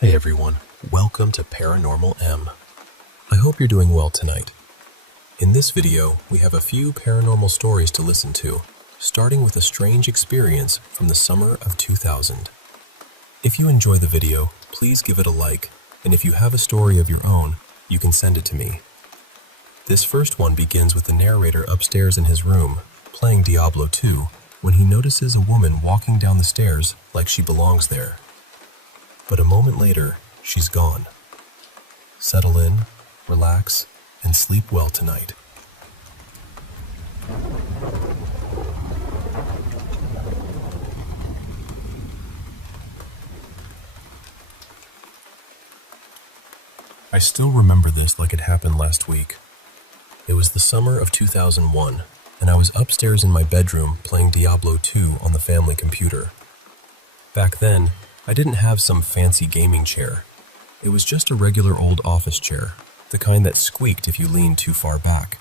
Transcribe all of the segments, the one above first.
Hey everyone, welcome to Paranormal M. I hope you're doing well tonight. In this video, we have a few paranormal stories to listen to, starting with a strange experience from the summer of 2000. If you enjoy the video, please give it a like, and if you have a story of your own, you can send it to me. This first one begins with the narrator upstairs in his room, playing Diablo 2, when he notices a woman walking down the stairs like she belongs there. But a moment later, she's gone. Settle in, relax, and sleep well tonight. I still remember this like it happened last week. It was the summer of 2001, and I was upstairs in my bedroom playing Diablo 2 on the family computer. Back then, I didn't have some fancy gaming chair. It was just a regular old office chair, the kind that squeaked if you leaned too far back.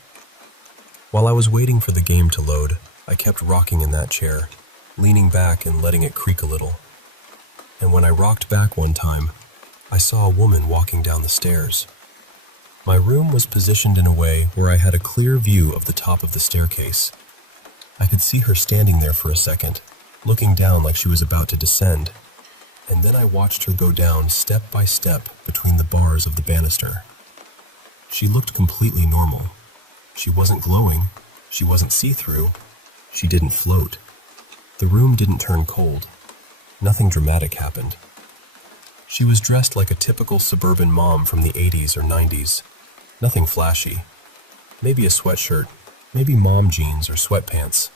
While I was waiting for the game to load, I kept rocking in that chair, leaning back and letting it creak a little. And when I rocked back one time, I saw a woman walking down the stairs. My room was positioned in a way where I had a clear view of the top of the staircase. I could see her standing there for a second, looking down like she was about to descend, and then I watched her go down step by step between the bars of the banister. She looked completely normal. She wasn't glowing, she wasn't see-through, she didn't float. The room didn't turn cold. Nothing dramatic happened. She was dressed like a typical suburban mom from the 80s or 90s. Nothing flashy. Maybe a sweatshirt, maybe mom jeans or sweatpants.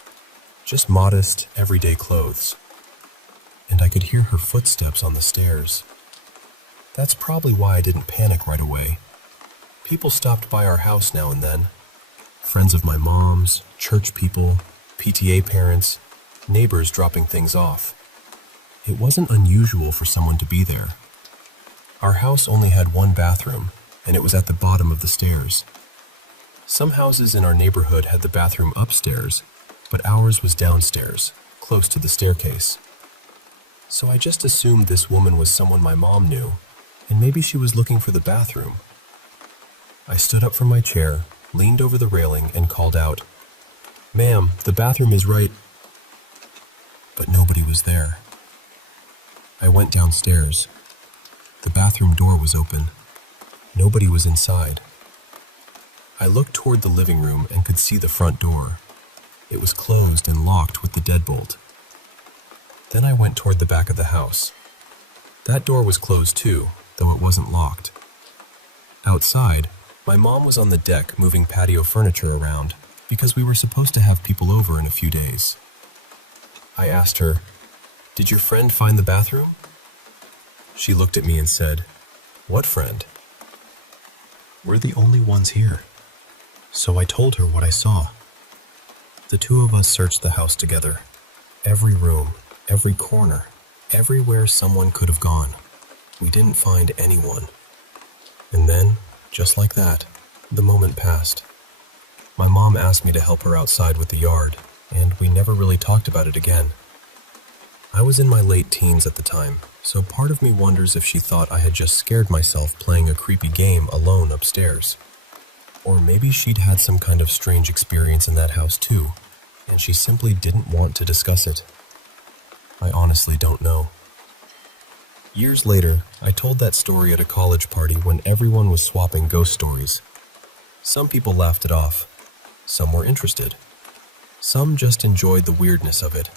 Just modest, everyday clothes. And I could hear her footsteps on the stairs. That's probably why I didn't panic right away. People stopped by our house now and then. Friends of my mom's, church people, PTA parents, neighbors dropping things off. It wasn't unusual for someone to be there. Our house only had one bathroom, and it was at the bottom of the stairs. Some houses in our neighborhood had the bathroom upstairs, but ours was downstairs, close to the staircase. So I just assumed this woman was someone my mom knew, and maybe she was looking for the bathroom. I stood up from my chair, leaned over the railing, and called out, "Ma'am, the bathroom is right..." But nobody was there. I went downstairs. The bathroom door was open. Nobody was inside. I looked toward the living room and could see the front door. It was closed and locked with the deadbolt. Then I went toward the back of the house. That door was closed too, though it wasn't locked. Outside, my mom was on the deck moving patio furniture around because we were supposed to have people over in a few days. I asked her, "Did your friend find the bathroom?" She looked at me and said, "What friend?" "We're the only ones here." So I told her what I saw. The two of us searched the house together. Every room, every corner, everywhere someone could have gone. We didn't find anyone. And then, just like that, the moment passed. My mom asked me to help her outside with the yard, and we never really talked about it again. I was in my late teens at the time, so part of me wonders if she thought I had just scared myself playing a creepy game alone upstairs. Or maybe she'd had some kind of strange experience in that house too, and she simply didn't want to discuss it. I honestly don't know. Years later, I told that story at a college party when everyone was swapping ghost stories. Some people laughed it off. Some were interested. Some just enjoyed the weirdness of it.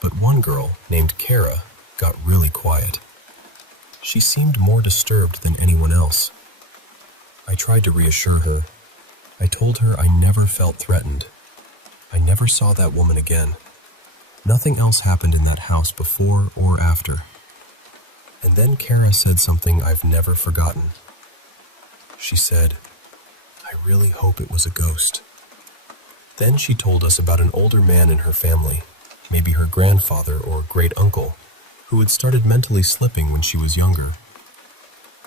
But one girl, named Kara, got really quiet. She seemed more disturbed than anyone else. I tried to reassure her. I told her I never felt threatened. I never saw that woman again. Nothing else happened in that house before or after. And then Kara said something I've never forgotten. She said, "I really hope it was a ghost." Then she told us about an older man in her family, maybe her grandfather or great-uncle, who had started mentally slipping when she was younger.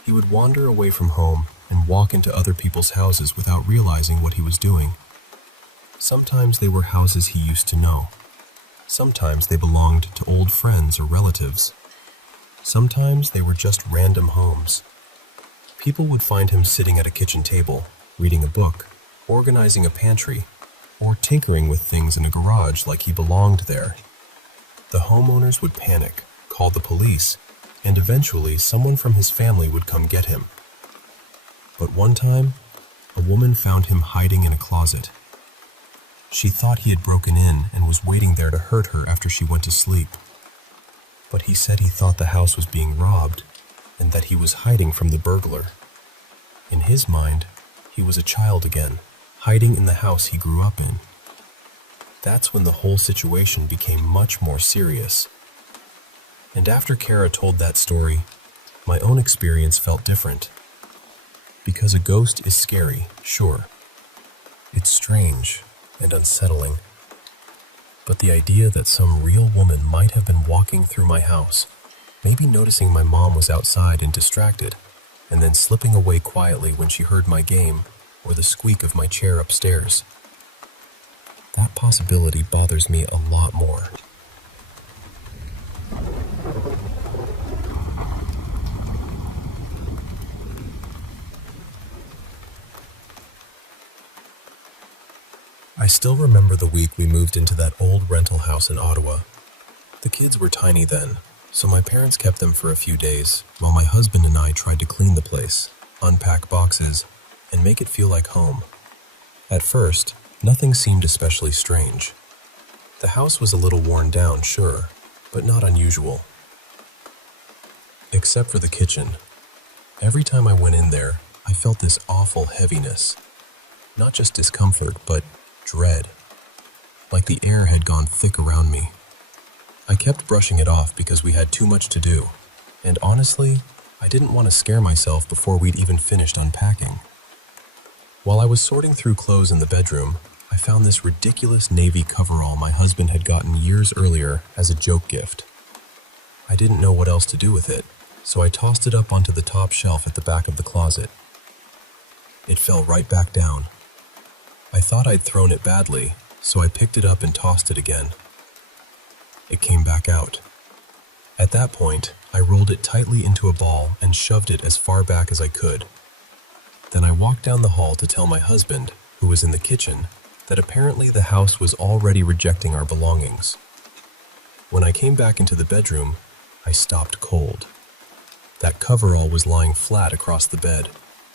He would wander away from home and walk into other people's houses without realizing what he was doing. Sometimes they were houses he used to know. Sometimes they belonged to old friends or relatives. Sometimes they were just random homes. People would find him sitting at a kitchen table, reading a book, organizing a pantry, or tinkering with things in a garage like he belonged there. The homeowners would panic, call the police, and eventually someone from his family would come get him. But one time, a woman found him hiding in a closet. She thought he had broken in and was waiting there to hurt her after she went to sleep. But he said he thought the house was being robbed and that he was hiding from the burglar. In his mind, he was a child again, hiding in the house he grew up in. That's when the whole situation became much more serious. And after Kara told that story, my own experience felt different. Because a ghost is scary, sure. It's strange and unsettling. But the idea that some real woman might have been walking through my house, maybe noticing my mom was outside and distracted, and then slipping away quietly when she heard my game or the squeak of my chair upstairs. That possibility bothers me a lot more. I still remember the week we moved into that old rental house in Ottawa. The kids were tiny then, so my parents kept them for a few days while my husband and I tried to clean the place, unpack boxes, and make it feel like home. At first, nothing seemed especially strange. The house was a little worn down, sure, but not unusual. Except for the kitchen. Every time I went in there, I felt this awful heaviness. Not just discomfort, but dread. Like the air had gone thick around me. I kept brushing it off because we had too much to do, and honestly, I didn't want to scare myself before we'd even finished unpacking. While I was sorting through clothes in the bedroom, I found this ridiculous navy coverall my husband had gotten years earlier as a joke gift. I didn't know what else to do with it, so I tossed it up onto the top shelf at the back of the closet. It fell right back down. I thought I'd thrown it badly, so I picked it up and tossed it again. It came back out. At that point, I rolled it tightly into a ball and shoved it as far back as I could. Then I walked down the hall to tell my husband, who was in the kitchen, that apparently the house was already rejecting our belongings. When I came back into the bedroom, I stopped cold. That coverall was lying flat across the bed,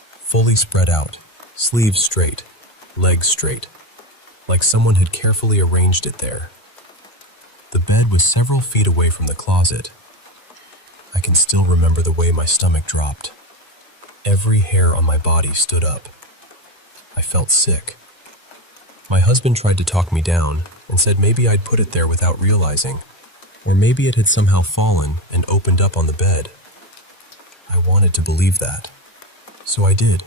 fully spread out, sleeves straight, legs straight, like someone had carefully arranged it there. The bed was several feet away from the closet. I can still remember the way my stomach dropped. Every hair on my body stood up. I felt sick. My husband tried to talk me down and said maybe I'd put it there without realizing, or maybe it had somehow fallen and opened up on the bed. I wanted to believe that, so I did.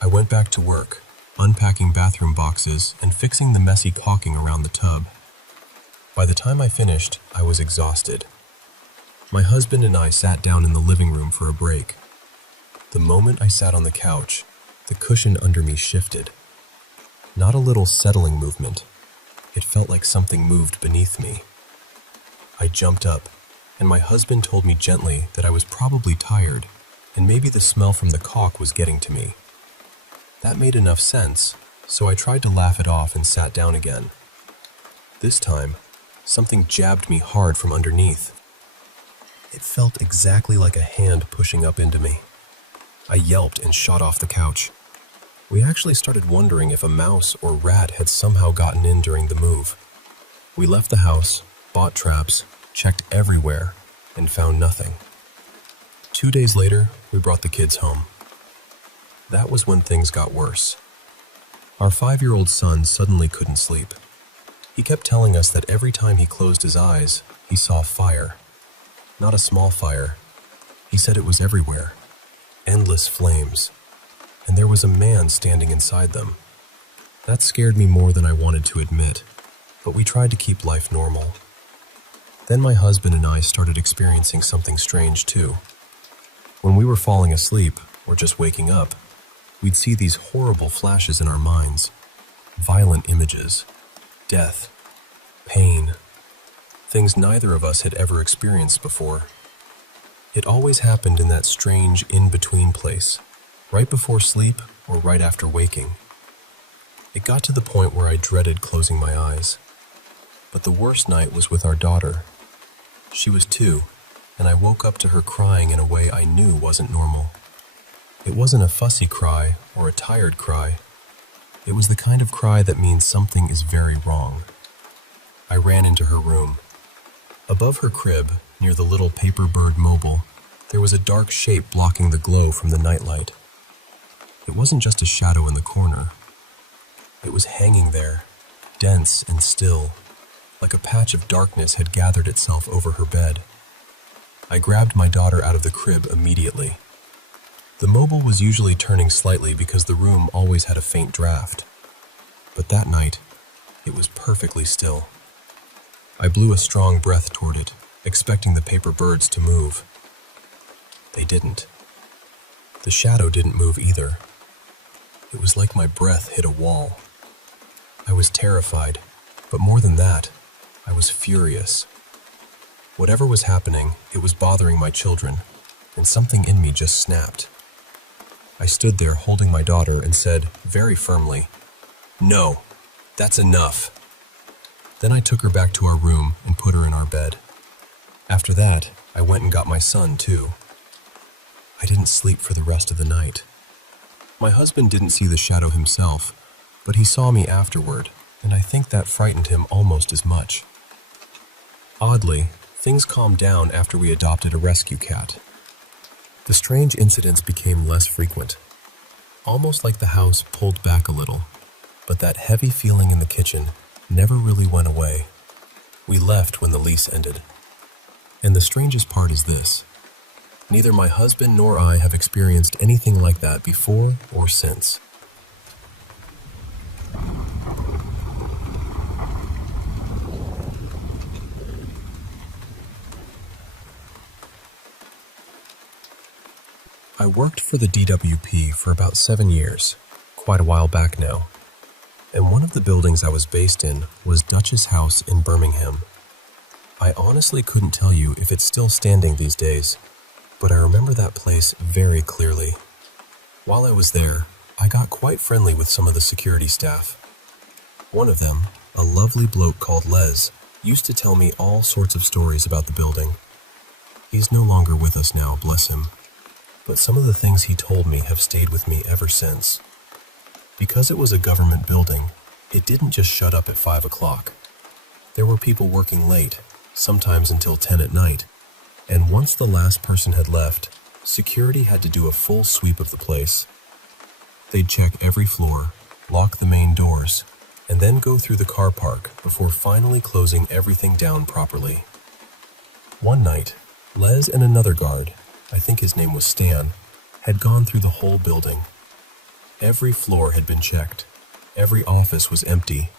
I went back to work, unpacking bathroom boxes and fixing the messy caulking around the tub. By the time I finished, I was exhausted. My husband and I sat down in the living room for a break. The moment I sat on the couch, the cushion under me shifted. Not a little settling movement. It felt like something moved beneath me. I jumped up, and my husband told me gently that I was probably tired, and maybe the smell from the caulk was getting to me. That made enough sense, so I tried to laugh it off and sat down again. This time, something jabbed me hard from underneath. It felt exactly like a hand pushing up into me. I yelped and shot off the couch. We actually started wondering if a mouse or rat had somehow gotten in during the move. We left the house, bought traps, checked everywhere, and found nothing. 2 days later, we brought the kids home. That was when things got worse. Our 5-year-old son suddenly couldn't sleep. He kept telling us that every time he closed his eyes, he saw fire. Not a small fire. He said it was everywhere. Endless flames. And there was a man standing inside them. That scared me more than I wanted to admit, but we tried to keep life normal. Then my husband and I started experiencing something strange too. When we were falling asleep, or just waking up, we'd see these horrible flashes in our minds. Violent images. Death. Pain. Things neither of us had ever experienced before. It always happened in that strange in-between place, right before sleep or right after waking. It got to the point where I dreaded closing my eyes. But the worst night was with our daughter. She was 2, and I woke up to her crying in a way I knew wasn't normal. It wasn't a fussy cry or a tired cry. It was the kind of cry that means something is very wrong. I ran into her room. Above her crib, near the little paper bird mobile, there was a dark shape blocking the glow from the nightlight. It wasn't just a shadow in the corner. It was hanging there, dense and still, like a patch of darkness had gathered itself over her bed. I grabbed my daughter out of the crib immediately. The mobile was usually turning slightly because the room always had a faint draft. But that night, it was perfectly still. I blew a strong breath toward it, expecting the paper birds to move. They didn't. The shadow didn't move either. It was like my breath hit a wall. I was terrified, but more than that, I was furious. Whatever was happening, it was bothering my children, and something in me just snapped. I stood there holding my daughter and said, very firmly, "No, that's enough." Then I took her back to our room and put her in our bed. After that, I went and got my son, too. I didn't sleep for the rest of the night. My husband didn't see the shadow himself, but he saw me afterward, and I think that frightened him almost as much. Oddly, things calmed down after we adopted a rescue cat. The strange incidents became less frequent, almost like the house pulled back a little, but that heavy feeling in the kitchen never really went away. We left when the lease ended. And the strangest part is this: neither my husband nor I have experienced anything like that before or since. I worked for the DWP for about 7 years, quite a while back now. And one of the buildings I was based in was Dutch's house in Birmingham. I honestly couldn't tell you if it's still standing these days, but I remember that place very clearly. While I was there, I got quite friendly with some of the security staff. One of them, a lovely bloke called Les, used to tell me all sorts of stories about the building. He's no longer with us now, bless him. But some of the things he told me have stayed with me ever since. Because it was a government building, it didn't just shut up at 5 o'clock. There were people working late, sometimes until 10 at night, and once the last person had left, security had to do a full sweep of the place. They'd check every floor, lock the main doors, and then go through the car park before finally closing everything down properly. One night, Les and another guard, I think his name was Stan, had gone through the whole building. Every floor had been checked, every office was empty,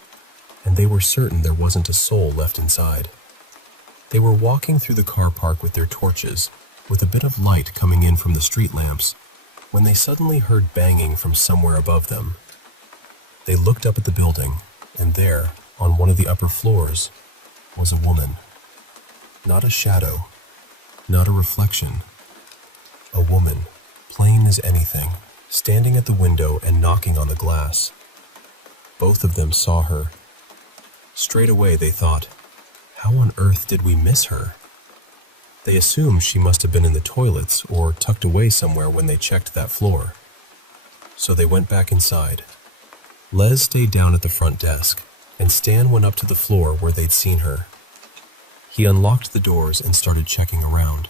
and they were certain there wasn't a soul left inside. They were walking through the car park with their torches, with a bit of light coming in from the street lamps, when they suddenly heard banging from somewhere above them. They looked up at the building, and there, on one of the upper floors, was a woman. Not a shadow, not a reflection. A woman, plain as anything, standing at the window and knocking on the glass. Both of them saw her. Straight away they thought, how on earth did we miss her? They assumed she must have been in the toilets or tucked away somewhere when they checked that floor. So they went back inside. Les stayed down at the front desk, and Stan went up to the floor where they'd seen her. He unlocked the doors and started checking around.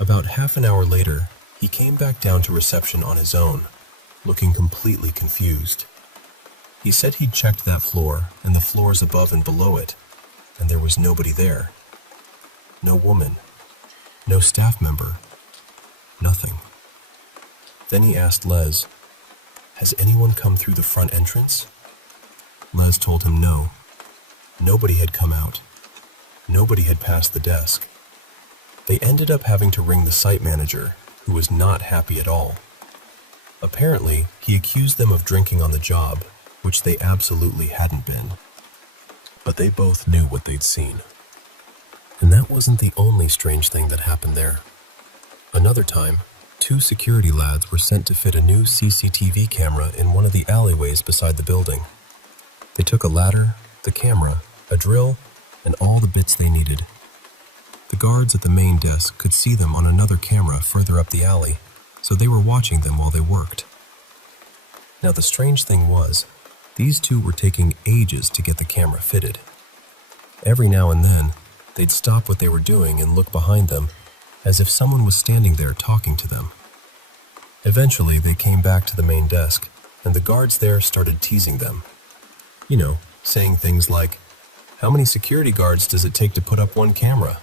About half an hour later, he came back down to reception on his own, looking completely confused. He said he'd checked that floor and the floors above and below it, and there was nobody there. No woman, no staff member, nothing. Then he asked Les, "Has anyone come through the front entrance?" Les told him no. Nobody had come out. Nobody had passed the desk. They ended up having to ring the site manager, who was not happy at all. Apparently, he accused them of drinking on the job, which they absolutely hadn't been. But they both knew what they'd seen. And that wasn't the only strange thing that happened there. Another time, two security lads were sent to fit a new CCTV camera in one of the alleyways beside the building. They took a ladder, the camera, a drill, and all the bits they needed. The guards at the main desk could see them on another camera further up the alley, so they were watching them while they worked. Now the strange thing was, these two were taking ages to get the camera fitted. Every now and then, they'd stop what they were doing and look behind them, as if someone was standing there talking to them. Eventually, they came back to the main desk, and the guards there started teasing them. You know, saying things like, "How many security guards does it take to put up one camera?"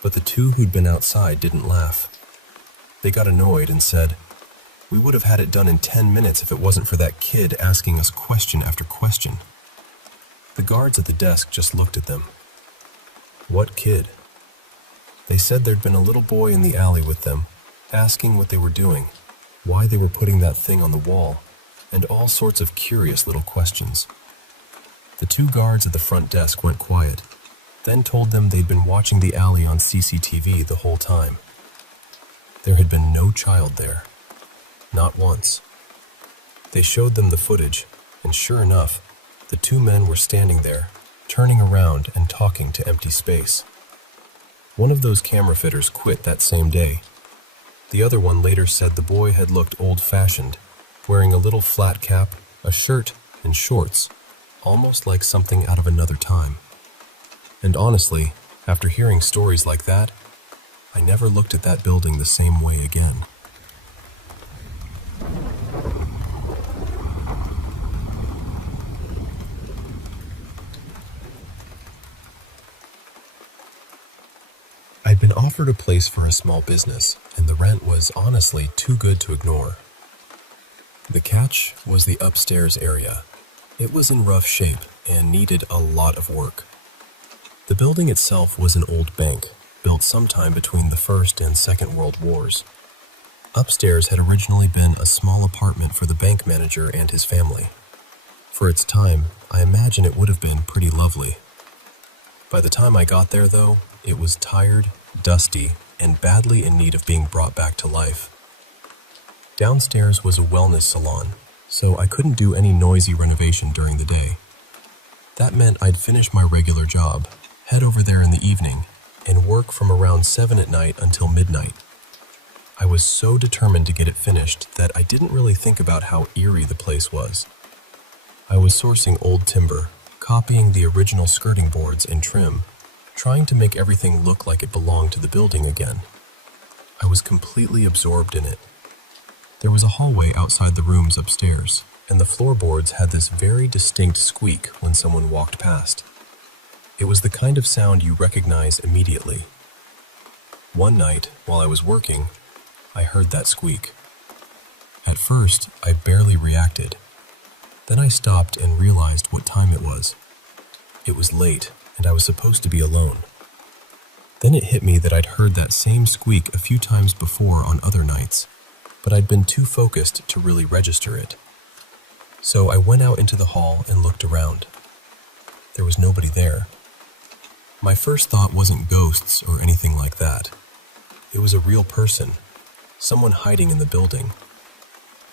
But the two who'd been outside didn't laugh. They got annoyed and said, "We would have had it done in 10 minutes if it wasn't for that kid asking us question after question." The guards at the desk just looked at them. What kid? They said there'd been a little boy in the alley with them, asking what they were doing, why they were putting that thing on the wall, and all sorts of curious little questions. The two guards at the front desk went quiet, then told them they'd been watching the alley on CCTV the whole time. There had been no child there. Not once. They showed them the footage, and sure enough, the two men were standing there, turning around and talking to empty space. One of those camera fitters quit that same day. The other one later said the boy had looked old-fashioned, wearing a little flat cap, a shirt, and shorts, almost like something out of another time. And honestly, after hearing stories like that, I never looked at that building the same way again. I'd been offered a place for a small business, and the rent was honestly too good to ignore. The catch was the upstairs area. It was in rough shape and needed a lot of work. The building itself was an old bank, built sometime between the First and Second World Wars. Upstairs had originally been a small apartment for the bank manager and his family. For its time, I imagine it would have been pretty lovely. By the time I got there, though, it was tired, dusty, and badly in need of being brought back to life. Downstairs was a wellness salon, so I couldn't do any noisy renovation during the day. That meant I'd finish my regular job, head over there in the evening, and work from around 7 at night until midnight. I was so determined to get it finished that I didn't really think about how eerie the place was. I was sourcing old timber, copying the original skirting boards and trim, trying to make everything look like it belonged to the building again. I was completely absorbed in it. There was a hallway outside the rooms upstairs, and the floorboards had this very distinct squeak when someone walked past. It was the kind of sound you recognize immediately. One night, while I was working, I heard that squeak. At first, I barely reacted. Then I stopped and realized what time it was. It was late, and I was supposed to be alone. Then it hit me that I'd heard that same squeak a few times before on other nights, but I'd been too focused to really register it. So I went out into the hall and looked around. There was nobody there. My first thought wasn't ghosts or anything like that. It was a real person, someone hiding in the building.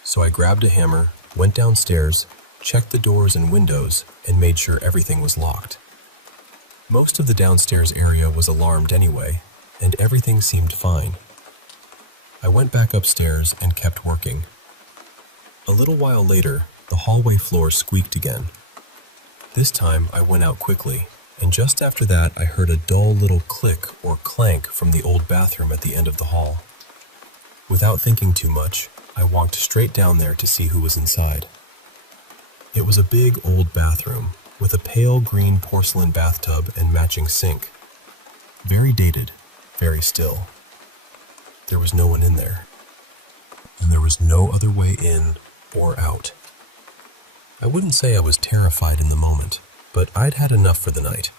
So I grabbed a hammer, went downstairs, checked the doors and windows, and made sure everything was locked. Most of the downstairs area was alarmed anyway, and everything seemed fine. I went back upstairs and kept working. A little while later, the hallway floor squeaked again. This time I went out quickly, and just after that I heard a dull little click or clank from the old bathroom at the end of the hall. Without thinking too much, I walked straight down there to see who was inside. It was a big old bathroom with a pale green porcelain bathtub and matching sink. Very dated, very still. There was no one in there, and there was no other way in or out. I wouldn't say I was terrified in the moment, but I'd had enough for the night.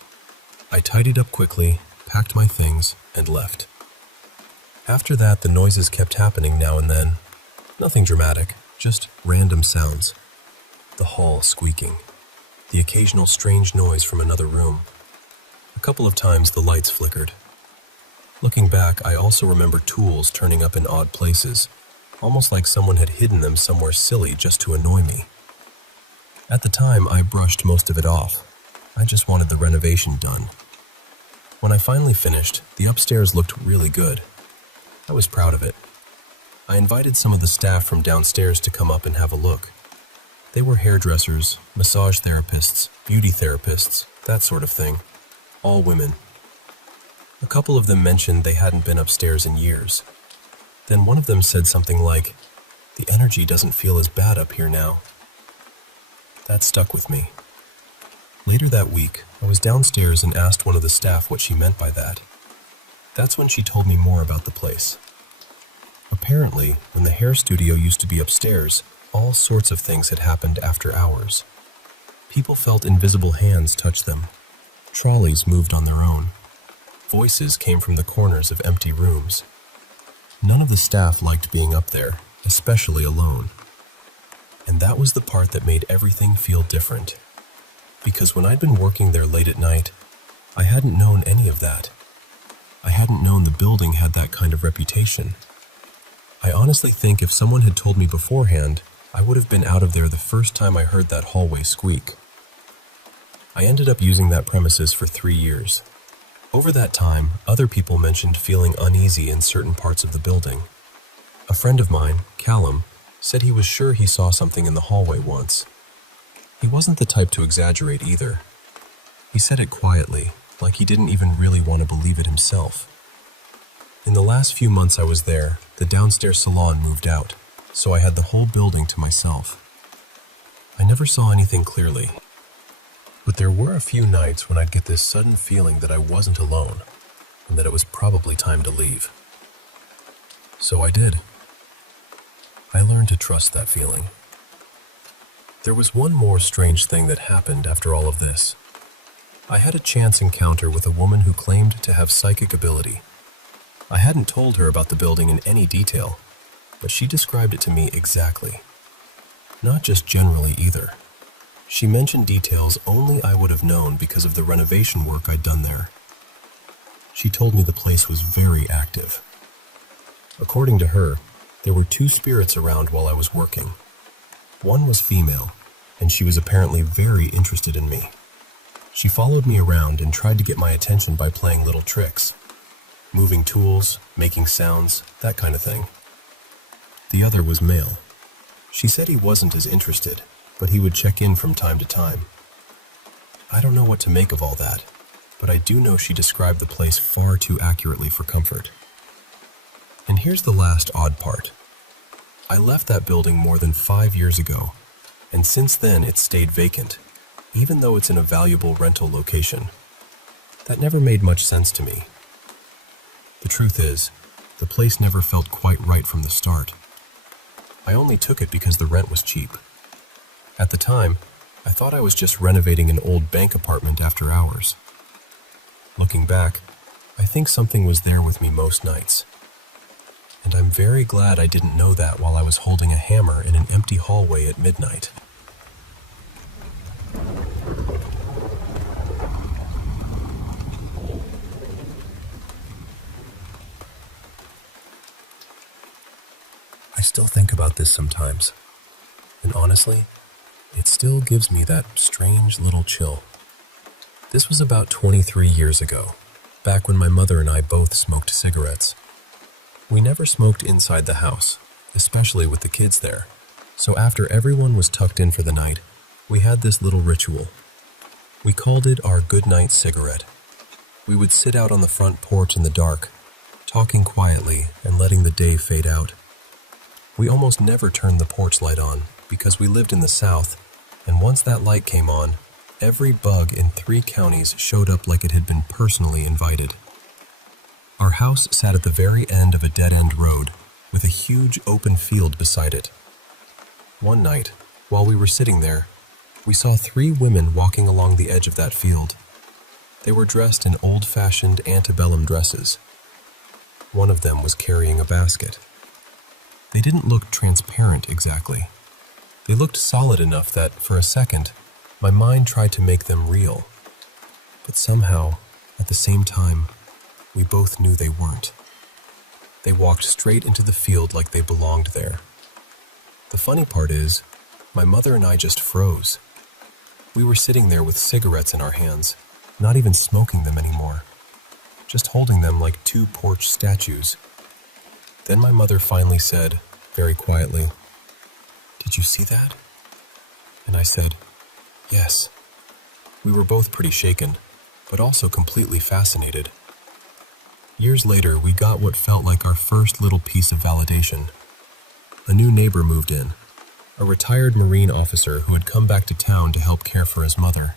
I tidied up quickly, packed my things, and left. After that, the noises kept happening now and then. Nothing dramatic, just random sounds. The hall squeaking, the occasional strange noise from another room. A couple of times the lights flickered. Looking back, I also remember tools turning up in odd places, almost like someone had hidden them somewhere silly just to annoy me. At the time, I brushed most of it off. I just wanted the renovation done. When I finally finished, the upstairs looked really good. I was proud of it. I invited some of the staff from downstairs to come up and have a look. They were hairdressers, massage therapists, beauty therapists, that sort of thing. All women. A couple of them mentioned they hadn't been upstairs in years. Then one of them said something like, "The energy doesn't feel as bad up here now." That stuck with me. Later that week, I was downstairs and asked one of the staff what she meant by that. That's when she told me more about the place. Apparently, when the hair studio used to be upstairs, all sorts of things had happened after hours. People felt invisible hands touch them. Trolleys moved on their own. Voices came from the corners of empty rooms. None of the staff liked being up there, especially alone. And that was the part that made everything feel different. Because when I'd been working there late at night, I hadn't known any of that. I hadn't known the building had that kind of reputation. I honestly think if someone had told me beforehand, I would have been out of there the first time I heard that hallway squeak. I ended up using that premises for 3 years. Over that time, other people mentioned feeling uneasy in certain parts of the building. A friend of mine, Callum, said he was sure he saw something in the hallway once. He wasn't the type to exaggerate either. He said it quietly, like he didn't even really want to believe it himself. In the last few months I was there, the downstairs salon moved out, so I had the whole building to myself. I never saw anything clearly, but there were a few nights when I'd get this sudden feeling that I wasn't alone, and that it was probably time to leave. So I did. I learned to trust that feeling. There was one more strange thing that happened after all of this. I had a chance encounter with a woman who claimed to have psychic ability. I hadn't told her about the building in any detail, but she described it to me exactly. Not just generally either. She mentioned details only I would have known because of the renovation work I'd done there. She told me the place was very active. According to her, there were 2 spirits around while I was working. One was female, and she was apparently very interested in me. She followed me around and tried to get my attention by playing little tricks. Moving tools, making sounds, that kind of thing. The other was male. She said he wasn't as interested, but he would check in from time to time. I don't know what to make of all that, but I do know she described the place far too accurately for comfort. And here's the last odd part. I left that building more than 5 years ago, and since then it's stayed vacant, even though it's in a valuable rental location. That never made much sense to me. The truth is, the place never felt quite right from the start. I only took it because the rent was cheap. At the time, I thought I was just renovating an old bank apartment after hours. Looking back, I think something was there with me most nights. And I'm very glad I didn't know that while I was holding a hammer in an empty hallway at midnight. I still think about this sometimes, and honestly, it still gives me that strange little chill. This was about 23 years ago, back when my mother and I both smoked cigarettes. We never smoked inside the house, especially with the kids there, so after everyone was tucked in for the night, we had this little ritual. We called it our goodnight cigarette. We would sit out on the front porch in the dark, talking quietly and letting the day fade out. We almost never turned the porch light on because we lived in the South, and once that light came on, every bug in 3 counties showed up like it had been personally invited. Our house sat at the very end of a dead-end road with a huge open field beside it. One night, while we were sitting there, we saw 3 women walking along the edge of that field. They were dressed in old-fashioned antebellum dresses. One of them was carrying a basket. They didn't look transparent exactly. They looked solid enough that, for a second, my mind tried to make them real. But somehow, at the same time, we both knew they weren't. They walked straight into the field like they belonged there. The funny part is, my mother and I just froze. We were sitting there with cigarettes in our hands, not even smoking them anymore, just holding them like two porch statues. Then my mother finally said, very quietly, "Did you see that?" And I said, "Yes." We were both pretty shaken, but also completely fascinated. Years later, we got what felt like our first little piece of validation. A new neighbor moved in, a retired Marine officer who had come back to town to help care for his mother.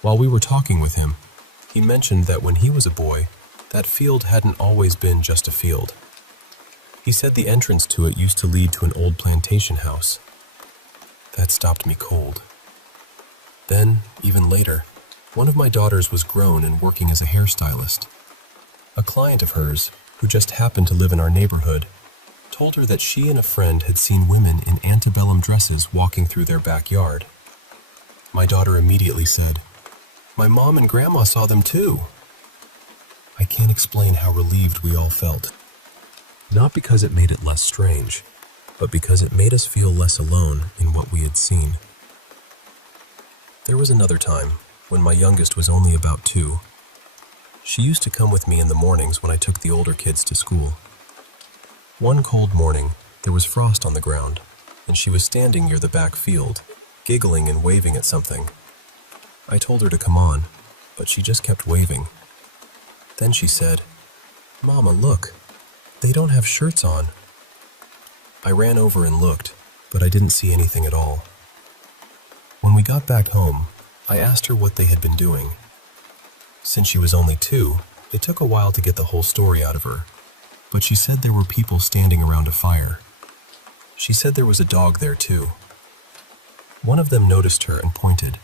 While we were talking with him, he mentioned that when he was a boy, that field hadn't always been just a field. He said the entrance to it used to lead to an old plantation house. That stopped me cold. Then, even later, one of my daughters was grown and working as a hairstylist. A client of hers, who just happened to live in our neighborhood, told her that she and a friend had seen women in antebellum dresses walking through their backyard. My daughter immediately said, "My mom and grandma saw them too." I can't explain how relieved we all felt. Not because it made it less strange, but because it made us feel less alone in what we had seen. There was another time, when my youngest was only about 2. She used to come with me in the mornings when I took the older kids to school. One cold morning, there was frost on the ground, and she was standing near the back field, giggling and waving at something. I told her to come on, but she just kept waving. Then she said, "Mama, look, they don't have shirts on." I ran over and looked, but I didn't see anything at all. When we got back home, I asked her what they had been doing. Since she was only 2, it took a while to get the whole story out of her, but she said there were people standing around a fire. She said there was a dog there too. One of them noticed her and pointed,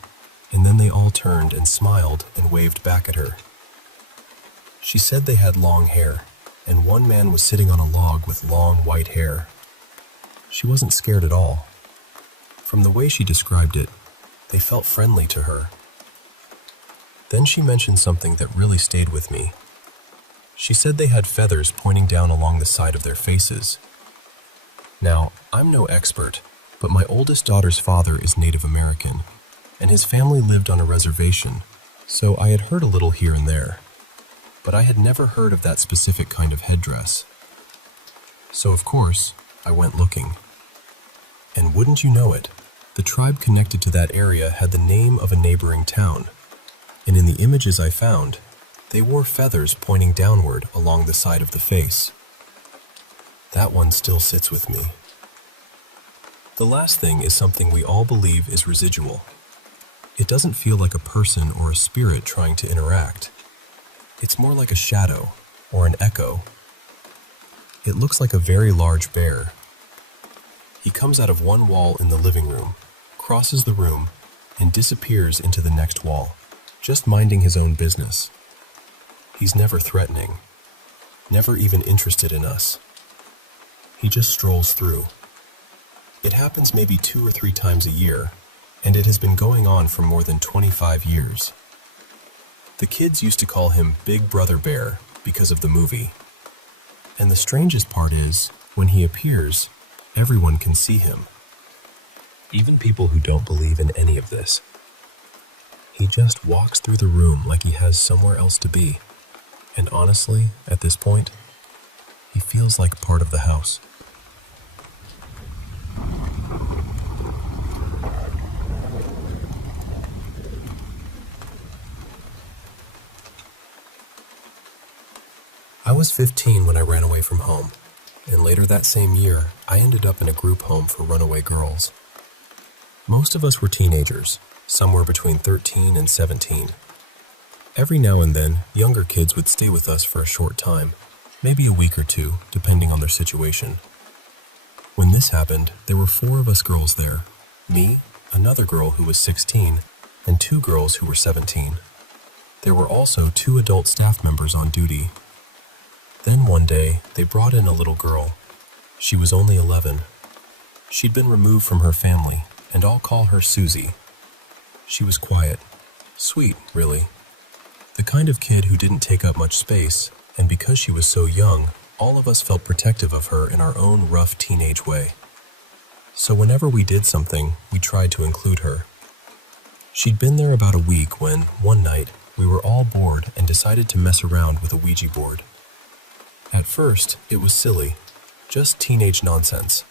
and then they all turned and smiled and waved back at her. She said they had long hair, and one man was sitting on a log with long white hair. She wasn't scared at all. From the way she described it, they felt friendly to her. Then she mentioned something that really stayed with me. She said they had feathers pointing down along the side of their faces. Now, I'm no expert, but my oldest daughter's father is Native American, and his family lived on a reservation, so I had heard a little here and there. But I had never heard of that specific kind of headdress. So, of course, I went looking. And wouldn't you know it, the tribe connected to that area had the name of a neighboring town. And in the images I found, they wore feathers pointing downward along the side of the face. That one still sits with me. The last thing is something we all believe is residual. It doesn't feel like a person or a spirit trying to interact. It's more like a shadow or an echo. It looks like a very large bear. He comes out of one wall in the living room, crosses the room, and disappears into the next wall, just minding his own business. He's never threatening, never even interested in us. He just strolls through. It happens maybe 2 or 3 times a year, and it has been going on for more than 25 years. The kids used to call him Big Brother Bear because of the movie. And the strangest part is, when he appears, everyone can see him. Even people who don't believe in any of this. He just walks through the room like he has somewhere else to be. And honestly, at this point, he feels like part of the house. I was 15 when I ran away from home, and later that same year, I ended up in a group home for runaway girls. Most of us were teenagers, somewhere between 13 and 17. Every now and then, younger kids would stay with us for a short time, maybe a week or 2, depending on their situation. When this happened, there were 4 of us girls there, me, another girl who was 16, and 2 girls who were 17. There were also 2 adult staff members on duty. Then one day, they brought in a little girl. She was only 11. She'd been removed from her family, and I'll call her Susie. She was quiet, sweet, really. The kind of kid who didn't take up much space, and because she was so young, all of us felt protective of her in our own rough teenage way. So whenever we did something, we tried to include her. She'd been there about a week when, one night, we were all bored and decided to mess around with a Ouija board. At first, it was silly, just teenage nonsense.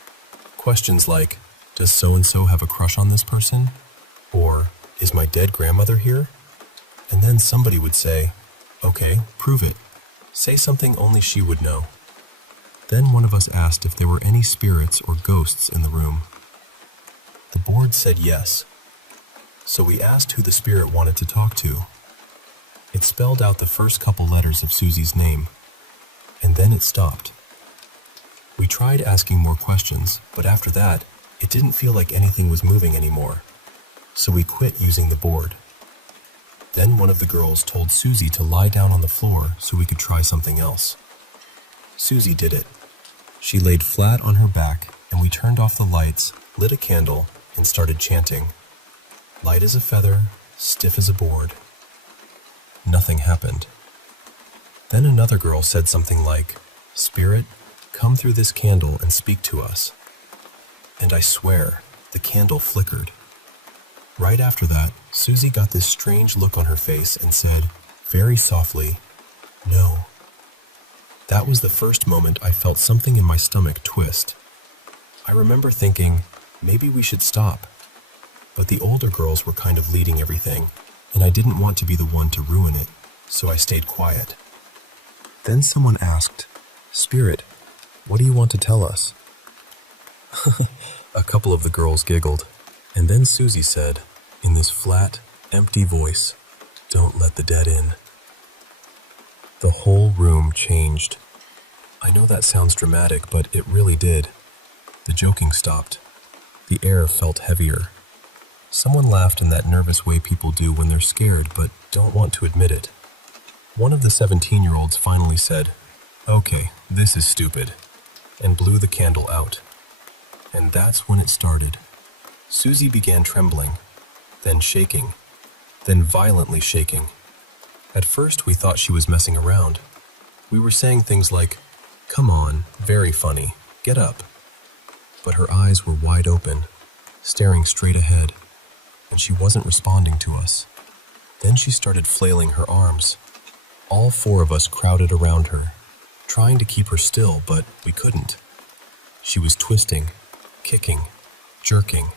Questions like, does so-and-so have a crush on this person? Or, is my dead grandmother here? And then somebody would say, okay, prove it. Say something only she would know. Then one of us asked if there were any spirits or ghosts in the room. The board said yes. So we asked who the spirit wanted to talk to. It spelled out the first couple letters of Susie's name, and then it stopped. We tried asking more questions, but after that, it didn't feel like anything was moving anymore. So we quit using the board. Then one of the girls told Susie to lie down on the floor so we could try something else. Susie did it. She laid flat on her back, and we turned off the lights, lit a candle, and started chanting. Light as a feather, stiff as a board. Nothing happened. Then another girl said something like, Spirit, come through this candle and speak to us. And I swear, the candle flickered. Right after that, Susie got this strange look on her face and said, very softly, no. That was the first moment I felt something in my stomach twist. I remember thinking, maybe we should stop. But the older girls were kind of leading everything, and I didn't want to be the one to ruin it, so I stayed quiet. Then someone asked, Spirit, what do you want to tell us? A couple of the girls giggled, and then Susie said, in this flat, empty voice, don't let the dead in. The whole room changed. I know that sounds dramatic, but it really did. The joking stopped. The air felt heavier. Someone laughed in that nervous way people do when they're scared but don't want to admit it. One of the 17-year-olds finally said, okay, this is stupid, and blew the candle out. And that's when it started. Susie began trembling, then shaking, then violently shaking. At first we thought she was messing around. We were saying things like, come on, very funny, get up. But her eyes were wide open, staring straight ahead, and she wasn't responding to us. Then she started flailing her arms. All four of us crowded around her, trying to keep her still, but we couldn't. She was twisting, kicking, jerking,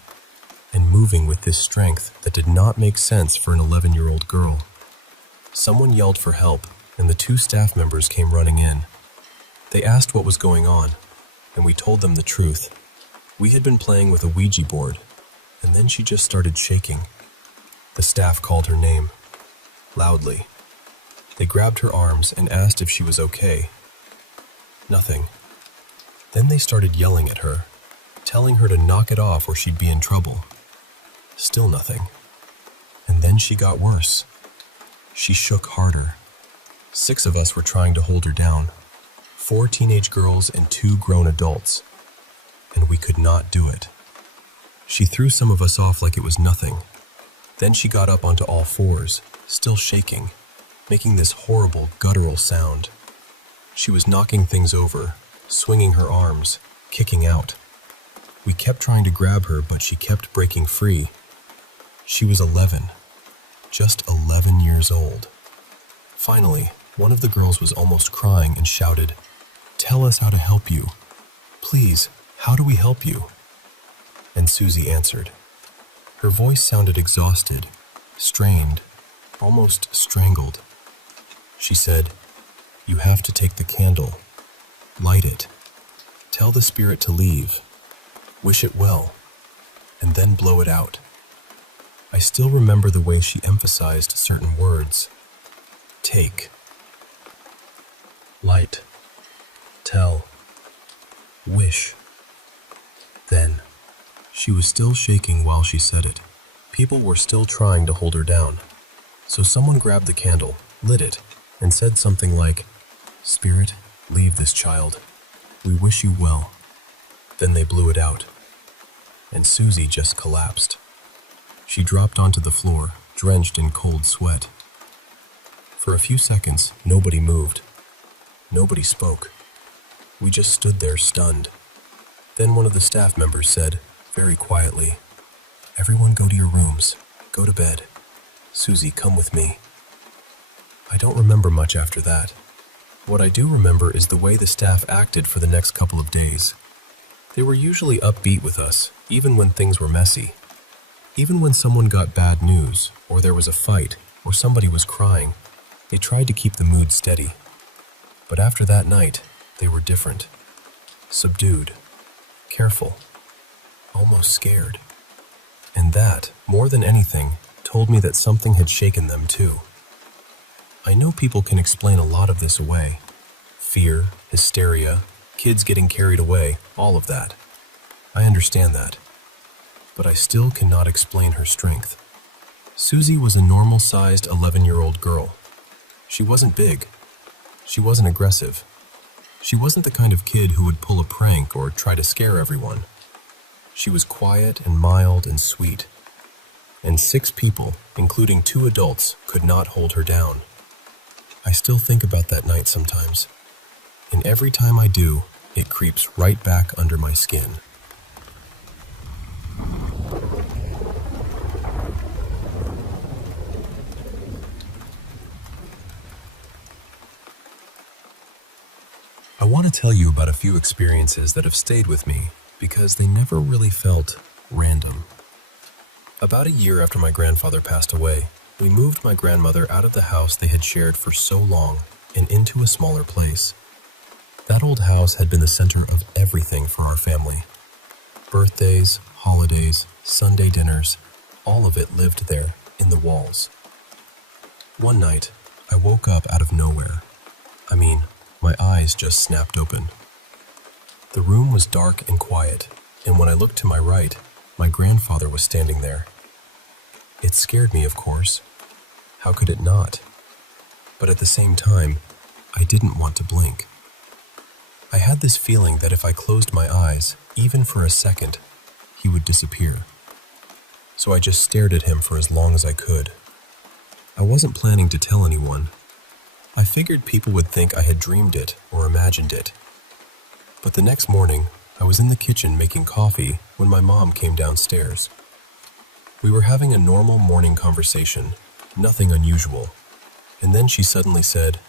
and moving with this strength that did not make sense for an 11-year-old girl. Someone yelled for help, and the two staff members came running in. They asked what was going on, and we told them the truth. We had been playing with a Ouija board, and then she just started shaking. The staff called her name, loudly. They grabbed her arms and asked if she was okay. Nothing. Then they started yelling at her, telling her to knock it off or she'd be in trouble. Still nothing. And then she got worse. She shook harder. 6 of us were trying to hold her down. 4 teenage girls and 2 grown adults. And we could not do it. She threw some of us off like it was nothing. Then she got up onto all fours, still shaking, making this horrible guttural sound. She was knocking things over, swinging her arms, kicking out. We kept trying to grab her, but she kept breaking free. She was 11, just 11 years old. Finally, one of the girls was almost crying and shouted, "Tell us how to help you. Please, how do we help you?" And Susie answered. Her voice sounded exhausted, strained, almost strangled. She said, "You have to take the candle, light it, tell the spirit to leave, wish it well, and then blow it out." I still remember the way she emphasized certain words. Take, light, tell, wish. Then, she was still shaking while she said it. People were still trying to hold her down. So someone grabbed the candle, lit it, and said something like, "Spirit, leave this child. We wish you well." Then they blew it out, and Susie just collapsed. She dropped onto the floor, drenched in cold sweat. For a few seconds, nobody moved. Nobody spoke. We just stood there stunned. Then one of the staff members said, very quietly, "Everyone go to your rooms. Go to bed. Susie, come with me." I don't remember much after that. What I do remember is the way the staff acted for the next couple of days. They were usually upbeat with us, even when things were messy. Even when someone got bad news, or there was a fight, or somebody was crying, they tried to keep the mood steady. But after that night, they were different. Subdued. Careful. Almost scared. And that, more than anything, told me that something had shaken them too. I know people can explain a lot of this away. Fear, hysteria, kids getting carried away, all of that. I understand that. But I still cannot explain her strength. Susie was a normal-sized 11-year-old girl. She wasn't big. She wasn't aggressive. She wasn't the kind of kid who would pull a prank or try to scare everyone. She was quiet and mild and sweet. And 6 people, including 2 adults, could not hold her down. I still think about that night sometimes. And every time I do, it creeps right back under my skin. I want to tell you about a few experiences that have stayed with me because they never really felt random. About a year after my grandfather passed away, we moved my grandmother out of the house they had shared for so long and into a smaller place. That old house had been the center of everything for our family. Birthdays, holidays, Sunday dinners, all of it lived there in the walls. One night, I woke up out of nowhere. My eyes just snapped open. The room was dark and quiet, and when I looked to my right, my grandfather was standing there. It scared me, of course. How could it not? But at the same time, I didn't want to blink. I had this feeling that if I closed my eyes, even for a second, he would disappear. So I just stared at him for as long as I could. I wasn't planning to tell anyone. I figured people would think I had dreamed it or imagined it. But the next morning, I was in the kitchen making coffee when my mom came downstairs. We were having a normal morning conversation, nothing unusual, and then she suddenly said,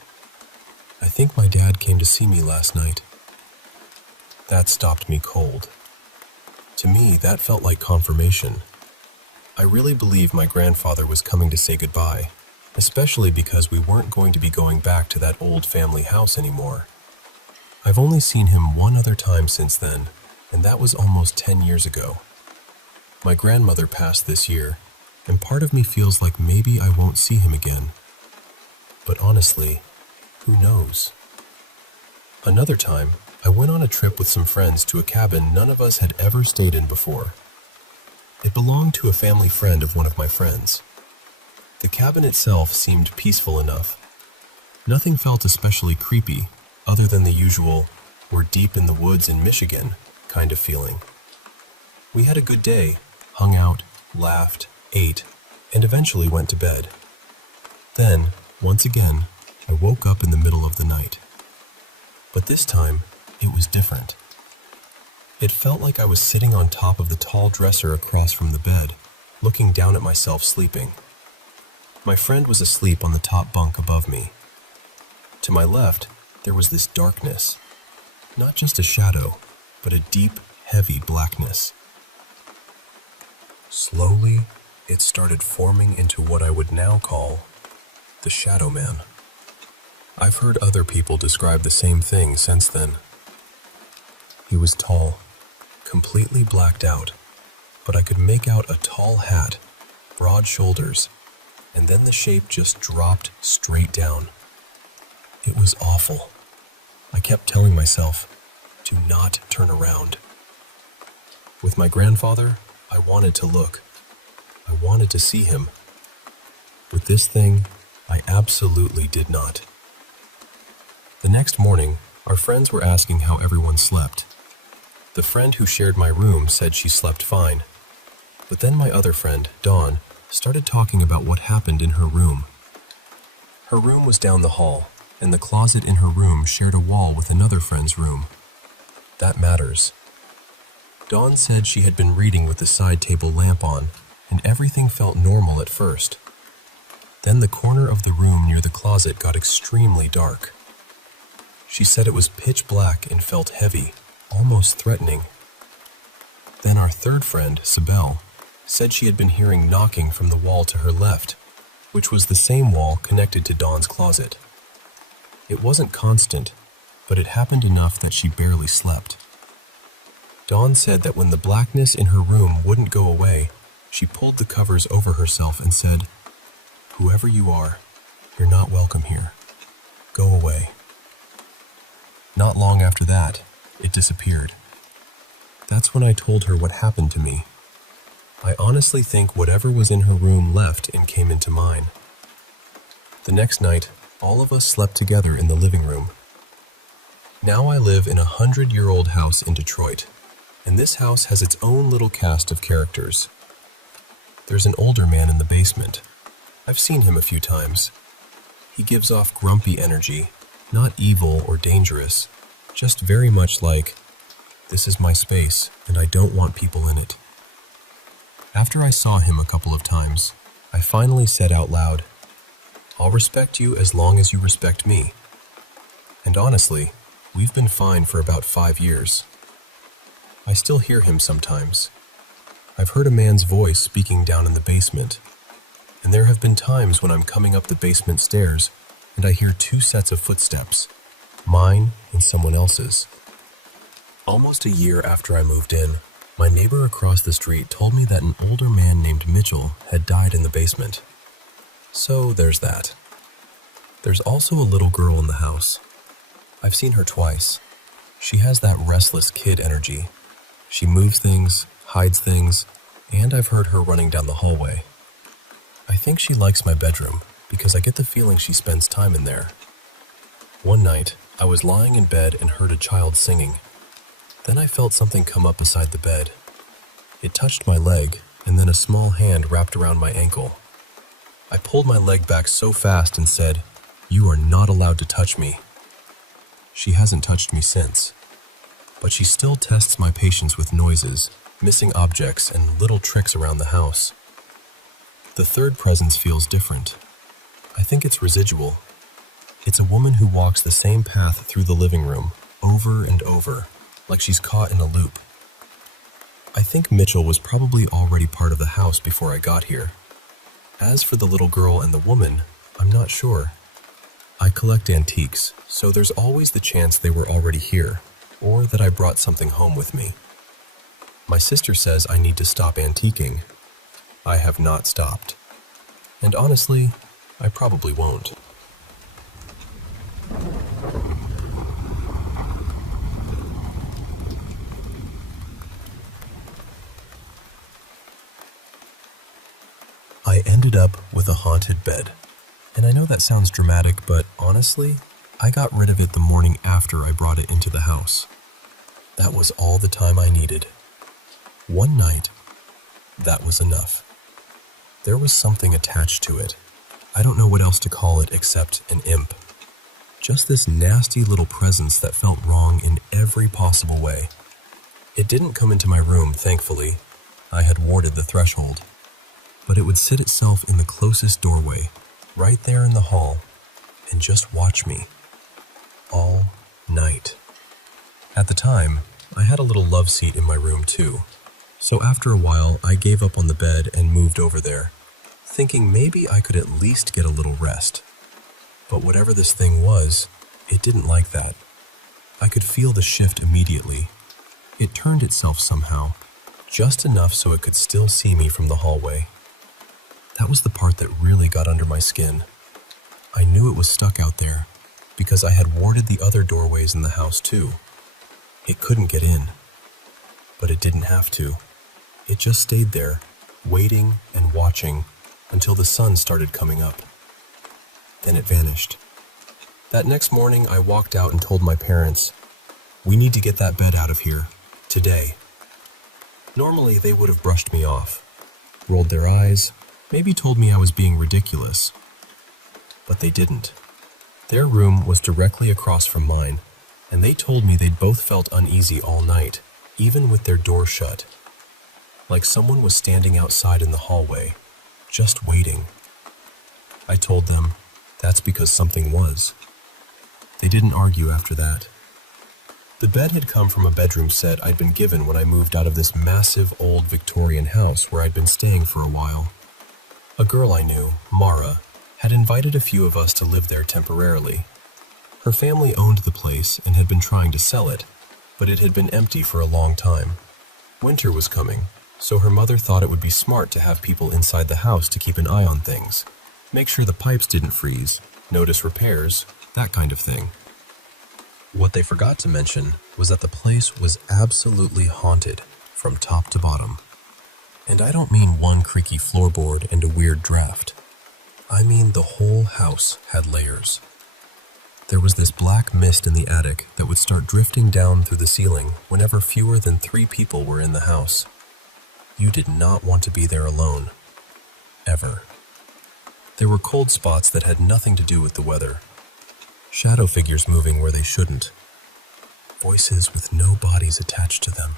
"I think my dad came to see me last night." That stopped me cold. To me, that felt like confirmation. I really believe my grandfather was coming to say goodbye, especially because we weren't going to be going back to that old family house anymore. I've only seen him one other time since then, and that was almost 10 years ago. My grandmother passed this year, and part of me feels like maybe I won't see him again. But honestly, who knows? Another time, I went on a trip with some friends to a cabin none of us had ever stayed in before. It belonged to a family friend of one of my friends. The cabin itself seemed peaceful enough. Nothing felt especially creepy, other than the usual, "we're deep in the woods in Michigan" kind of feeling. We had a good day, hung out, laughed, ate, and eventually went to bed. Then, once again, I woke up in the middle of the night. But this time, it was different. It felt like I was sitting on top of the tall dresser across from the bed, looking down at myself sleeping. My friend was asleep on the top bunk above me. To my left, there was this darkness. Not just a shadow, but a deep, heavy blackness. Slowly, it started forming into what I would now call the Shadow Man. I've heard other people describe the same thing since then. He was tall, completely blacked out, but I could make out a tall hat, broad shoulders, and then the shape just dropped straight down. It was awful. I kept telling myself, "Do not turn around." With my grandfather, I wanted to look. I wanted to see him. With this thing, I absolutely did not. The next morning, our friends were asking how everyone slept. The friend who shared my room said she slept fine. But then my other friend, Dawn, started talking about what happened in her room. Her room was down the hall, and the closet in her room shared a wall with another friend's room. That matters. Dawn said she had been reading with the side table lamp on, and everything felt normal at first. Then the corner of the room near the closet got extremely dark. She said it was pitch black and felt heavy, almost threatening. Then our third friend, Sibel, said she had been hearing knocking from the wall to her left, which was the same wall connected to Dawn's closet. It wasn't constant, but it happened enough that she barely slept. Dawn said that when the blackness in her room wouldn't go away, she pulled the covers over herself and said, "Whoever you are, you're not welcome here. Go away." Not long after that, it disappeared. That's when I told her what happened to me. I honestly think whatever was in her room left and came into mine. The next night, all of us slept together in the living room. Now I live in a 100-year-old house in Detroit, and this house has its own little cast of characters. There's an older man in the basement. I've seen him a few times. He gives off grumpy energy, not evil or dangerous, just very much like, "This is my space, and I don't want people in it." After I saw him a couple of times, I finally said out loud, "I'll respect you as long as you respect me." And honestly, we've been fine for about 5 years. I still hear him sometimes. I've heard a man's voice speaking down in the basement, and there have been times when I'm coming up the basement stairs and I hear 2 sets of footsteps, mine and someone else's. Almost a year after I moved in, my neighbor across the street told me that an older man named Mitchell had died in the basement. So there's that. There's also a little girl in the house. I've seen her twice. She has that restless kid energy. She moves things, hides things, and I've heard her running down the hallway. I think she likes my bedroom because I get the feeling she spends time in there. One night, I was lying in bed and heard a child singing. Then I felt something come up beside the bed. It touched my leg, and then a small hand wrapped around my ankle. I pulled my leg back so fast and said, "You are not allowed to touch me." She hasn't touched me since, but she still tests my patience with noises, missing objects, and little tricks around the house. The third presence feels different. I think it's residual. It's a woman who walks the same path through the living room, over and over, like she's caught in a loop. I think Mitchell was probably already part of the house before I got here. As for the little girl and the woman, I'm not sure. I collect antiques, so there's always the chance they were already here, or that I brought something home with me. My sister says I need to stop antiquing. I have not stopped. And honestly, I probably won't. I ended up with a haunted bed. And I know that sounds dramatic, but honestly, I got rid of it the morning after I brought it into the house. That was all the time I needed. One night, that was enough. There was something attached to it. I don't know what else to call it except an imp. Just this nasty little presence that felt wrong in every possible way. It didn't come into my room, thankfully. I had warded the threshold. But it would sit itself in the closest doorway, right there in the hall, and just watch me. All night. At the time, I had a little love seat in my room too. So after a while, I gave up on the bed and moved over there, thinking maybe I could at least get a little rest. But whatever this thing was, it didn't like that. I could feel the shift immediately. It turned itself somehow, just enough so it could still see me from the hallway. That was the part that really got under my skin. I knew it was stuck out there, because I had warded the other doorways in the house too. It couldn't get in. But it didn't have to. It just stayed there, waiting and watching until the sun started coming up. Then it vanished. That next morning, I walked out and told my parents, "We need to get that bed out of here, today." Normally, they would have brushed me off, rolled their eyes, maybe told me I was being ridiculous. but they didn't. Their room was directly across from mine, and they told me they'd both felt uneasy all night, even with their door shut. Like someone was standing outside in the hallway, just waiting. I told them that's because something was. They didn't argue after that. The bed had come from a bedroom set I'd been given when I moved out of this massive old Victorian house where I'd been staying for a while. A girl I knew, Mara, had invited a few of us to live there temporarily. Her family owned the place and had been trying to sell it, but it had been empty for a long time. Winter was coming, so her mother thought it would be smart to have people inside the house to keep an eye on things, make sure the pipes didn't freeze, notice repairs, that kind of thing. What they forgot to mention was that the place was absolutely haunted from top to bottom. And I don't mean one creaky floorboard and a weird draft. I mean the whole house had layers. There was this black mist in the attic that would start drifting down through the ceiling whenever fewer than 3 people were in the house. You did not want to be there alone. Ever. There were cold spots that had nothing to do with the weather. Shadow figures moving where they shouldn't. Voices with no bodies attached to them.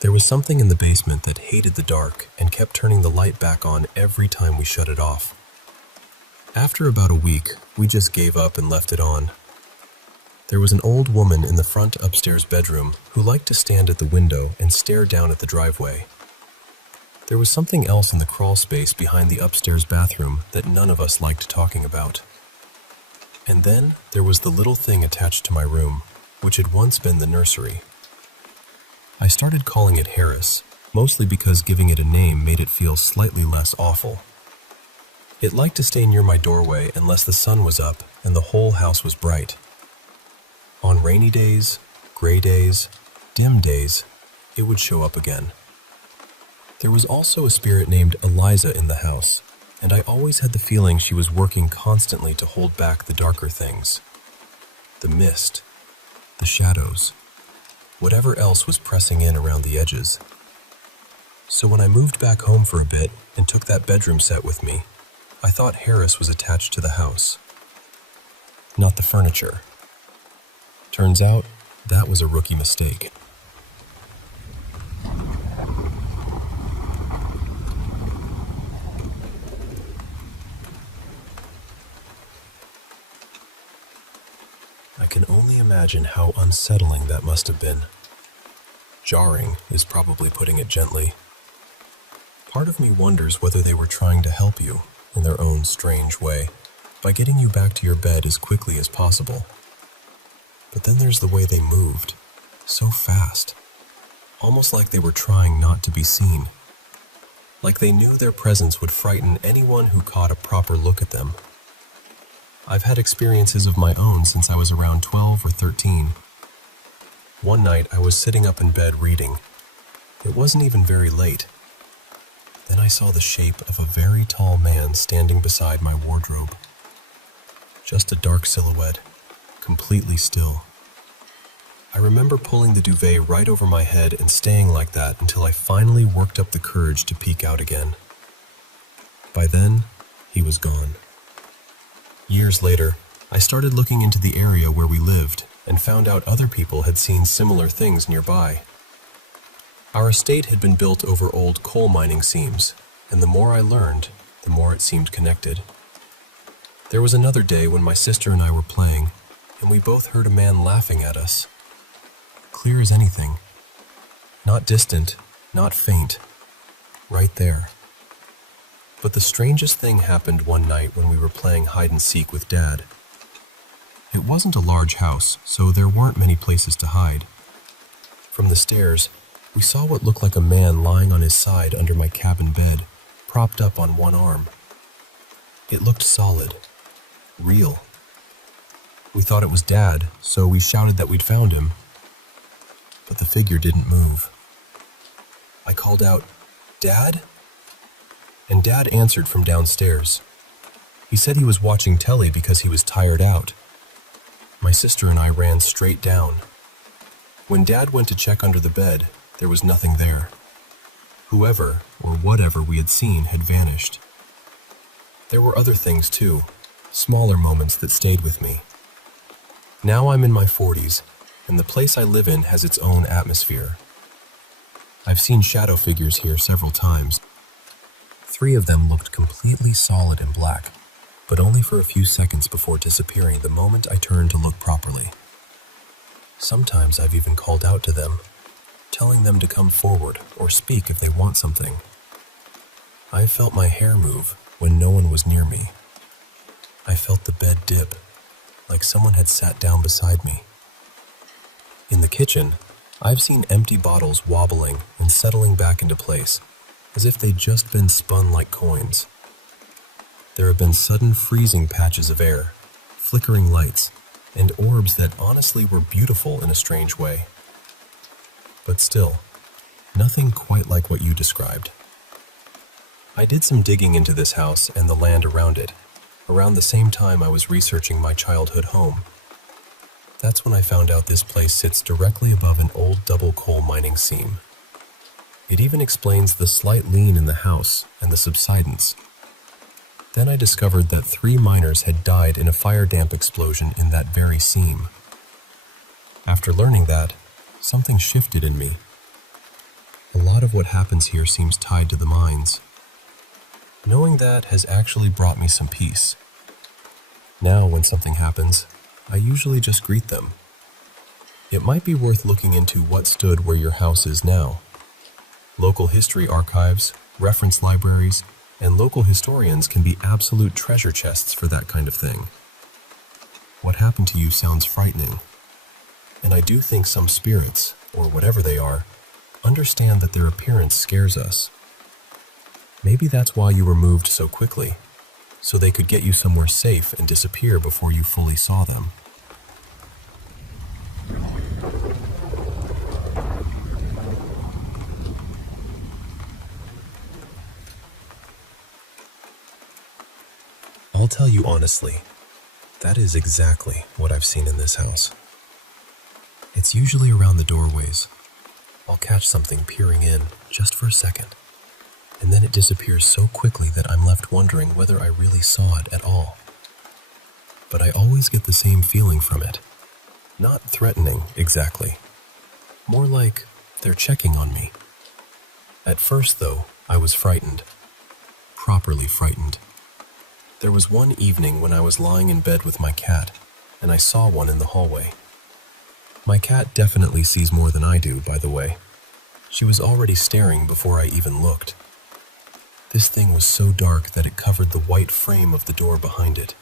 There was something in the basement that hated the dark and kept turning the light back on every time we shut it off. After about a week, we just gave up and left it on. There was an old woman in the front upstairs bedroom who liked to stand at the window and stare down at the driveway. There was something else in the crawl space behind the upstairs bathroom that none of us liked talking about. And then there was the little thing attached to my room, which had once been the nursery. I started calling it Harris, mostly because giving it a name made it feel slightly less awful. It liked to stay near my doorway unless the sun was up and the whole house was bright. On rainy days, gray days, dim days, it would show up again. There was also a spirit named Eliza in the house, and I always had the feeling she was working constantly to hold back the darker things. The mist, the shadows, whatever else was pressing in around the edges. So when I moved back home for a bit and took that bedroom set with me, I thought Harris was attached to the house, not the furniture. Turns out, that was a rookie mistake. I can only imagine how unsettling that must have been. Jarring is probably putting it gently. Part of me wonders whether they were trying to help you, in their own strange way, by getting you back to your bed as quickly as possible. But then there's the way they moved, so fast, almost like they were trying not to be seen. Like they knew their presence would frighten anyone who caught a proper look at them. I've had experiences of my own since I was around 12 or 13. One night I was sitting up in bed reading. It wasn't even very late. Then I saw the shape of a very tall man standing beside my wardrobe. Just a dark silhouette, completely still. I remember pulling the duvet right over my head and staying like that until I finally worked up the courage to peek out again. By then, he was gone. Years later, I started looking into the area where we lived and found out other people had seen similar things nearby. Our estate had been built over old coal mining seams, and the more I learned, the more it seemed connected. There was another day when my sister and I were playing, and we both heard a man laughing at us. Clear as anything. Not distant, not faint. Right there. But the strangest thing happened one night when we were playing hide-and-seek with Dad. It wasn't a large house, so there weren't many places to hide. From the stairs, we saw what looked like a man lying on his side under my cabin bed, propped up on one arm. It looked solid. Real. We thought it was Dad, so we shouted that we'd found him. But the figure didn't move. I called out, "Dad?" And Dad answered from downstairs. He said he was watching telly because he was tired out. My sister and I ran straight down. When Dad went to check under the bed, there was nothing there. Whoever or whatever we had seen had vanished. There were other things too, smaller moments that stayed with me. Now I'm in my 40s, and the place I live in has its own atmosphere. I've seen shadow figures here several times. 3 of them looked completely solid and black, but only for a few seconds before disappearing the moment I turned to look properly. Sometimes I've even called out to them, telling them to come forward or speak if they want something. I felt my hair move when no one was near me. I felt the bed dip, like someone had sat down beside me. In the kitchen, I've seen empty bottles wobbling and settling back into place, as if they'd just been spun like coins. There have been sudden freezing patches of air, flickering lights, and orbs that honestly were beautiful in a strange way. But still, nothing quite like what you described. I did some digging into this house and the land around it, around the same time I was researching my childhood home. That's when I found out this place sits directly above an old double coal mining seam. It even explains the slight lean in the house and the subsidence. Then I discovered that 3 miners had died in a fire damp explosion in that very seam. After learning that, something shifted in me. A lot of what happens here seems tied to the mines. Knowing that has actually brought me some peace. Now, when something happens, I usually just greet them. It might be worth looking into what stood where your house is now. Local history archives, reference libraries, and local historians can be absolute treasure chests for that kind of thing. What happened to you sounds frightening, and I do think some spirits, or whatever they are, understand that their appearance scares us. Maybe that's why you were moved so quickly, so they could get you somewhere safe and disappear before you fully saw them. I'll tell you honestly, that is exactly what I've seen in this house. It's usually around the doorways. I'll catch something peering in just for a second, and then it disappears so quickly that I'm left wondering whether I really saw it at all. But I always get the same feeling from it. Not threatening, exactly. More like they're checking on me. At first, though, I was frightened. Properly frightened. There was one evening when I was lying in bed with my cat, and I saw one in the hallway. My cat definitely sees more than I do, by the way. She was already staring before I even looked. This thing was so dark that it covered the white frame of the door behind it.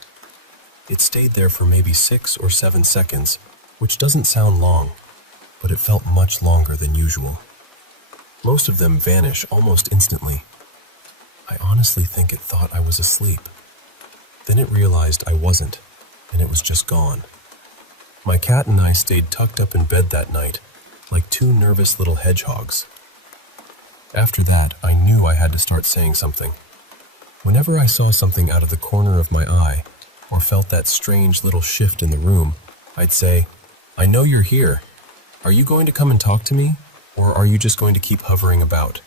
It stayed there for maybe 6 or 7 seconds, which doesn't sound long, but it felt much longer than usual. Most of them vanish almost instantly. I honestly think it thought I was asleep. Then it realized I wasn't, and it was just gone. My cat and I stayed tucked up in bed that night, like 2 nervous little hedgehogs. After that, I knew I had to start saying something. Whenever I saw something out of the corner of my eye, or felt that strange little shift in the room, I'd say, "I know you're here. Are you going to come and talk to me, or are you just going to keep hovering about?"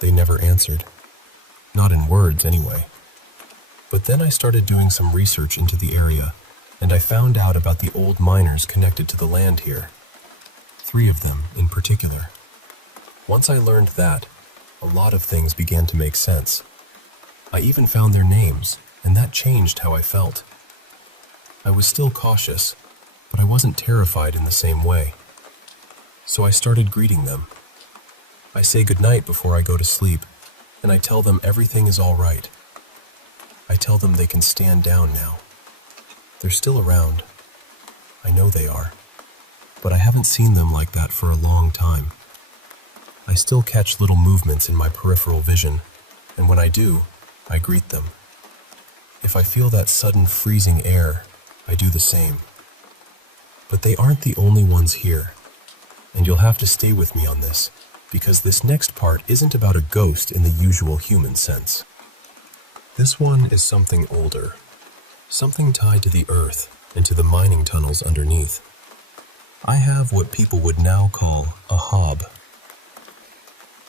They never answered. Not in words, anyway. But then I started doing some research into the area, and I found out about the old miners connected to the land here. 3 of them, in particular. Once I learned that, a lot of things began to make sense. I even found their names, and that changed how I felt. I was still cautious, but I wasn't terrified in the same way. So I started greeting them. I say goodnight before I go to sleep, and I tell them everything is all right. I tell them they can stand down now. They're still around. I know they are. But I haven't seen them like that for a long time. I still catch little movements in my peripheral vision, and when I do, I greet them. If I feel that sudden freezing air, I do the same. But they aren't the only ones here, and you'll have to stay with me on this, because this next part isn't about a ghost in the usual human sense. This one is something older, something tied to the earth and to the mining tunnels underneath. I have what people would now call a hob.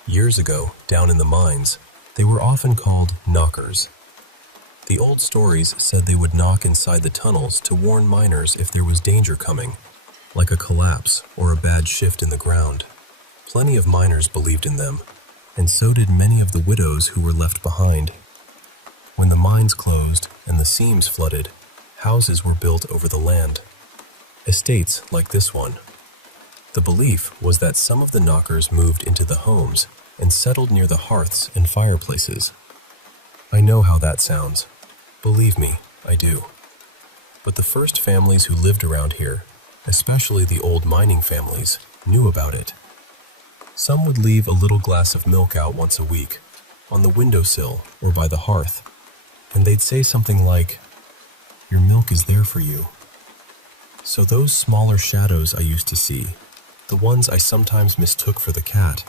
Years ago, down in the mines, they were often called knockers. The old stories said they would knock inside the tunnels to warn miners if there was danger coming, like a collapse or a bad shift in the ground. Plenty of miners believed in them, and so did many of the widows who were left behind. When the mines closed and the seams flooded, houses were built over the land. Estates like this one. The belief was that some of the knockers moved into the homes and settled near the hearths and fireplaces. I know how that sounds. Believe me, I do. But the first families who lived around here, especially the old mining families, knew about it. Some would leave a little glass of milk out once a week, on the windowsill or by the hearth, and they'd say something like, "Your milk is there for you." So those smaller shadows I used to see, the ones I sometimes mistook for the cat,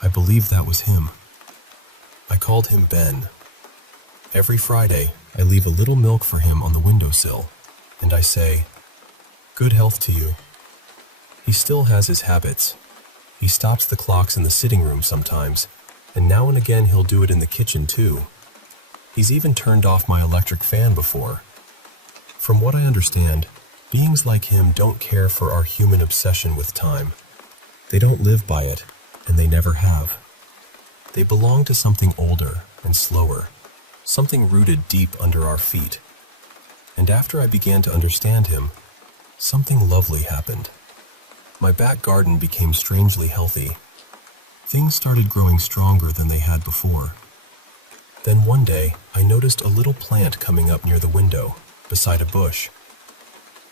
I believed that was him. I called him Ben. Every Friday, I leave a little milk for him on the windowsill, and I say, "Good health to you." He still has his habits. He stops the clocks in the sitting room sometimes, and now and again he'll do it in the kitchen too. He's even turned off my electric fan before. From what I understand, beings like him don't care for our human obsession with time. They don't live by it, and they never have. They belong to something older and slower, something rooted deep under our feet. And after I began to understand him, something lovely happened. My back garden became strangely healthy. Things started growing stronger than they had before. Then one day, I noticed a little plant coming up near the window, beside a bush.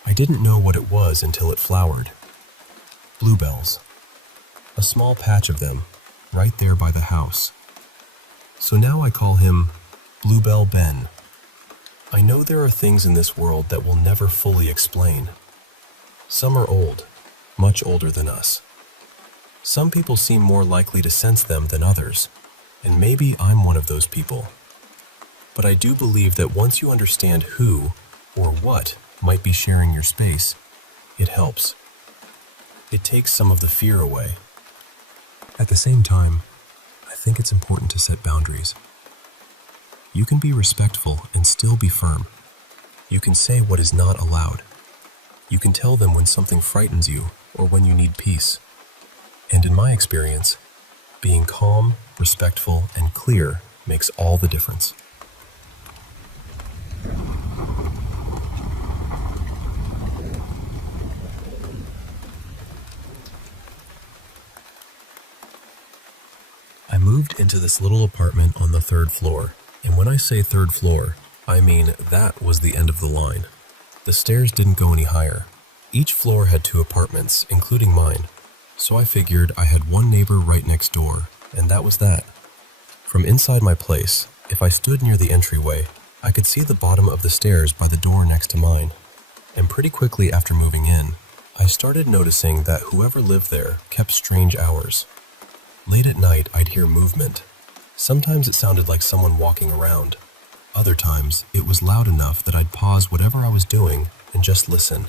I didn't know what it was until it flowered. Bluebells. A small patch of them, right there by the house. So now I call him Bluebell Ben. I know there are things in this world that we'll never fully explain. Some are old, much older than us. Some people seem more likely to sense them than others, and maybe I'm one of those people. But I do believe that once you understand who or what might be sharing your space, it helps. It takes some of the fear away. At the same time, I think it's important to set boundaries. You can be respectful and still be firm. You can say what is not allowed. You can tell them when something frightens you or when you need peace. And in my experience, being calm, respectful, and clear makes all the difference. I moved into this little apartment on the 3rd floor, and when I say 3rd floor, I mean that was the end of the line. The stairs didn't go any higher. Each floor had 2 apartments, including mine, so I figured I had one neighbor right next door, and that was that. From inside my place, if I stood near the entryway, I could see the bottom of the stairs by the door next to mine. And pretty quickly after moving in, I started noticing that whoever lived there kept strange hours. Late at night, I'd hear movement. Sometimes it sounded like someone walking around. Other times, it was loud enough that I'd pause whatever I was doing and just listen.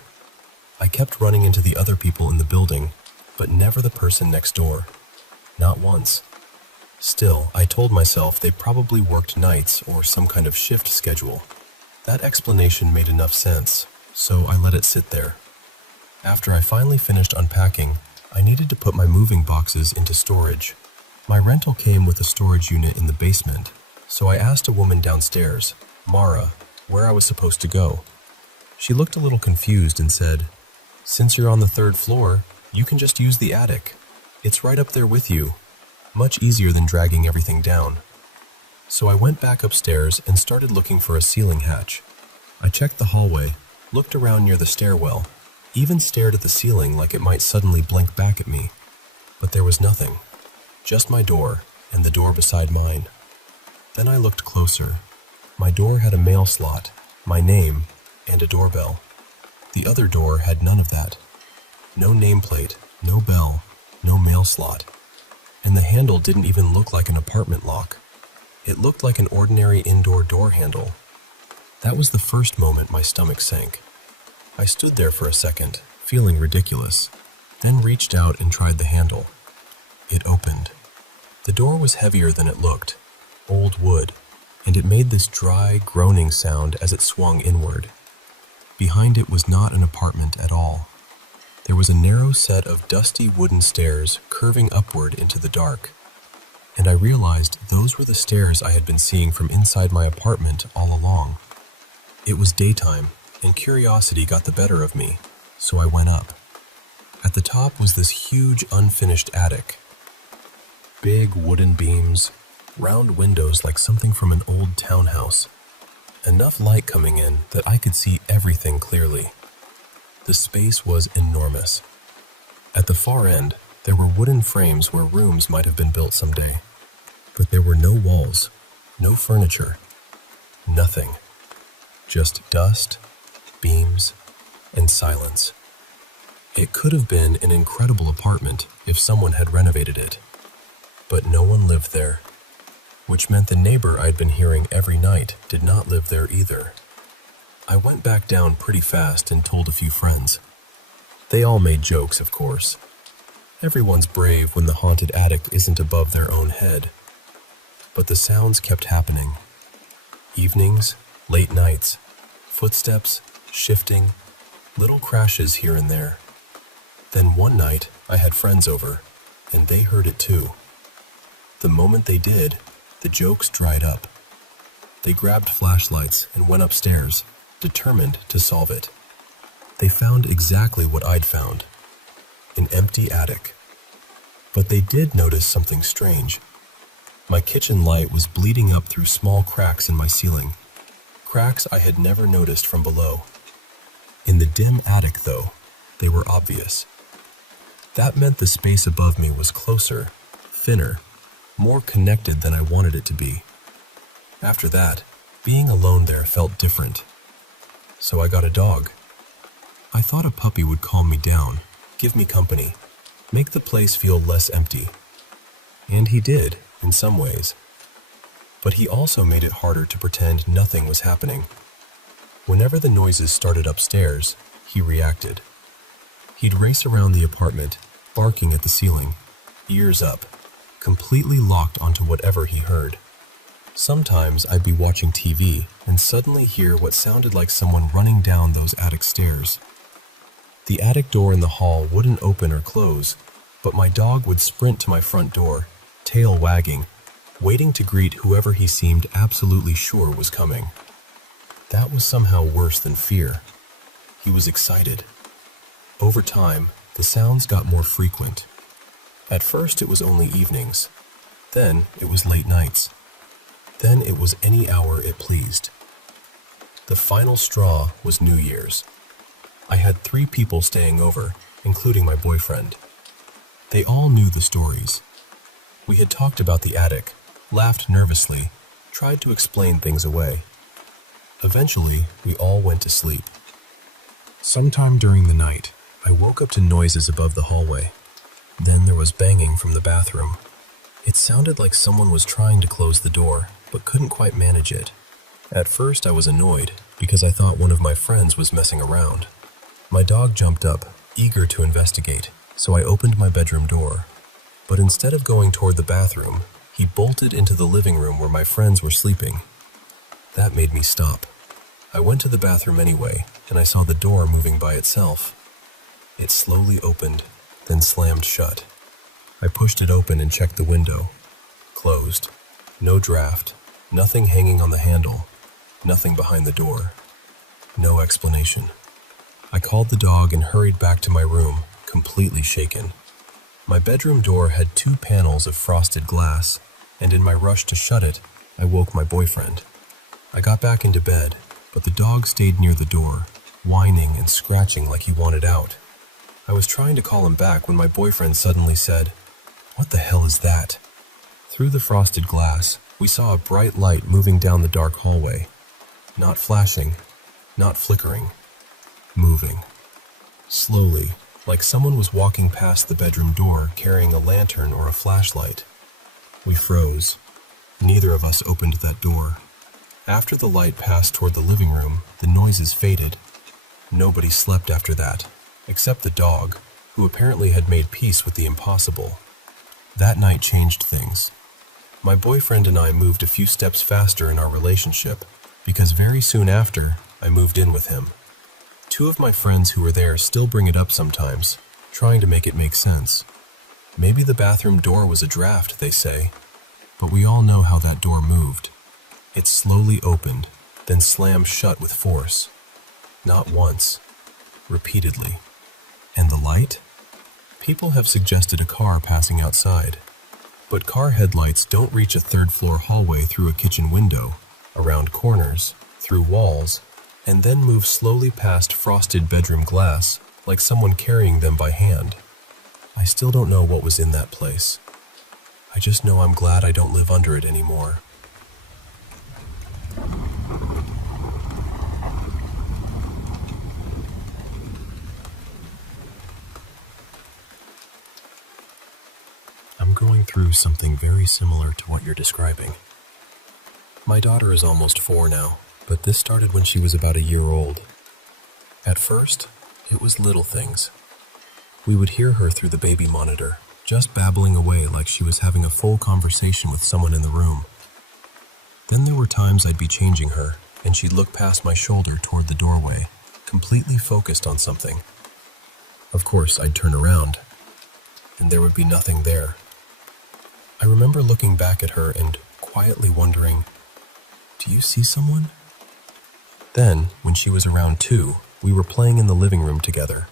I kept running into the other people in the building, but never the person next door. Not once. Still, I told myself they probably worked nights or some kind of shift schedule. That explanation made enough sense, so I let it sit there. After I finally finished unpacking, I needed to put my moving boxes into storage. My rental came with a storage unit in the basement, so I asked a woman downstairs, Mara, where I was supposed to go. She looked a little confused and said, "Since you're on the 3rd floor, you can just use the attic. It's right up there with you. Much easier than dragging everything down." So I went back upstairs and started looking for a ceiling hatch. I checked the hallway, looked around near the stairwell, even stared at the ceiling like it might suddenly blink back at me. But there was nothing. Just my door and the door beside mine. Then I looked closer. My door had a mail slot, my name, and a doorbell. The other door had none of that. No nameplate, no bell, no mail slot. And the handle didn't even look like an apartment lock. It looked like an ordinary indoor door handle. That was the first moment my stomach sank. I stood there for a second, feeling ridiculous, then reached out and tried the handle. It opened. The door was heavier than it looked. Old wood. and it made this dry, groaning sound as it swung inward. Behind it was not an apartment at all. There was a narrow set of dusty wooden stairs curving upward into the dark, and I realized those were the stairs I had been seeing from inside my apartment all along. It was daytime, and curiosity got the better of me, so I went up. At the top was this huge unfinished attic. Big wooden beams, round windows like something from an old townhouse. Enough light coming in that I could see everything clearly. The space was enormous. At the far end, there were wooden frames where rooms might have been built someday. But there were no walls, no furniture, nothing. Just dust, beams, and silence. It could have been an incredible apartment if someone had renovated it. But no one lived there, which meant the neighbor I'd been hearing every night did not live there either. I went back down pretty fast and told a few friends. They all made jokes, of course. Everyone's brave when the haunted attic isn't above their own head. But the sounds kept happening. Evenings, late nights, footsteps, shifting, little crashes here and there. Then one night, I had friends over, and they heard it too. The moment they did, the jokes dried up. They grabbed flashlights and went upstairs, determined to solve it. They found exactly what I'd found, an empty attic. But they did notice something strange. My kitchen light was bleeding up through small cracks in my ceiling, cracks I had never noticed from below. In the dim attic, though, they were obvious. That meant the space above me was closer, thinner, more connected than I wanted it to be. After that, being alone there felt different. So I got a dog. I thought a puppy would calm me down, give me company, make the place feel less empty. And he did, in some ways. But he also made it harder to pretend nothing was happening. Whenever the noises started upstairs, he reacted. He'd race around the apartment, barking at the ceiling, ears up, completely locked onto whatever he heard. Sometimes I'd be watching TV and suddenly hear what sounded like someone running down those attic stairs. The attic door in the hall wouldn't open or close, but my dog would sprint to my front door, tail wagging, waiting to greet whoever he seemed absolutely sure was coming. That was somehow worse than fear. He was excited. Over time, the sounds got more frequent. At first it was only evenings. Then it was late nights. Then it was any hour it pleased. The final straw was New Year's. I had 3 people staying over, including my boyfriend. They all knew the stories. We had talked about the attic, laughed nervously, tried to explain things away. Eventually, we all went to sleep. Sometime during the night, I woke up to noises above the hallway. Then there was banging from the bathroom. It sounded like someone was trying to close the door, but couldn't quite manage it. At first I was annoyed, because I thought one of my friends was messing around. My dog jumped up, eager to investigate, so I opened my bedroom door. But instead of going toward the bathroom, he bolted into the living room where my friends were sleeping. That made me stop. I went to the bathroom anyway, and I saw the door moving by itself. It slowly opened, then slammed shut. I pushed it open and checked the window. Closed. No draft. Nothing hanging on the handle. Nothing behind the door. No explanation. I called the dog and hurried back to my room, completely shaken. My bedroom door had 2 panels of frosted glass, and in my rush to shut it, I woke my boyfriend. I got back into bed, but the dog stayed near the door, whining and scratching like he wanted out. I was trying to call him back when my boyfriend suddenly said, "What the hell is that?" Through the frosted glass, we saw a bright light moving down the dark hallway. Not flashing, not flickering, moving. Slowly, like someone was walking past the bedroom door carrying a lantern or a flashlight. We froze. Neither of us opened that door. After the light passed toward the living room, the noises faded. Nobody slept after that, except the dog, who apparently had made peace with the impossible. That night changed things. My boyfriend and I moved a few steps faster in our relationship because very soon after, I moved in with him. Two of my friends who were there still bring it up sometimes, trying to make it make sense. Maybe the bathroom door was a draft, they say, but we all know how that door moved. It slowly opened, then slammed shut with force. Not once, repeatedly. And the light? People have suggested a car passing outside, but car headlights don't reach a third-floor hallway through a kitchen window, around corners, through walls, and then move slowly past frosted bedroom glass like someone carrying them by hand. I still don't know what was in that place. I just know I'm glad I don't live under it anymore. I'm going through something very similar to what you're describing. My daughter is almost 4 now, but this started when she was about a year old. At first, it was little things. We would hear her through the baby monitor, just babbling away like she was having a full conversation with someone in the room. Then there were times I'd be changing her, and she'd look past my shoulder toward the doorway, completely focused on something. Of course, I'd turn around, and there would be nothing there. I remember looking back at her and quietly wondering, "Do you see someone?" Then, when she was around 2, we were playing in the living room together.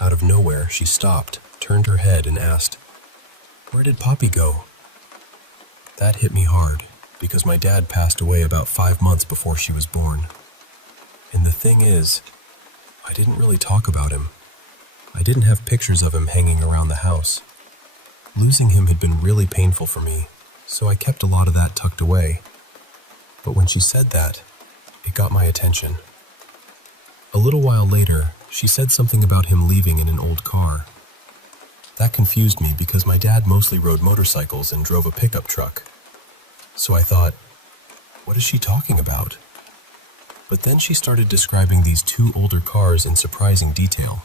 Out of nowhere, she stopped, turned her head, and asked, "Where did Poppy go?" That hit me hard, because my dad passed away about 5 months before she was born. And the thing is, I didn't really talk about him. I didn't have pictures of him hanging around the house. Losing him had been really painful for me, so I kept a lot of that tucked away. But when she said that, it got my attention. A little while later, she said something about him leaving in an old car. That confused me because my dad mostly rode motorcycles and drove a pickup truck. So I thought, what is she talking about? But then she started describing these 2 older cars in surprising detail.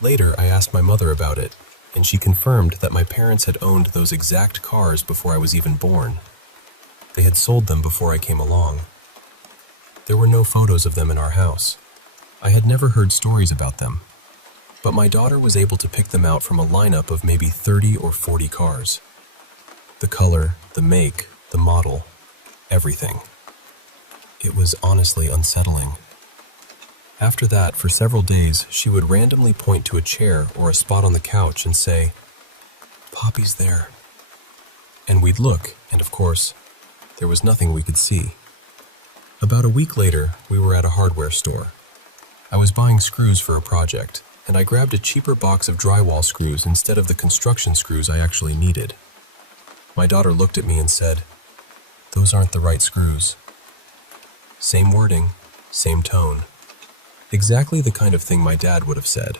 Later, I asked my mother about it, and she confirmed that my parents had owned those exact cars before I was even born. They had sold them before I came along. There were no photos of them in our house. I had never heard stories about them, but my daughter was able to pick them out from a lineup of maybe 30 or 40 cars. The color, the make, the model, everything. It was honestly unsettling. After that, for several days, she would randomly point to a chair or a spot on the couch and say, "Poppy's there." And we'd look, and of course, there was nothing we could see. About a week later, we were at a hardware store. I was buying screws for a project, and I grabbed a cheaper box of drywall screws instead of the construction screws I actually needed. My daughter looked at me and said, "Those aren't the right screws." Same wording, same tone. Exactly the kind of thing my dad would have said.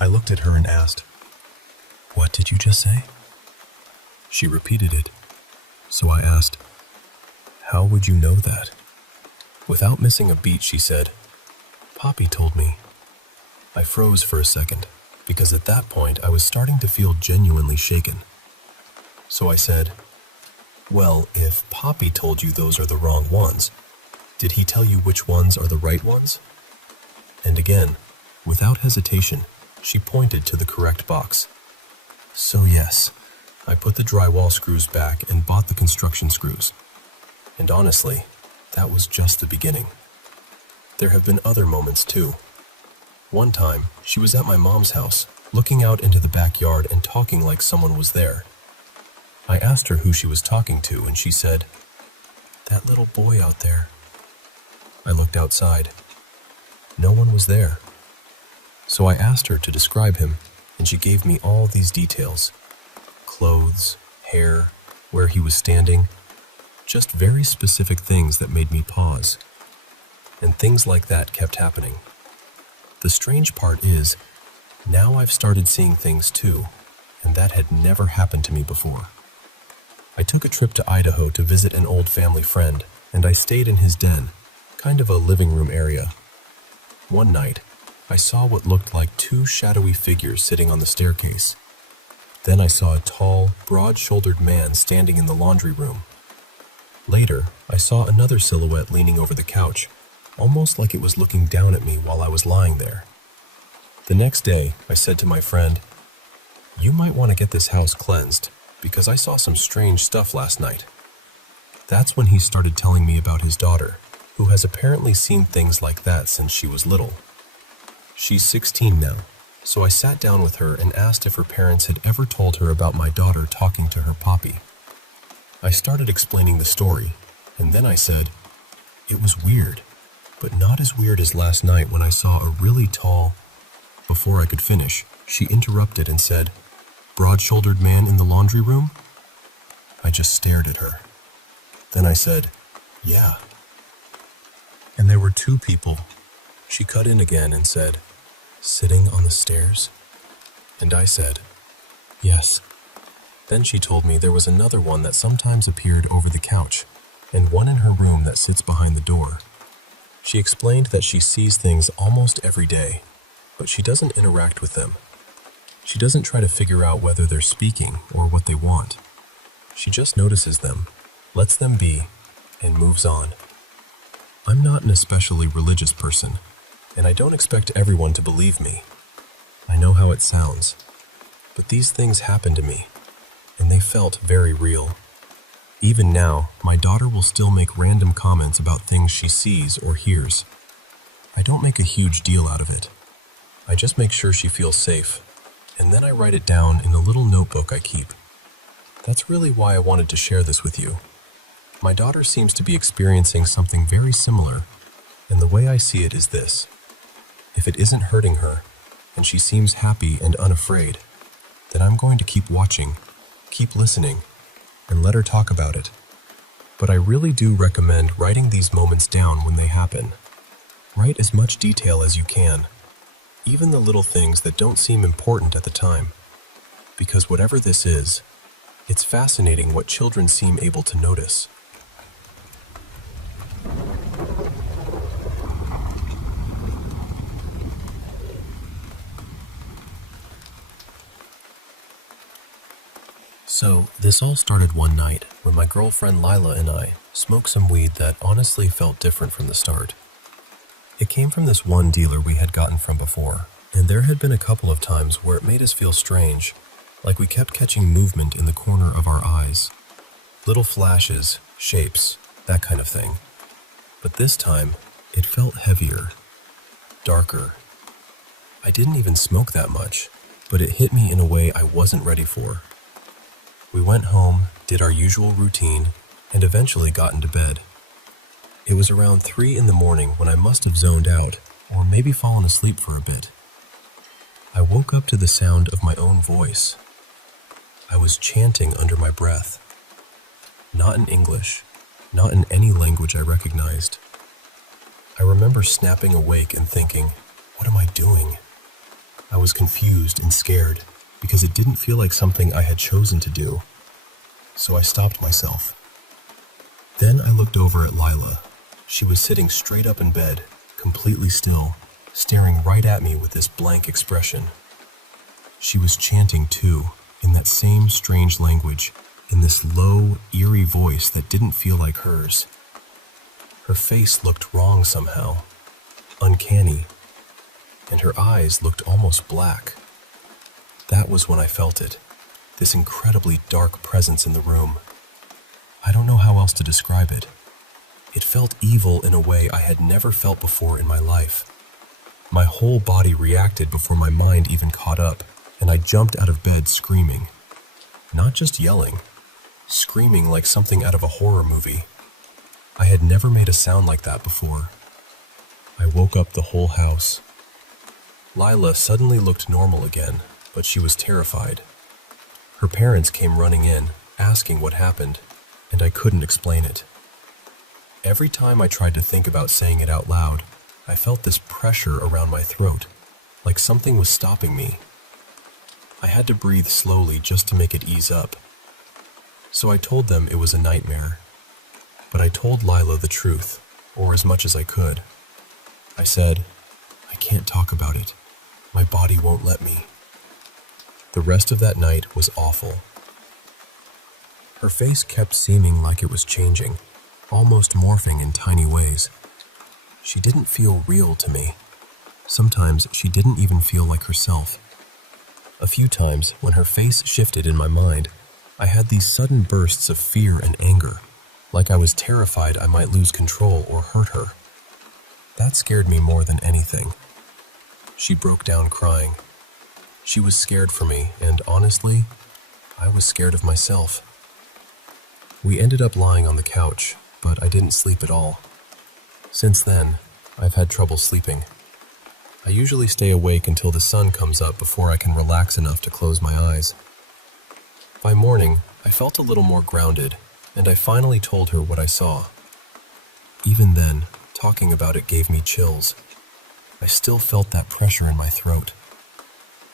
I looked at her and asked, "What did you just say?" She repeated it. So I asked, "How would you know that?" Without missing a beat, she said, "Poppy told me." I froze for a second, because at that point I was starting to feel genuinely shaken. So I said, "Well, if Poppy told you those are the wrong ones, did he tell you which ones are the right ones?" And again, without hesitation, she pointed to the correct box. So yes, I put the drywall screws back and bought the construction screws. And honestly, that was just the beginning. There have been other moments too. One time, she was at my mom's house, looking out into the backyard and talking like someone was there. I asked her who she was talking to, and she said, "That little boy out there." I looked outside. No one was there. So I asked her to describe him, and she gave me all these details. Clothes, hair, where he was standing. Just very specific things that made me pause. And things like that kept happening. The strange part is, now I've started seeing things too, and that had never happened to me before. I took a trip to Idaho to visit an old family friend, and I stayed in his den, kind of a living room area. One night, I saw what looked like 2 shadowy figures sitting on the staircase. Then I saw a tall, broad-shouldered man standing in the laundry room. Later, I saw another silhouette leaning over the couch, almost like it was looking down at me while I was lying there. The next day, I said to my friend, "You might want to get this house cleansed, because I saw some strange stuff last night." That's when he started telling me about his daughter, who has apparently seen things like that since she was little. She's 16 now, so I sat down with her and asked if her parents had ever told her about my daughter talking to her poppy. I started explaining the story, and then I said, "It was weird, but not as weird as last night when I saw a really tall..." Before I could finish, she interrupted and said, "Broad-shouldered man in the laundry room?" I just stared at her. Then I said, "Yeah." "And there were two people." She cut in again and said, "Sitting on the stairs?" And I said, "Yes." Then she told me there was another one that sometimes appeared over the couch, and one in her room that sits behind the door. She explained that she sees things almost every day, but she doesn't interact with them. She doesn't try to figure out whether they're speaking or what they want. She just notices them, lets them be, and moves on. I'm not an especially religious person, and I don't expect everyone to believe me. I know how it sounds, but these things happen to me, and they felt very real. Even now, my daughter will still make random comments about things she sees or hears. I don't make a huge deal out of it. I just make sure she feels safe, and then I write it down in a little notebook I keep. That's really why I wanted to share this with you. My daughter seems to be experiencing something very similar, and the way I see it is this. If it isn't hurting her, and she seems happy and unafraid, then I'm going to keep watching, keep listening, and let her talk about it. But I really do recommend writing these moments down when they happen. Write as much detail as you can, even the little things that don't seem important at the time. Because whatever this is, it's fascinating what children seem able to notice. So, this all started one night when my girlfriend Lila and I smoked some weed that honestly felt different from the start. It came from this one dealer we had gotten from before, and there had been a couple of times where it made us feel strange, like we kept catching movement in the corner of our eyes. Little flashes, shapes, that kind of thing. But this time, it felt heavier, darker. I didn't even smoke that much, but it hit me in a way I wasn't ready for. We went home, did our usual routine, and eventually got into bed. It was around 3 in the morning when I must have zoned out, or maybe fallen asleep for a bit. I woke up to the sound of my own voice. I was chanting under my breath. Not in English, not in any language I recognized. I remember snapping awake and thinking, what am I doing? I was confused and scared, because it didn't feel like something I had chosen to do. So I stopped myself. Then I looked over at Lila. She was sitting straight up in bed, completely still, staring right at me with this blank expression. She was chanting too, in that same strange language, in this low, eerie voice that didn't feel like hers. Her face looked wrong somehow, uncanny, and her eyes looked almost black. That was when I felt it, this incredibly dark presence in the room. I don't know how else to describe it. It felt evil in a way I had never felt before in my life. My whole body reacted before my mind even caught up, and I jumped out of bed screaming. Not just yelling, screaming like something out of a horror movie. I had never made a sound like that before. I woke up the whole house. Lila suddenly looked normal again, but she was terrified. Her parents came running in, asking what happened, and I couldn't explain it. Every time I tried to think about saying it out loud, I felt this pressure around my throat, like something was stopping me. I had to breathe slowly just to make it ease up. So I told them it was a nightmare. But I told Lila the truth, or as much as I could. I said, I can't talk about it. My body won't let me. The rest of that night was awful. Her face kept seeming like it was changing, almost morphing in tiny ways. She didn't feel real to me. Sometimes she didn't even feel like herself. A few times, when her face shifted in my mind, I had these sudden bursts of fear and anger, like I was terrified I might lose control or hurt her. That scared me more than anything. She broke down crying. She was scared for me, and honestly, I was scared of myself. We ended up lying on the couch, but I didn't sleep at all. Since then, I've had trouble sleeping. I usually stay awake until the sun comes up before I can relax enough to close my eyes. By morning, I felt a little more grounded, and I finally told her what I saw. Even then, talking about it gave me chills. I still felt that pressure in my throat.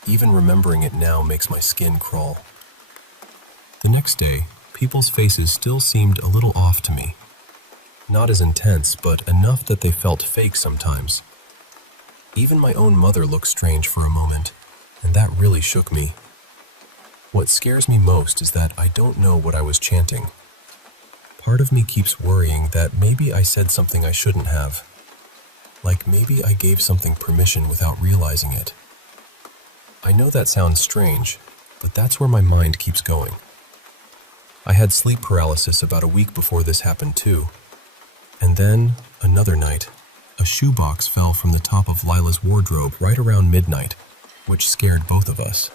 Even remembering it now makes my skin crawl. The next day, people's faces still seemed a little off to me. Not as intense, but enough that they felt fake sometimes. Even my own mother looked strange for a moment, and that really shook me. What scares me most is that I don't know what I was chanting. Part of me keeps worrying that maybe I said something I shouldn't have. Like maybe I gave something permission without realizing it. I know that sounds strange, but that's where my mind keeps going. I had sleep paralysis about a week before this happened too. And then, another night, a shoebox fell from the top of Lila's wardrobe right around midnight, which scared both of us.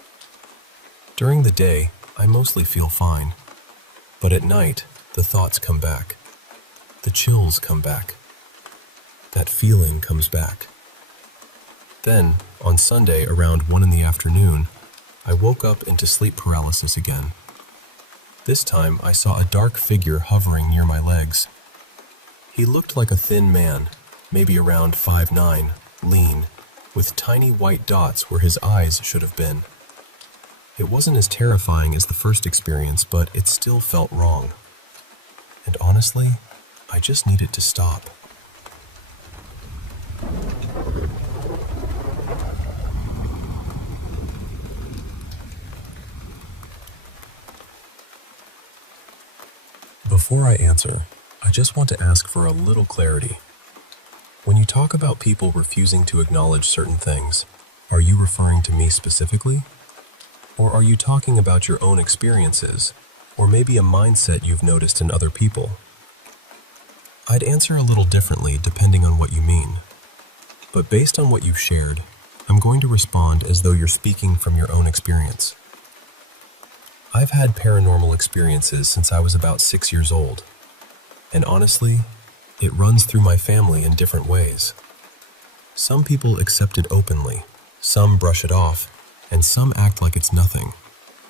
During the day, I mostly feel fine. But at night, the thoughts come back. The chills come back. That feeling comes back. Then, on Sunday around 1 in the afternoon, I woke up into sleep paralysis again. This time, I saw a dark figure hovering near my legs. He looked like a thin man, maybe around 5'9", lean, with tiny white dots where his eyes should have been. It wasn't as terrifying as the first experience, but it still felt wrong. And honestly, I just needed to stop. Before I answer, I just want to ask for a little clarity. When you talk about people refusing to acknowledge certain things, are you referring to me specifically? Or are you talking about your own experiences, or maybe a mindset you've noticed in other people? I'd answer a little differently depending on what you mean. But based on what you've shared, I'm going to respond as though you're speaking from your own experience. I've had paranormal experiences since I was about 6 years old. And honestly, it runs through my family in different ways. Some people accept it openly, some brush it off, and some act like it's nothing,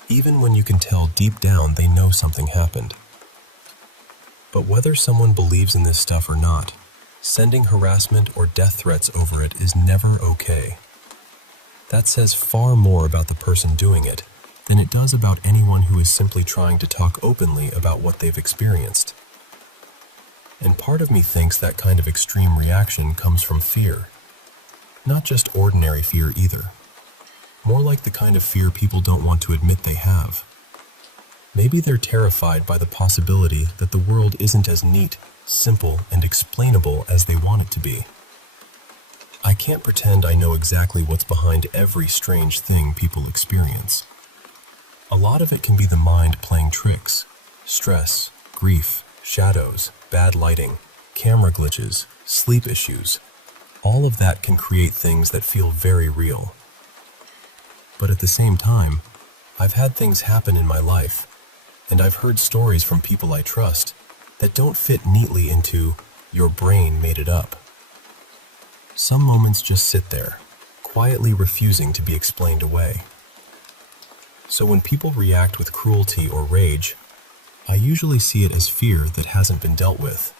even when you can tell deep down they know something happened. But whether someone believes in this stuff or not, sending harassment or death threats over it is never okay. That says far more about the person doing it than it does about anyone who is simply trying to talk openly about what they've experienced. And part of me thinks that kind of extreme reaction comes from fear. Not just ordinary fear either. More like the kind of fear people don't want to admit they have. Maybe they're terrified by the possibility that the world isn't as neat, simple, and explainable as they want it to be. I can't pretend I know exactly what's behind every strange thing people experience. A lot of it can be the mind playing tricks, stress, grief, shadows, bad lighting, camera glitches, sleep issues. All of that can create things that feel very real. But at the same time, I've had things happen in my life, and I've heard stories from people I trust that don't fit neatly into "your brain made it up." Some moments just sit there, quietly refusing to be explained away. So when people react with cruelty or rage, I usually see it as fear that hasn't been dealt with.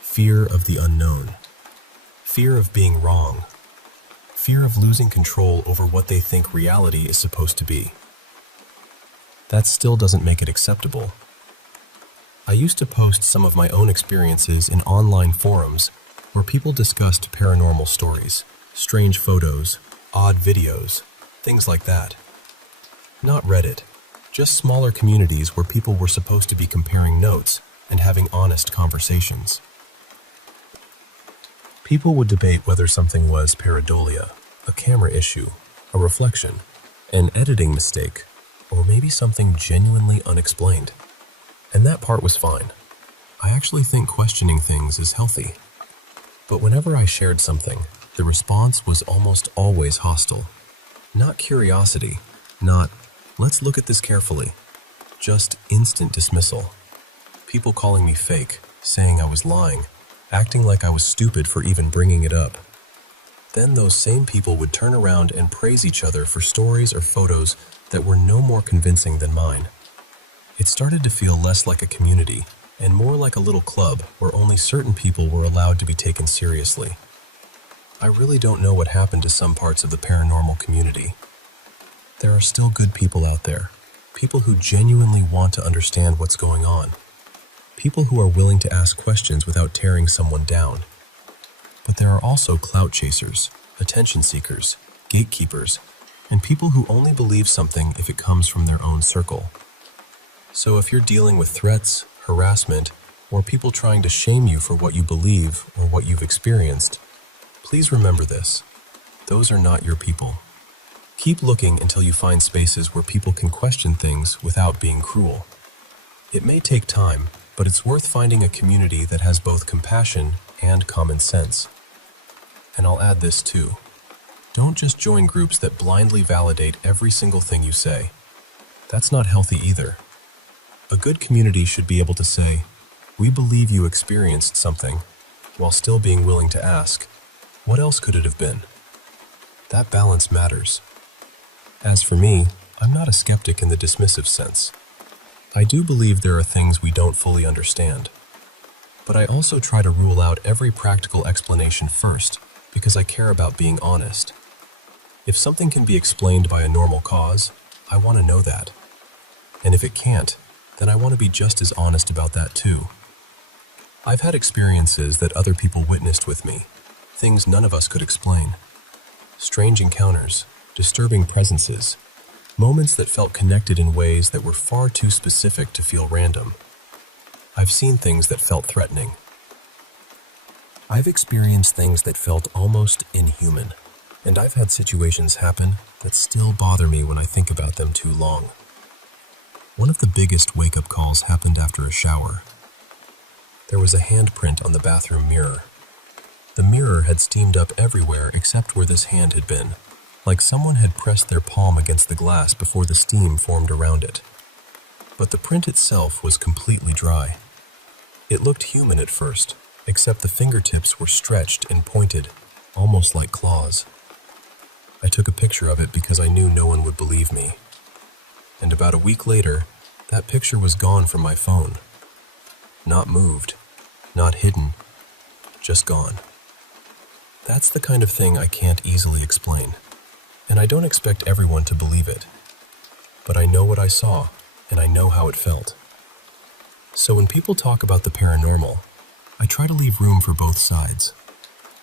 Fear of the unknown. Fear of being wrong. Fear of losing control over what they think reality is supposed to be. That still doesn't make it acceptable. I used to post some of my own experiences in online forums where people discussed paranormal stories, strange photos, odd videos, things like that. Not Reddit, just smaller communities where people were supposed to be comparing notes and having honest conversations. People would debate whether something was pareidolia, a camera issue, a reflection, an editing mistake, or maybe something genuinely unexplained. And that part was fine. I actually think questioning things is healthy. But whenever I shared something, the response was almost always hostile. Not curiosity, not, let's look at this carefully, just instant dismissal. People calling me fake, saying I was lying, acting like I was stupid for even bringing it up. Then those same people would turn around and praise each other for stories or photos that were no more convincing than mine. It started to feel less like a community and more like a little club where only certain people were allowed to be taken seriously. I really don't know what happened to some parts of the paranormal community. There are still good people out there, people who genuinely want to understand what's going on, people who are willing to ask questions without tearing someone down. But there are also clout chasers, attention seekers, gatekeepers, and people who only believe something if it comes from their own circle. So if you're dealing with threats, harassment, or people trying to shame you for what you believe or what you've experienced, please remember this. Those are not your people. Keep looking until you find spaces where people can question things without being cruel. It may take time, but it's worth finding a community that has both compassion and common sense. And I'll add this too. Don't just join groups that blindly validate every single thing you say. That's not healthy either. A good community should be able to say, we believe you experienced something, while still being willing to ask, what else could it have been? That balance matters. As for me, I'm not a skeptic in the dismissive sense. I do believe there are things we don't fully understand. But I also try to rule out every practical explanation first, because I care about being honest. If something can be explained by a normal cause, I want to know that. And if it can't, then I want to be just as honest about that too. I've had experiences that other people witnessed with me, things none of us could explain. Strange encounters, disturbing presences, moments that felt connected in ways that were far too specific to feel random. I've seen things that felt threatening. I've experienced things that felt almost inhuman, and I've had situations happen that still bother me when I think about them too long. One of the biggest wake-up calls happened after a shower. There was a handprint on the bathroom mirror. The mirror had steamed up everywhere except where this hand had been, like someone had pressed their palm against the glass before the steam formed around it. But the print itself was completely dry. It looked human at first, except the fingertips were stretched and pointed, almost like claws. I took a picture of it because I knew no one would believe me. And about a week later, that picture was gone from my phone. Not moved, not hidden, just gone. That's the kind of thing I can't easily explain, and I don't expect everyone to believe it. But I know what I saw, and I know how it felt. So when people talk about the paranormal, I try to leave room for both sides,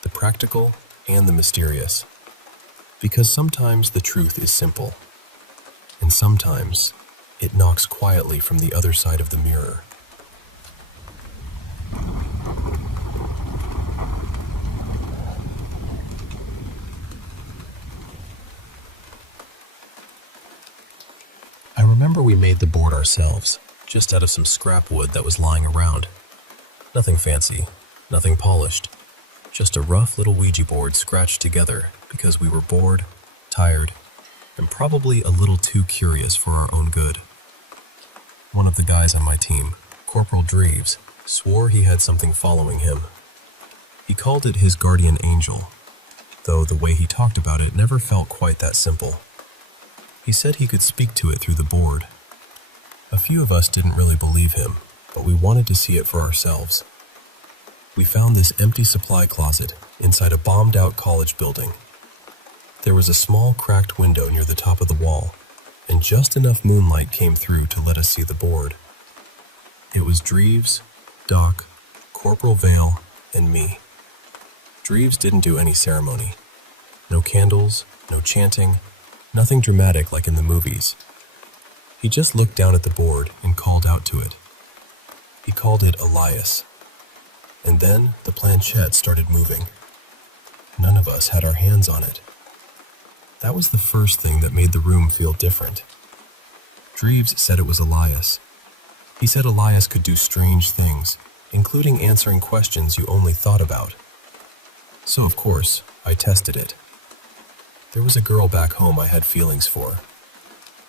the practical and the mysterious. Because sometimes the truth is simple, and sometimes it knocks quietly from the other side of the mirror. I remember we made the board ourselves, just out of some scrap wood that was lying around. Nothing fancy, nothing polished, just a rough little Ouija board scratched together because we were bored, tired, and probably a little too curious for our own good. One of the guys on my team, Corporal Dreves, swore he had something following him. He called it his guardian angel, though the way he talked about it never felt quite that simple. He said he could speak to it through the board. A few of us didn't really believe him, but we wanted to see it for ourselves. We found this empty supply closet inside a bombed-out college building. There was a small cracked window near the top of the wall, and just enough moonlight came through to let us see the board. It was Dreves, Doc, Corporal Vale, and me. Dreves didn't do any ceremony. No candles, no chanting, nothing dramatic like in the movies. He just looked down at the board and called out to it. He called it Elias. And then the planchette started moving. None of us had our hands on it. That was the first thing that made the room feel different. Dreves said it was Elias. He said Elias could do strange things, including answering questions you only thought about. So, of course, I tested it. There was a girl back home I had feelings for.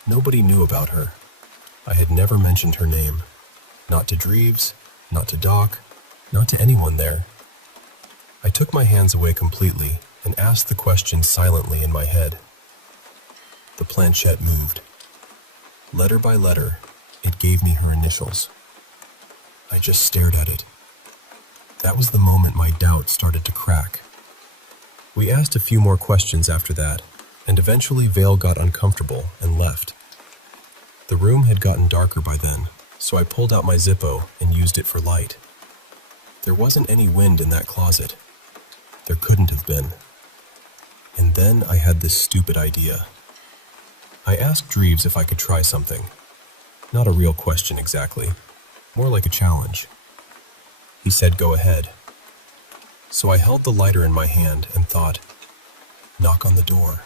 Nobody knew about her. I had never mentioned her name. Not to Dreves, not to Doc, not to anyone there. I took my hands away completely and asked the question silently in my head. The planchette moved. Letter by letter, it gave me her initials. I just stared at it. That was the moment my doubt started to crack. We asked a few more questions after that, and eventually Vale got uncomfortable and left. The room had gotten darker by then, so I pulled out my Zippo and used it for light. There wasn't any wind in that closet. There couldn't have been. And then I had this stupid idea. I asked Dreves if I could try something. Not a real question exactly, more like a challenge. He said go ahead. So I held the lighter in my hand and thought, knock on the door.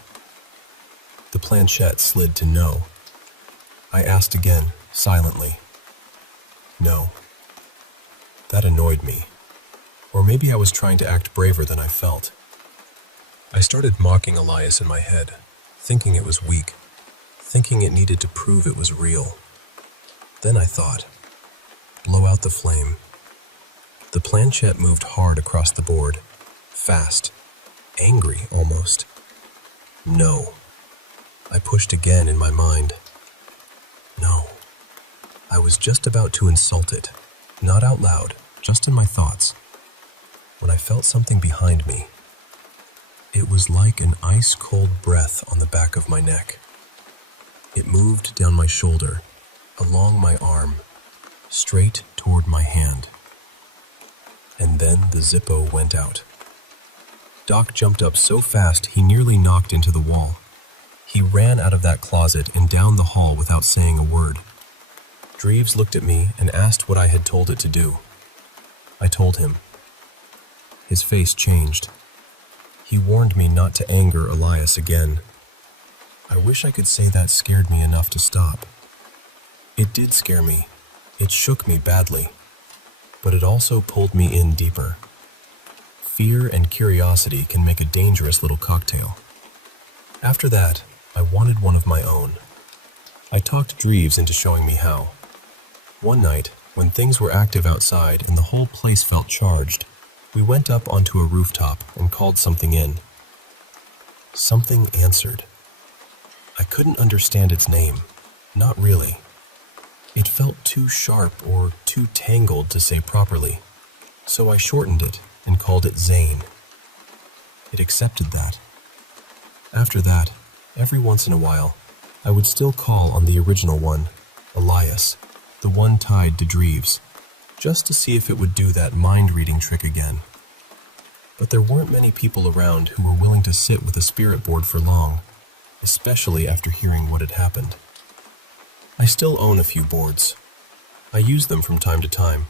The planchette slid to no. I asked again, silently. No. That annoyed me. Or maybe I was trying to act braver than I felt. I started mocking Elias in my head, thinking it was weak, thinking it needed to prove it was real. Then I thought, blow out the flame. The planchette moved hard across the board, fast, angry almost. No. I pushed again in my mind. No. I was just about to insult it, not out loud, just in my thoughts, when I felt something behind me. It was like an ice-cold breath on the back of my neck. It moved down my shoulder, along my arm, straight toward my hand. And then the Zippo went out. Doc jumped up so fast he nearly knocked into the wall. He ran out of that closet and down the hall without saying a word. Dreves looked at me and asked what I had told it to do. I told him. His face changed. He warned me not to anger Elias again. I wish I could say that scared me enough to stop. It did scare me. It shook me badly. But it also pulled me in deeper. Fear and curiosity can make a dangerous little cocktail. After that, I wanted one of my own. I talked Dreves into showing me how. One night, when things were active outside and the whole place felt charged, we went up onto a rooftop and called something in. Something answered. I couldn't understand its name. Not really. It felt too sharp or too tangled to say properly, so I shortened it and called it Zane. It accepted that. After that, every once in a while, I would still call on the original one, Elias, the one tied to Dreves, just to see if it would do that mind-reading trick again. But there weren't many people around who were willing to sit with a spirit board for long, especially after hearing what had happened. I still own a few boards. I use them from time to time.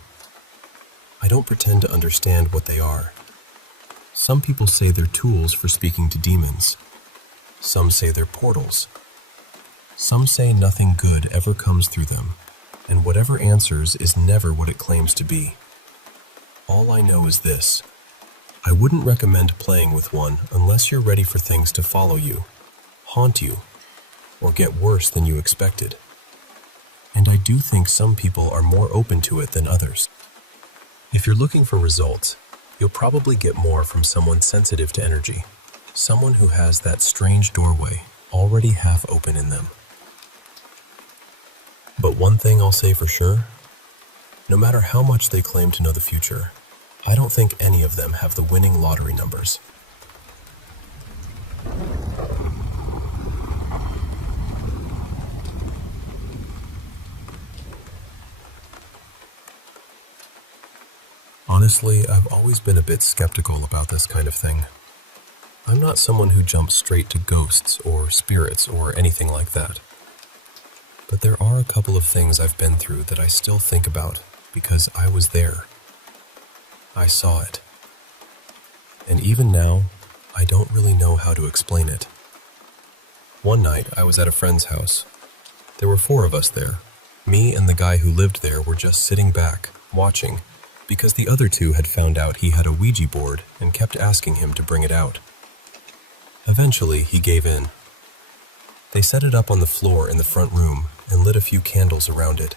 I don't pretend to understand what they are. Some people say they're tools for speaking to demons. Some say they're portals. Some say nothing good ever comes through them, and whatever answers is never what it claims to be. All I know is this. I wouldn't recommend playing with one unless you're ready for things to follow you, haunt you, or get worse than you expected. And I do think some people are more open to it than others. If you're looking for results, you'll probably get more from someone sensitive to energy, someone who has that strange doorway already half open in them. But one thing I'll say for sure, no matter how much they claim to know the future, I don't think any of them have the winning lottery numbers. Honestly, I've always been a bit skeptical about this kind of thing. I'm not someone who jumps straight to ghosts or spirits or anything like that. But there are a couple of things I've been through that I still think about because I was there. I saw it. And even now, I don't really know how to explain it. One night, I was at a friend's house. There were 4 of us there. Me and the guy who lived there were just sitting back, watching, because the other 2 had found out he had a Ouija board and kept asking him to bring it out. Eventually, he gave in. They set it up on the floor in the front room and lit a few candles around it.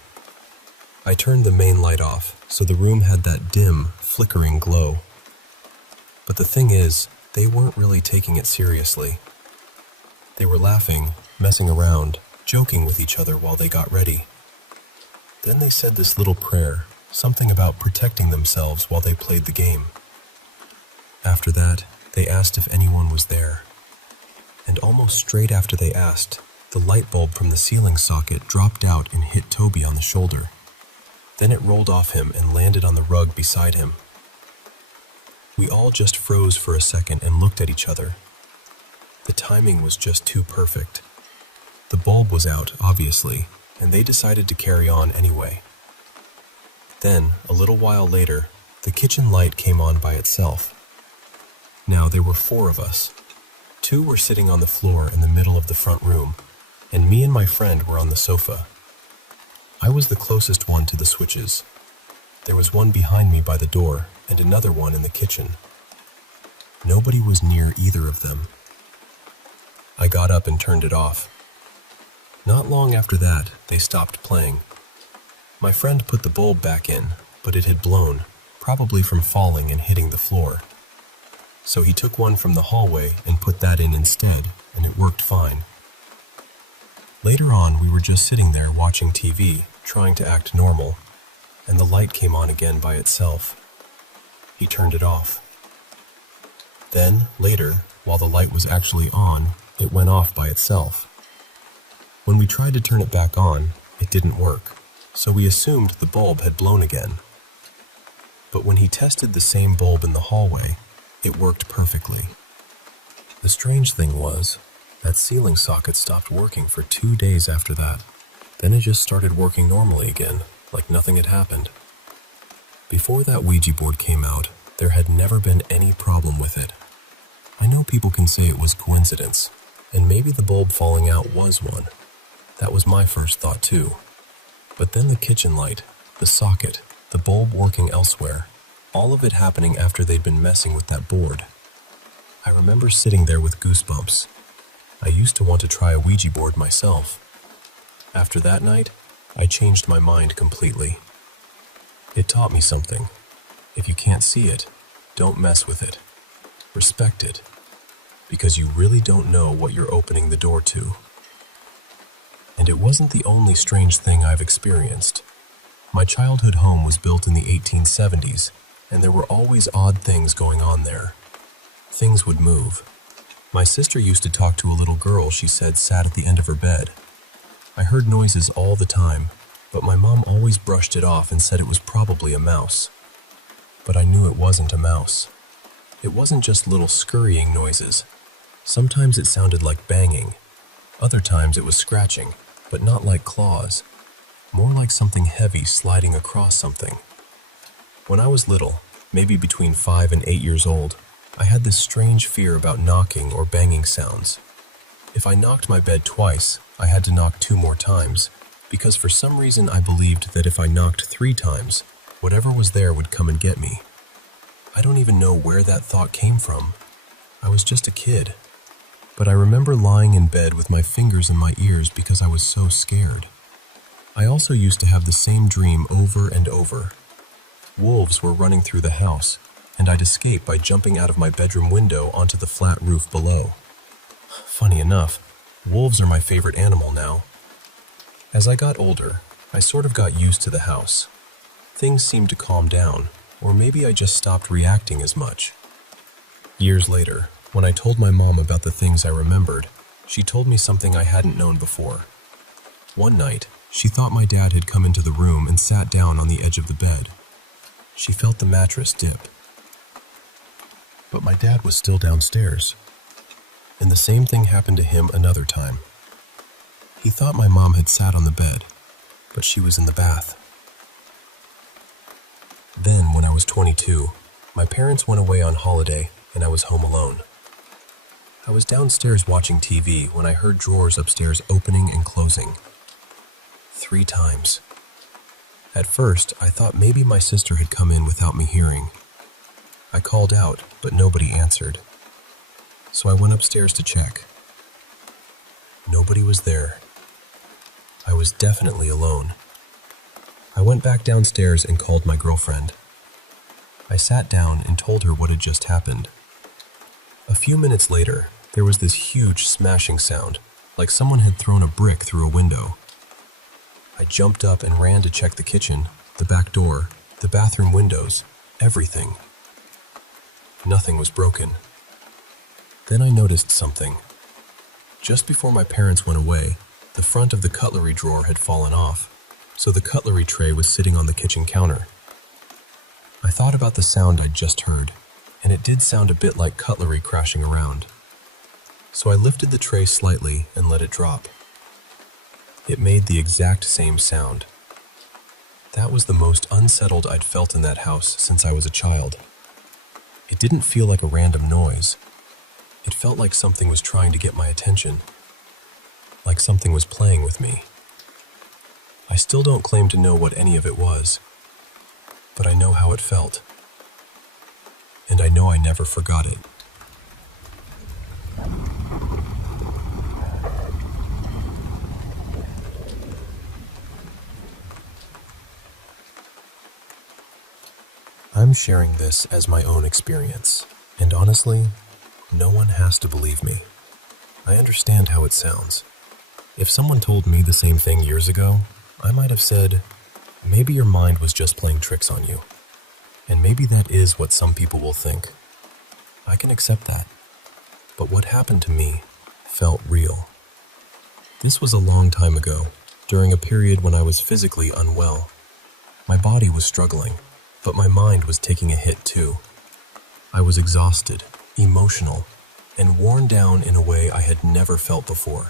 I turned the main light off, so the room had that dim, flickering glow. But the thing is, they weren't really taking it seriously. They were laughing, messing around, joking with each other while they got ready. Then they said this little prayer, something about protecting themselves while they played the game. After that, they asked if anyone was there. And almost straight after they asked, the light bulb from the ceiling socket dropped out and hit Toby on the shoulder. Then it rolled off him and landed on the rug beside him. We all just froze for a second and looked at each other. The timing was just too perfect. The bulb was out, obviously, and they decided to carry on anyway. Then, a little while later, the kitchen light came on by itself. Now there were 4 of us. 2 were sitting on the floor in the middle of the front room, and me and my friend were on the sofa. I was the closest one to the switches. There was one behind me by the door, and another one in the kitchen. Nobody was near either of them. I got up and turned it off. Not long after that, they stopped playing. My friend put the bulb back in, but it had blown, probably from falling and hitting the floor. So he took one from the hallway and put that in instead, and it worked fine. Later on, we were just sitting there watching TV, trying to act normal, and the light came on again by itself. He turned it off. Then, later, while the light was actually on, it went off by itself. When we tried to turn it back on, it didn't work, so we assumed the bulb had blown again. But when he tested the same bulb in the hallway, it worked perfectly. The strange thing was, that ceiling socket stopped working for 2 days after that. Then it just started working normally again, like nothing had happened. Before that Ouija board came out, there had never been any problem with it. I know people can say it was coincidence, and maybe the bulb falling out was one. That was my first thought too. But then the kitchen light, the socket, the bulb working elsewhere, all of it happening after they'd been messing with that board. I remember sitting there with goosebumps. I used to want to try a Ouija board myself. After that night, I changed my mind completely. It taught me something. If you can't see it, don't mess with it. Respect it, because you really don't know what you're opening the door to. And it wasn't the only strange thing I've experienced. My childhood home was built in the 1870s, and there were always odd things going on there. Things would move. My sister used to talk to a little girl she said sat at the end of her bed. I heard noises all the time, but my mom always brushed it off and said it was probably a mouse. But I knew it wasn't a mouse. It wasn't just little scurrying noises. Sometimes it sounded like banging. Other times it was scratching, but not like claws. More like something heavy sliding across something. When I was little, maybe between 5 and 8 years old, I had this strange fear about knocking or banging sounds. If I knocked my bed twice, I had to knock 2 more times, because for some reason I believed that if I knocked 3 times, whatever was there would come and get me. I don't even know where that thought came from. I was just a kid. But I remember lying in bed with my fingers in my ears because I was so scared. I also used to have the same dream over and over. Wolves were running through the house, and I'd escape by jumping out of my bedroom window onto the flat roof below. Funny enough, wolves are my favorite animal now. As I got older, I sort of got used to the house. Things seemed to calm down, or maybe I just stopped reacting as much. Years later, when I told my mom about the things I remembered, she told me something I hadn't known before. One night, she thought my dad had come into the room and sat down on the edge of the bed. She felt the mattress dip. But my dad was still downstairs. And the same thing happened to him another time. He thought my mom had sat on the bed, but she was in the bath. Then, when I was 22, my parents went away on holiday and I was home alone. I was downstairs watching TV when I heard drawers upstairs opening and closing 3 times. At first, I thought maybe my sister had come in without me hearing. I called out, but nobody answered. So I went upstairs to check. Nobody was there. I was definitely alone. I went back downstairs and called my girlfriend. I sat down and told her what had just happened. A few minutes later, there was this huge smashing sound, like someone had thrown a brick through a window. I jumped up and ran to check the kitchen, the back door, the bathroom windows, everything. Nothing was broken. Then I noticed something. Just before my parents went away, the front of the cutlery drawer had fallen off, so the cutlery tray was sitting on the kitchen counter. I thought about the sound I'd just heard, and it did sound a bit like cutlery crashing around. So I lifted the tray slightly and let it drop. It made the exact same sound. That was the most unsettled I'd felt in that house since I was a child. It didn't feel like a random noise. It felt like something was trying to get my attention. Like something was playing with me. I still don't claim to know what any of it was, but I know how it felt. And I know I never forgot it. I'm sharing this as my own experience, and honestly, no one has to believe me. I understand how it sounds. If someone told me the same thing years ago, I might have said, maybe your mind was just playing tricks on you. And maybe that is what some people will think. I can accept that. But what happened to me felt real. This was a long time ago, during a period when I was physically unwell. My body was struggling, but my mind was taking a hit too. I was exhausted, emotional, and worn down in a way I had never felt before.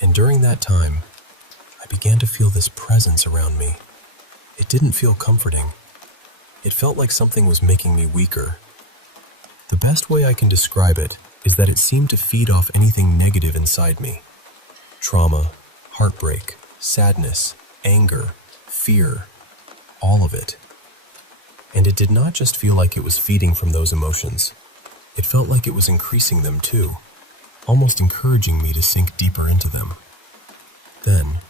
And during that time, I began to feel this presence around me. It didn't feel comforting. It felt like something was making me weaker. The best way I can describe it is that it seemed to feed off anything negative inside me. Trauma, heartbreak, sadness, anger, fear, all of it. And it did not just feel like it was feeding from those emotions. It felt like it was increasing them too, almost encouraging me to sink deeper into them. Then,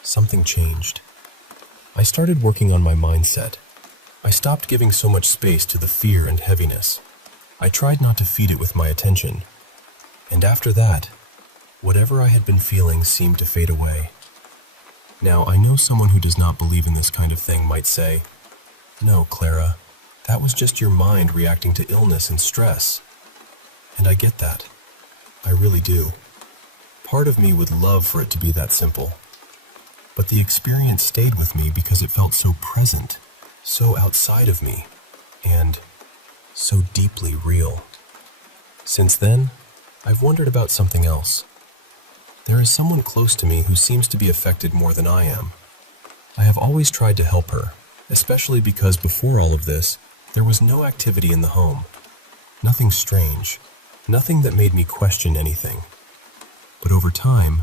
something changed. I started working on my mindset. I stopped giving so much space to the fear and heaviness. I tried not to feed it with my attention. And after that, whatever I had been feeling seemed to fade away. Now, I know someone who does not believe in this kind of thing might say, "No, Clara, that was just your mind reacting to illness and stress." And I get that. I really do. Part of me would love for it to be that simple. But the experience stayed with me because it felt so present, so outside of me, and so deeply real. Since then, I've wondered about something else. There is someone close to me who seems to be affected more than I am. I have always tried to help her, especially because before all of this, there was no activity in the home. Nothing strange, nothing that made me question anything. But over time,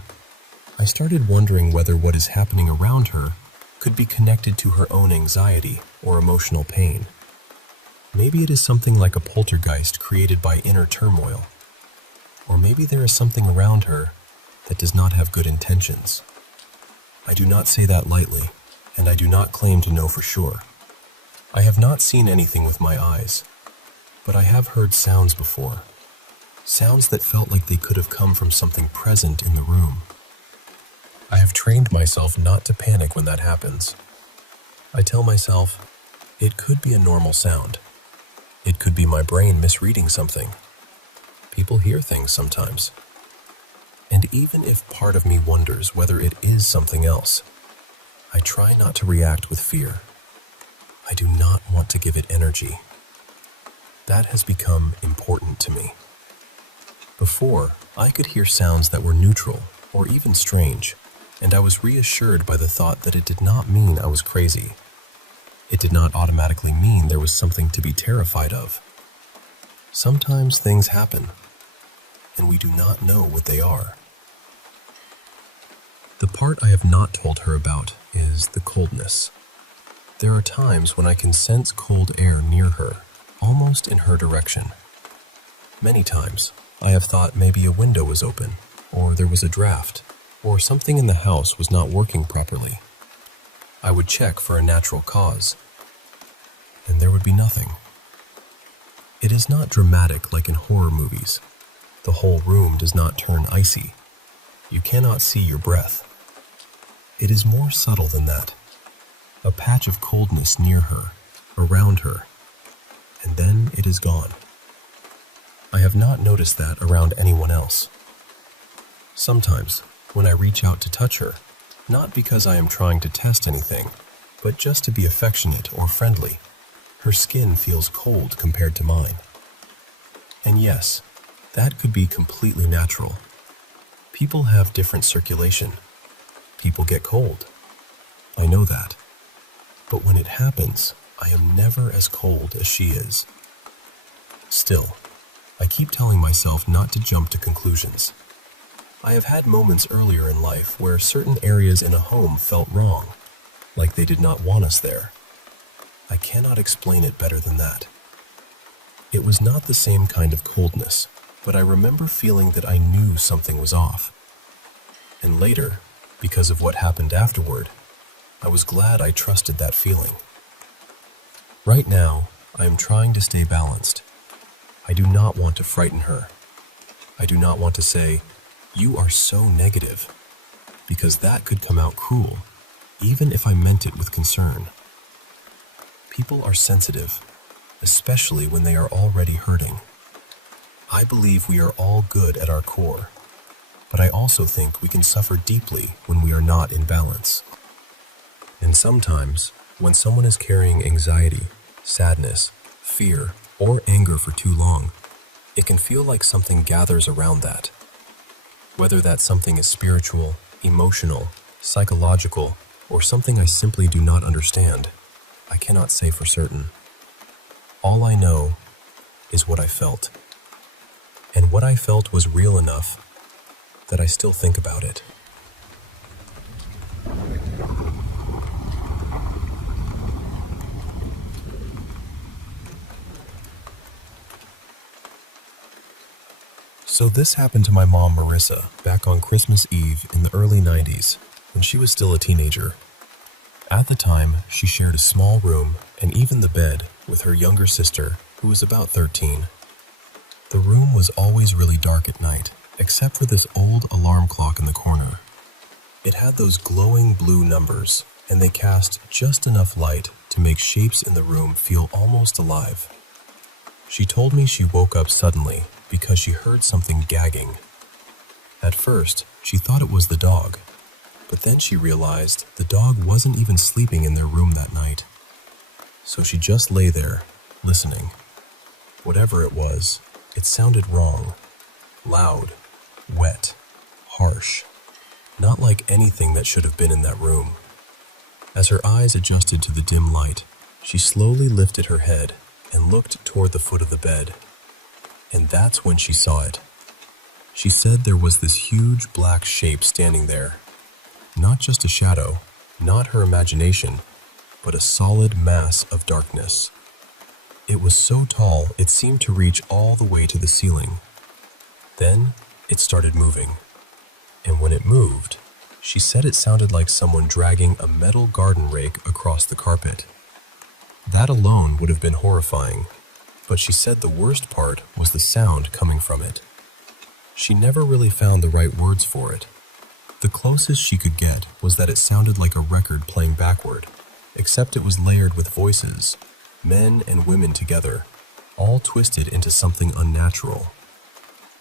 I started wondering whether what is happening around her could be connected to her own anxiety or emotional pain. Maybe it is something like a poltergeist created by inner turmoil. Or maybe there is something around her that does not have good intentions. I do not say that lightly, and I do not claim to know for sure. I have not seen anything with my eyes, but I have heard sounds before. Sounds that felt like they could have come from something present in the room. I have trained myself not to panic when that happens. I tell myself, it could be a normal sound. It could be my brain misreading something. People hear things sometimes. And even if part of me wonders whether it is something else, I try not to react with fear. I do not want to give it energy. That has become important to me. Before, I could hear sounds that were neutral, or even strange, and I was reassured by the thought that it did not mean I was crazy. It did not automatically mean there was something to be terrified of. Sometimes things happen, and we do not know what they are. The part I have not told her about is the coldness. There are times when I can sense cold air near her, almost in her direction. Many times, I have thought maybe a window was open, or there was a draft, or something in the house was not working properly. I would check for a natural cause, and there would be nothing. It is not dramatic like in horror movies. The whole room does not turn icy. You cannot see your breath. It is more subtle than that. A patch of coldness near her, around her, and then it is gone. I have not noticed that around anyone else. Sometimes, when I reach out to touch her, not because I am trying to test anything, but just to be affectionate or friendly, her skin feels cold compared to mine. And yes, that could be completely natural. People have different circulation. People get cold. I know that. But when it happens, I am never as cold as she is. Still, I keep telling myself not to jump to conclusions. I have had moments earlier in life where certain areas in a home felt wrong, like they did not want us there. I cannot explain it better than that. It was not the same kind of coldness, but I remember feeling that I knew something was off. And later, because of what happened afterward, I was glad I trusted that feeling. Right now, I am trying to stay balanced. I do not want to frighten her. I do not want to say, "You are so negative," because that could come out cruel, even if I meant it with concern. People are sensitive, especially when they are already hurting. I believe we are all good at our core, but I also think we can suffer deeply when we are not in balance. And sometimes, when someone is carrying anxiety, sadness, fear, or anger for too long, it can feel like something gathers around that. Whether that something is spiritual, emotional, psychological, or something I simply do not understand, I cannot say for certain. All I know is what I felt. And what I felt was real enough that I still think about it. So this happened to my mom, Marissa, back on Christmas Eve in the early 90s, when she was still a teenager. At the time, she shared a small room and even the bed with her younger sister, who was about 13. The room was always really dark at night, except for this old alarm clock in the corner. It had those glowing blue numbers, and they cast just enough light to make shapes in the room feel almost alive. She told me she woke up suddenly because she heard something gagging. At first, she thought it was the dog, but then she realized the dog wasn't even sleeping in their room that night. So she just lay there, listening. Whatever it was, it sounded wrong. Loud, wet, harsh. Not like anything that should have been in that room. As her eyes adjusted to the dim light, she slowly lifted her head and looked toward the foot of the bed. And that's when she saw it. She said there was this huge black shape standing there. Not just a shadow, not her imagination, but a solid mass of darkness. It was so tall it seemed to reach all the way to the ceiling. Then it started moving. And when it moved, she said it sounded like someone dragging a metal garden rake across the carpet. That alone would have been horrifying, but she said the worst part was the sound coming from it. She never really found the right words for it. The closest she could get was that it sounded like a record playing backward, except it was layered with voices, men and women together, all twisted into something unnatural.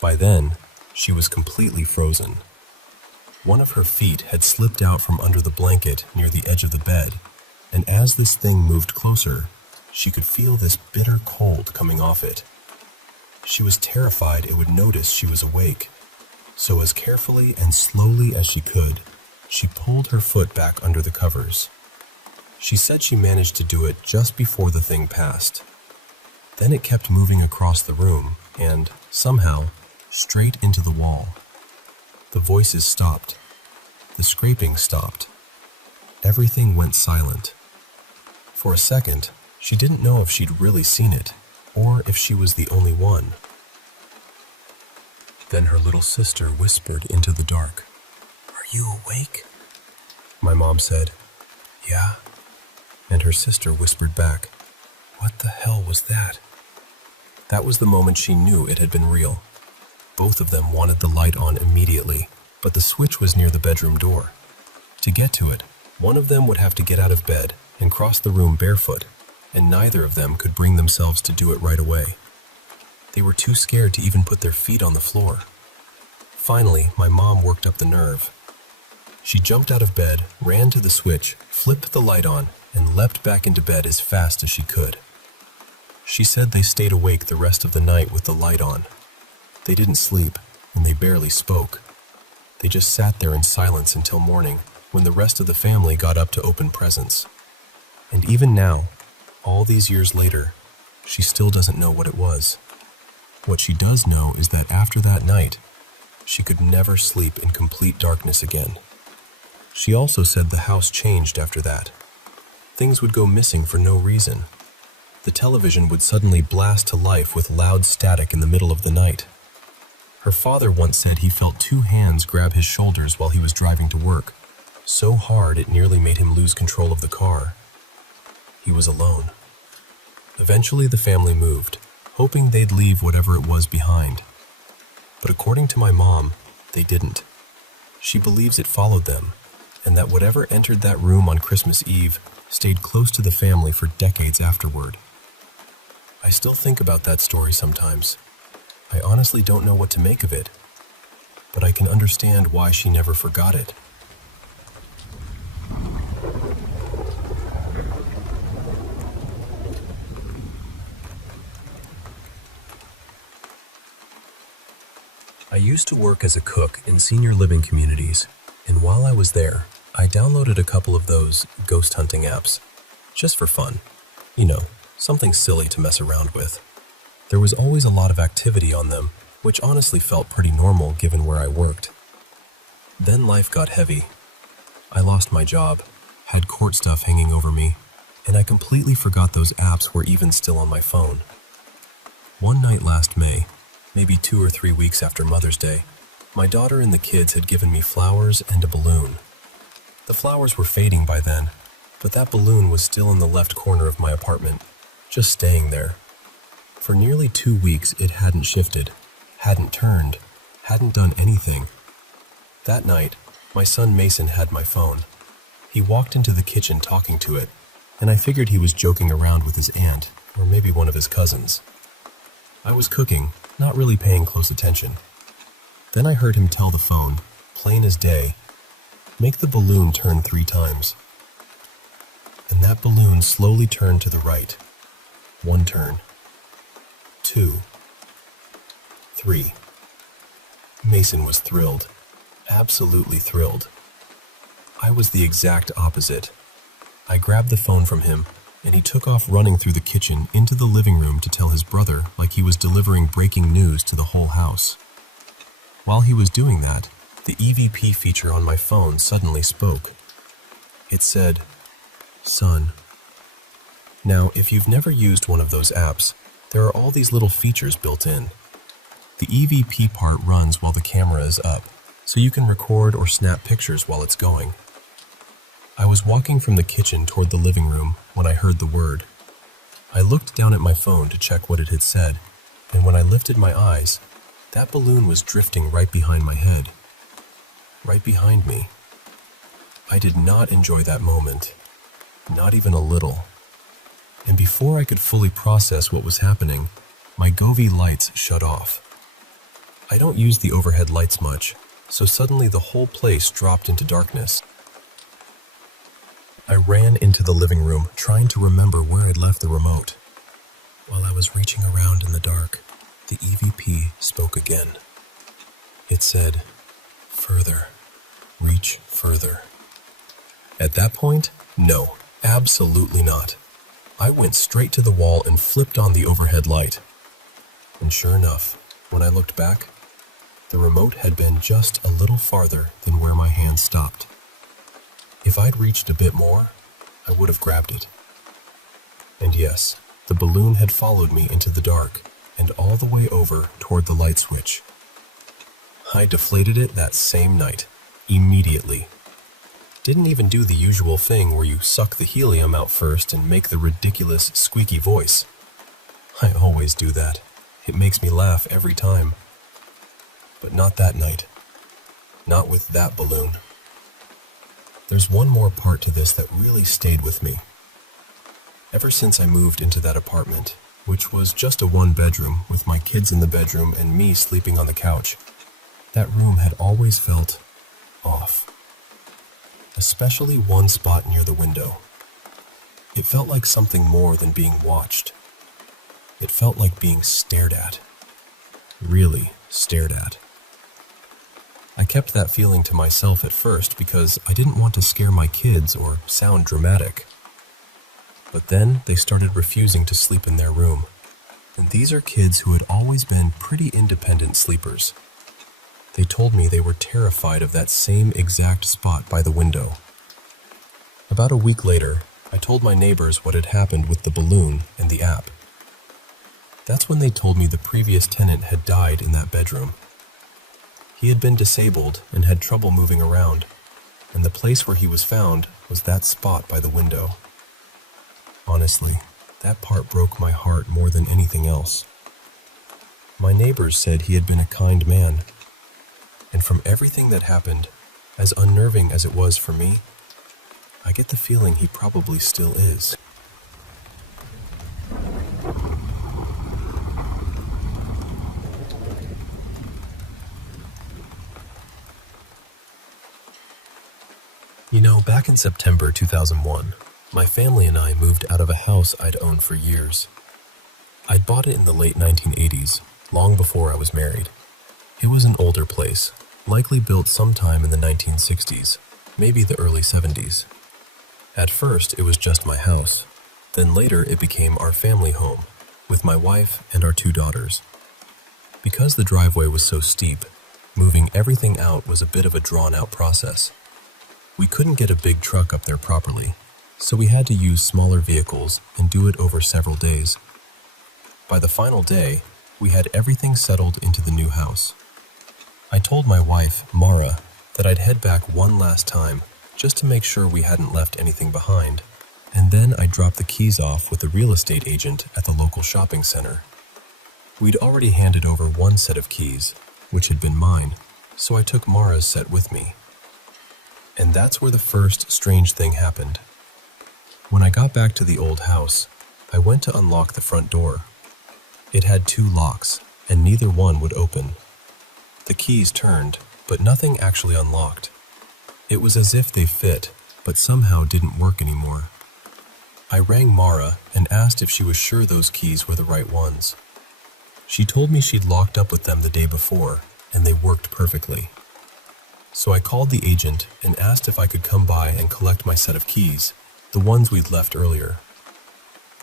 By then, she was completely frozen. One of her feet had slipped out from under the blanket near the edge of the bed, and as this thing moved closer, she could feel this bitter cold coming off it. She was terrified it would notice she was awake. So as carefully and slowly as she could, she pulled her foot back under the covers. She said she managed to do it just before the thing passed. Then it kept moving across the room and, somehow, straight into the wall. The voices stopped. The scraping stopped. Everything went silent. For a second, she didn't know if she'd really seen it, or if she was the only one. Then her little sister whispered into the dark, "Are you awake?" My mom said, "Yeah." And her sister whispered back, "What the hell was that?" That was the moment she knew it had been real. Both of them wanted the light on immediately, but the switch was near the bedroom door. To get to it, one of them would have to get out of bed and cross the room barefoot, and neither of them could bring themselves to do it right away. They were too scared to even put their feet on the floor. Finally, my mom worked up the nerve. She jumped out of bed, ran to the switch, flipped the light on, and leapt back into bed as fast as she could. She said they stayed awake the rest of the night with the light on. They didn't sleep, and they barely spoke. They just sat there in silence until morning, when the rest of the family got up to open presents. And even now, all these years later, she still doesn't know what it was. What she does know is that after that night, she could never sleep in complete darkness again. She also said the house changed after that. Things would go missing for no reason. The television would suddenly blast to life with loud static in the middle of the night. Her father once said he felt two hands grab his shoulders while he was driving to work, so hard it nearly made him lose control of the car. He was alone. Eventually the family moved, hoping they'd leave whatever it was behind. But according to my mom, they didn't. She believes it followed them, and that whatever entered that room on Christmas Eve stayed close to the family for decades afterward. I still think about that story sometimes. I honestly don't know what to make of it, but I can understand why she never forgot it. I used to work as a cook in senior living communities, and while I was there, I downloaded a couple of those ghost hunting apps, just for fun. Something silly to mess around with. There was always a lot of activity on them, which honestly felt pretty normal given where I worked. Then life got heavy. I lost my job, had court stuff hanging over me, and I completely forgot those apps were even still on my phone. One night last May, maybe 2 or 3 weeks after Mother's Day, my daughter and the kids had given me flowers and a balloon. The flowers were fading by then, but that balloon was still in the left corner of my apartment, just staying there. For nearly 2 weeks it hadn't shifted, hadn't turned, hadn't done anything. That night, my son Mason had my phone. He walked into the kitchen talking to it, and I figured he was joking around with his aunt, or maybe one of his cousins. I was cooking, not really paying close attention. Then I heard him tell the phone, plain as day, "Make the balloon turn 3 times." And that balloon slowly turned to the right. 1 turn. 2. 3. Mason was thrilled. Absolutely thrilled. I was the exact opposite. I grabbed the phone from him, and he took off running through the kitchen into the living room to tell his brother like he was delivering breaking news to the whole house. While he was doing that, the EVP feature on my phone suddenly spoke. It said, "Son." Now, if you've never used one of those apps, there are all these little features built in. The EVP part runs while the camera is up, so you can record or snap pictures while it's going. I was walking from the kitchen toward the living room when I heard the word. I looked down at my phone to check what it had said, and when I lifted my eyes, that balloon was drifting right behind my head. Right behind me. I did not enjoy that moment. Not even a little. And before I could fully process what was happening, my Govee lights shut off. I don't use the overhead lights much, so suddenly the whole place dropped into darkness. I ran into the living room, trying to remember where I'd left the remote. While I was reaching around in the dark, the EVP spoke again. It said, "Further, reach further." At that point, no, absolutely not. I went straight to the wall and flipped on the overhead light. And sure enough, when I looked back, the remote had been just a little farther than where my hand stopped. If I'd reached a bit more, I would have grabbed it. And yes, the balloon had followed me into the dark and all the way over toward the light switch. I deflated it that same night, immediately. Didn't even do the usual thing where you suck the helium out first and make the ridiculous squeaky voice. I always do that. It makes me laugh every time. But not that night. Not with that balloon. There's one more part to this that really stayed with me. Ever since I moved into that apartment, which was just a one-bedroom with my kids in the bedroom and me sleeping on the couch, that room had always felt off. Especially one spot near the window. It felt like something more than being watched. It felt like being stared at. Really stared at. I kept that feeling to myself at first because I didn't want to scare my kids or sound dramatic. But then they started refusing to sleep in their room. And these are kids who had always been pretty independent sleepers. They told me they were terrified of that same exact spot by the window. About a week later, I told my neighbors what had happened with the balloon and the app. That's when they told me the previous tenant had died in that bedroom. He had been disabled and had trouble moving around, and the place where he was found was that spot by the window. Honestly, that part broke my heart more than anything else. My neighbors said he had been a kind man, and from everything that happened, as unnerving as it was for me, I get the feeling he probably still is. You know, back in September 2001, my family and I moved out of a house I'd owned for years. I'd bought it in the late 1980s, long before I was married. It was an older place, likely built sometime in the 1960s, maybe the early 70s. At first, it was just my house. Then later, it became our family home, with my wife and our 2 daughters. Because the driveway was so steep, moving everything out was a bit of a drawn-out process. We couldn't get a big truck up there properly, so we had to use smaller vehicles and do it over several days. By the final day, we had everything settled into the new house. I told my wife, Mara, that I'd head back one last time just to make sure we hadn't left anything behind, and then I'd drop the keys off with the real estate agent at the local shopping center. We'd already handed over one set of keys, which had been mine, so I took Mara's set with me. And that's where the first strange thing happened. When I got back to the old house, I went to unlock the front door. It had 2 locks, and neither one would open. The keys turned, but nothing actually unlocked. It was as if they fit, but somehow didn't work anymore. I rang Mara and asked if she was sure those keys were the right ones. She told me she'd locked up with them the day before, and they worked perfectly. So I called the agent and asked if I could come by and collect my set of keys, the ones we'd left earlier.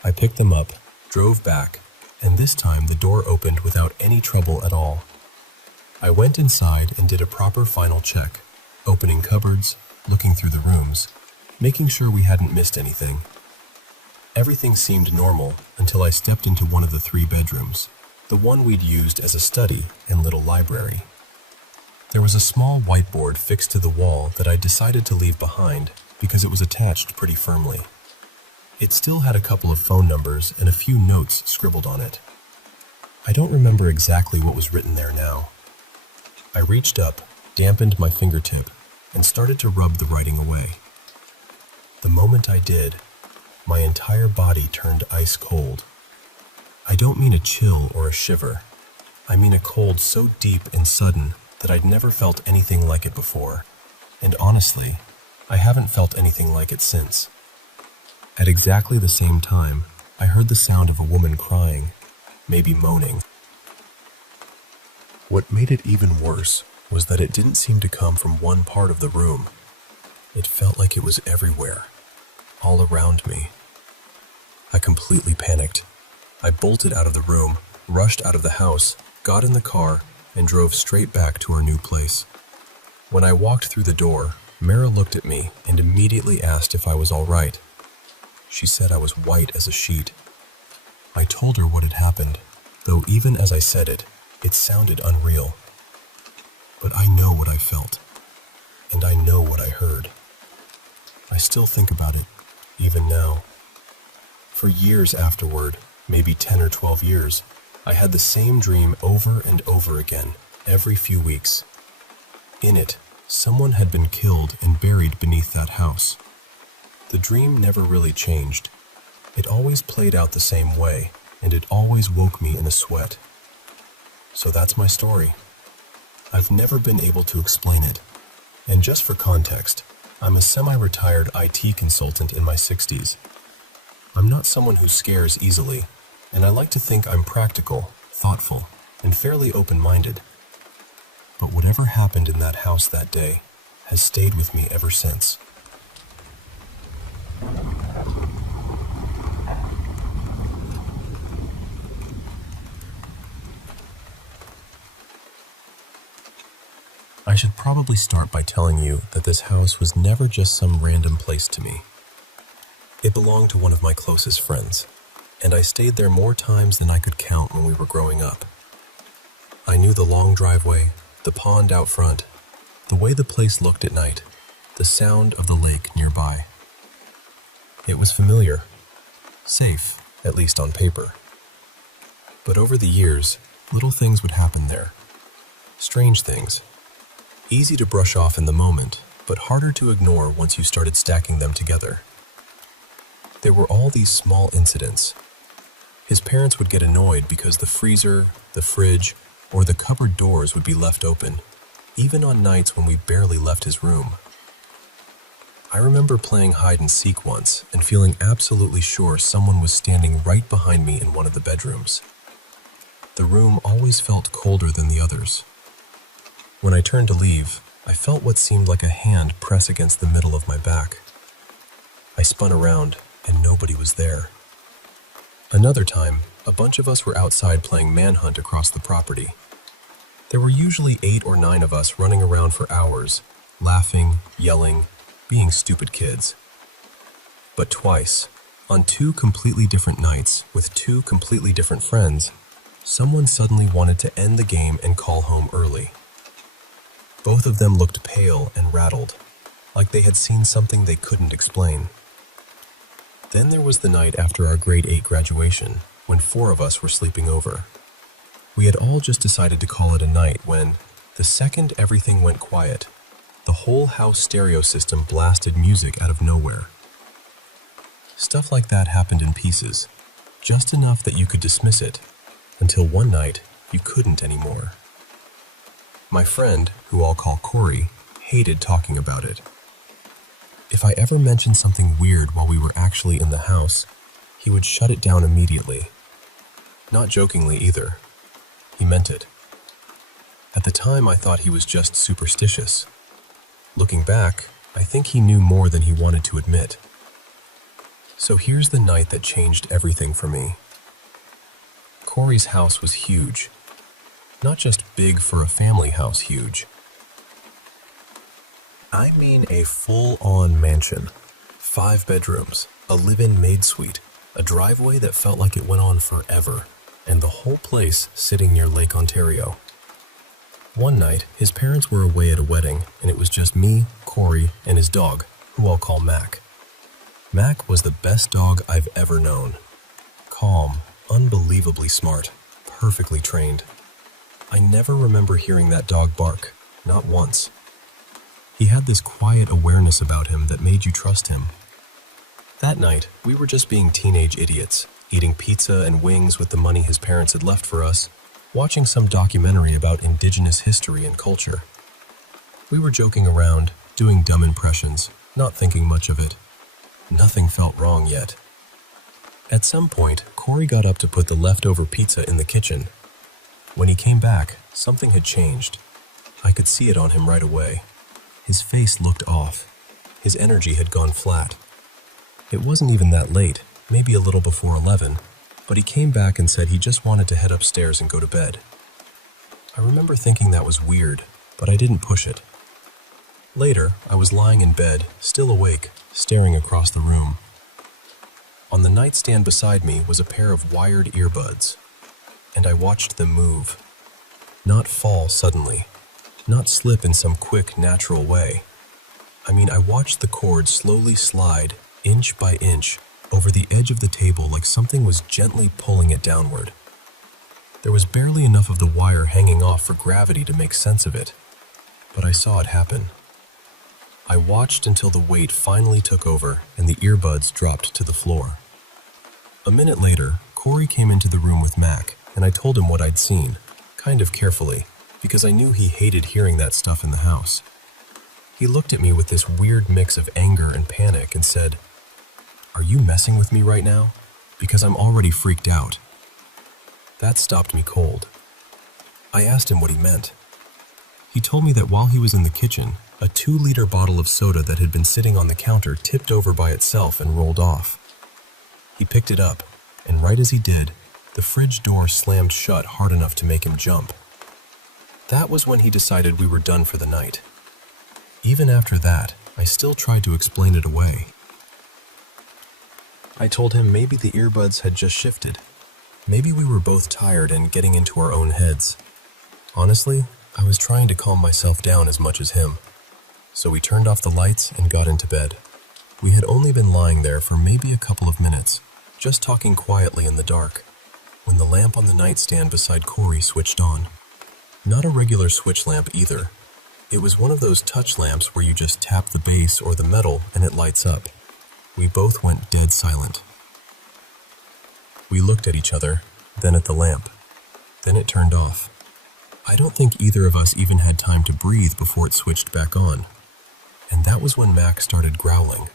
I picked them up, drove back, and this time the door opened without any trouble at all. I went inside and did a proper final check, opening cupboards, looking through the rooms, making sure we hadn't missed anything. Everything seemed normal until I stepped into one of the 3 bedrooms, the one we'd used as a study and little library. There was a small whiteboard fixed to the wall that I decided to leave behind because it was attached pretty firmly. It still had a couple of phone numbers and a few notes scribbled on it. I don't remember exactly what was written there now. I reached up, dampened my fingertip, and started to rub the writing away. The moment I did, my entire body turned ice cold. I don't mean a chill or a shiver. I mean a cold so deep and sudden that I'd never felt anything like it before, and honestly, I haven't felt anything like it since. At exactly the same time, I heard the sound of a woman crying, maybe moaning. What made it even worse was that it didn't seem to come from one part of the room. It felt like it was everywhere, all around me. I completely panicked. I bolted out of the room, rushed out of the house, got in the car, and drove straight back to our new place. When I walked through the door, Mara looked at me and immediately asked if I was all right. She said I was white as a sheet. I told her what had happened, though even as I said it, it sounded unreal. But I know what I felt, and I know what I heard. I still think about it, even now. For years afterward, maybe 10 or 12 years, I had the same dream over and over again, every few weeks. In it, someone had been killed and buried beneath that house. The dream never really changed. It always played out the same way, and it always woke me in a sweat. So that's my story. I've never been able to explain it. And just for context, I'm a semi-retired IT consultant in my 60s. I'm not someone who scares easily, and I like to think I'm practical, thoughtful, and fairly open-minded. But whatever happened in that house that day has stayed with me ever since. I should probably start by telling you that this house was never just some random place to me. It belonged to one of my closest friends, and I stayed there more times than I could count when we were growing up. I knew the long driveway, the pond out front, the way the place looked at night, the sound of the lake nearby. It was familiar, safe, at least on paper. But over the years, little things would happen there. Strange things. Easy to brush off in the moment, but harder to ignore once you started stacking them together. There were all these small incidents. His parents would get annoyed because the freezer, the fridge, or the cupboard doors would be left open, even on nights when we barely left his room. I remember playing hide and seek once and feeling absolutely sure someone was standing right behind me in one of the bedrooms. The room always felt colder than the others. When I turned to leave, I felt what seemed like a hand press against the middle of my back. I spun around, and nobody was there. Another time, a bunch of us were outside playing manhunt across the property. There were usually 8 or 9 of us running around for hours, laughing, yelling, being stupid kids. But twice, on 2 completely different nights with 2 completely different friends, someone suddenly wanted to end the game and call home early. Both of them looked pale and rattled, like they had seen something they couldn't explain. Then there was the night after our grade 8 graduation, when 4 of us were sleeping over. We had all just decided to call it a night when, the second everything went quiet, the whole house stereo system blasted music out of nowhere. Stuff like that happened in pieces, just enough that you could dismiss it, until one night you couldn't anymore. My friend, who I'll call Corey, hated talking about it. If I ever mentioned something weird while we were actually in the house, he would shut it down immediately. Not jokingly either. He meant it. At the time, I thought he was just superstitious. Looking back, I think he knew more than he wanted to admit. So here's the night that changed everything for me. Corey's house was huge. Not just big for a family house huge. I mean a full-on mansion. 5 bedrooms, a live-in maid suite, a driveway that felt like it went on forever, and the whole place sitting near Lake Ontario. One night, his parents were away at a wedding, and it was just me, Corey, and his dog, who I'll call Mac. Mac was the best dog I've ever known. Calm, unbelievably smart, perfectly trained. I never remember hearing that dog bark, not once. He had this quiet awareness about him that made you trust him. That night, we were just being teenage idiots, eating pizza and wings with the money his parents had left for us, watching some documentary about indigenous history and culture. We were joking around, doing dumb impressions, not thinking much of it. Nothing felt wrong yet. At some point, Corey got up to put the leftover pizza in the kitchen. When he came back, something had changed. I could see it on him right away. His face looked off. His energy had gone flat. It wasn't even that late, maybe a little before 11, but he came back and said he just wanted to head upstairs and go to bed. I remember thinking that was weird, but I didn't push it. Later, I was lying in bed, still awake, staring across the room. On the nightstand beside me was a pair of wired earbuds, and I watched them move. Not fall suddenly, not slip in some quick, natural way. I watched the cord slowly slide, inch by inch, over the edge of the table like something was gently pulling it downward. There was barely enough of the wire hanging off for gravity to make sense of it, but I saw it happen. I watched until the weight finally took over and the earbuds dropped to the floor. A minute later, Corey came into the room with Mac, and I told him what I'd seen, kind of carefully, because I knew he hated hearing that stuff in the house. He looked at me with this weird mix of anger and panic and said, "Are you messing with me right now? Because I'm already freaked out." That stopped me cold. I asked him what he meant. He told me that while he was in the kitchen, a 2-liter bottle of soda that had been sitting on the counter tipped over by itself and rolled off. He picked it up, and right as he did, the fridge door slammed shut hard enough to make him jump. That was when he decided we were done for the night. Even after that, I still tried to explain it away. I told him maybe the earbuds had just shifted. Maybe we were both tired and getting into our own heads. Honestly, I was trying to calm myself down as much as him. So we turned off the lights and got into bed. We had only been lying there for maybe a couple of minutes, just talking quietly in the dark, when the lamp on the nightstand beside Corey switched on. Not a regular switch lamp either. It was one of those touch lamps where you just tap the base or the metal and it lights up. We both went dead silent. We looked at each other, then at the lamp. Then it turned off. I don't think either of us even had time to breathe before it switched back on. And that was when Mac started growling.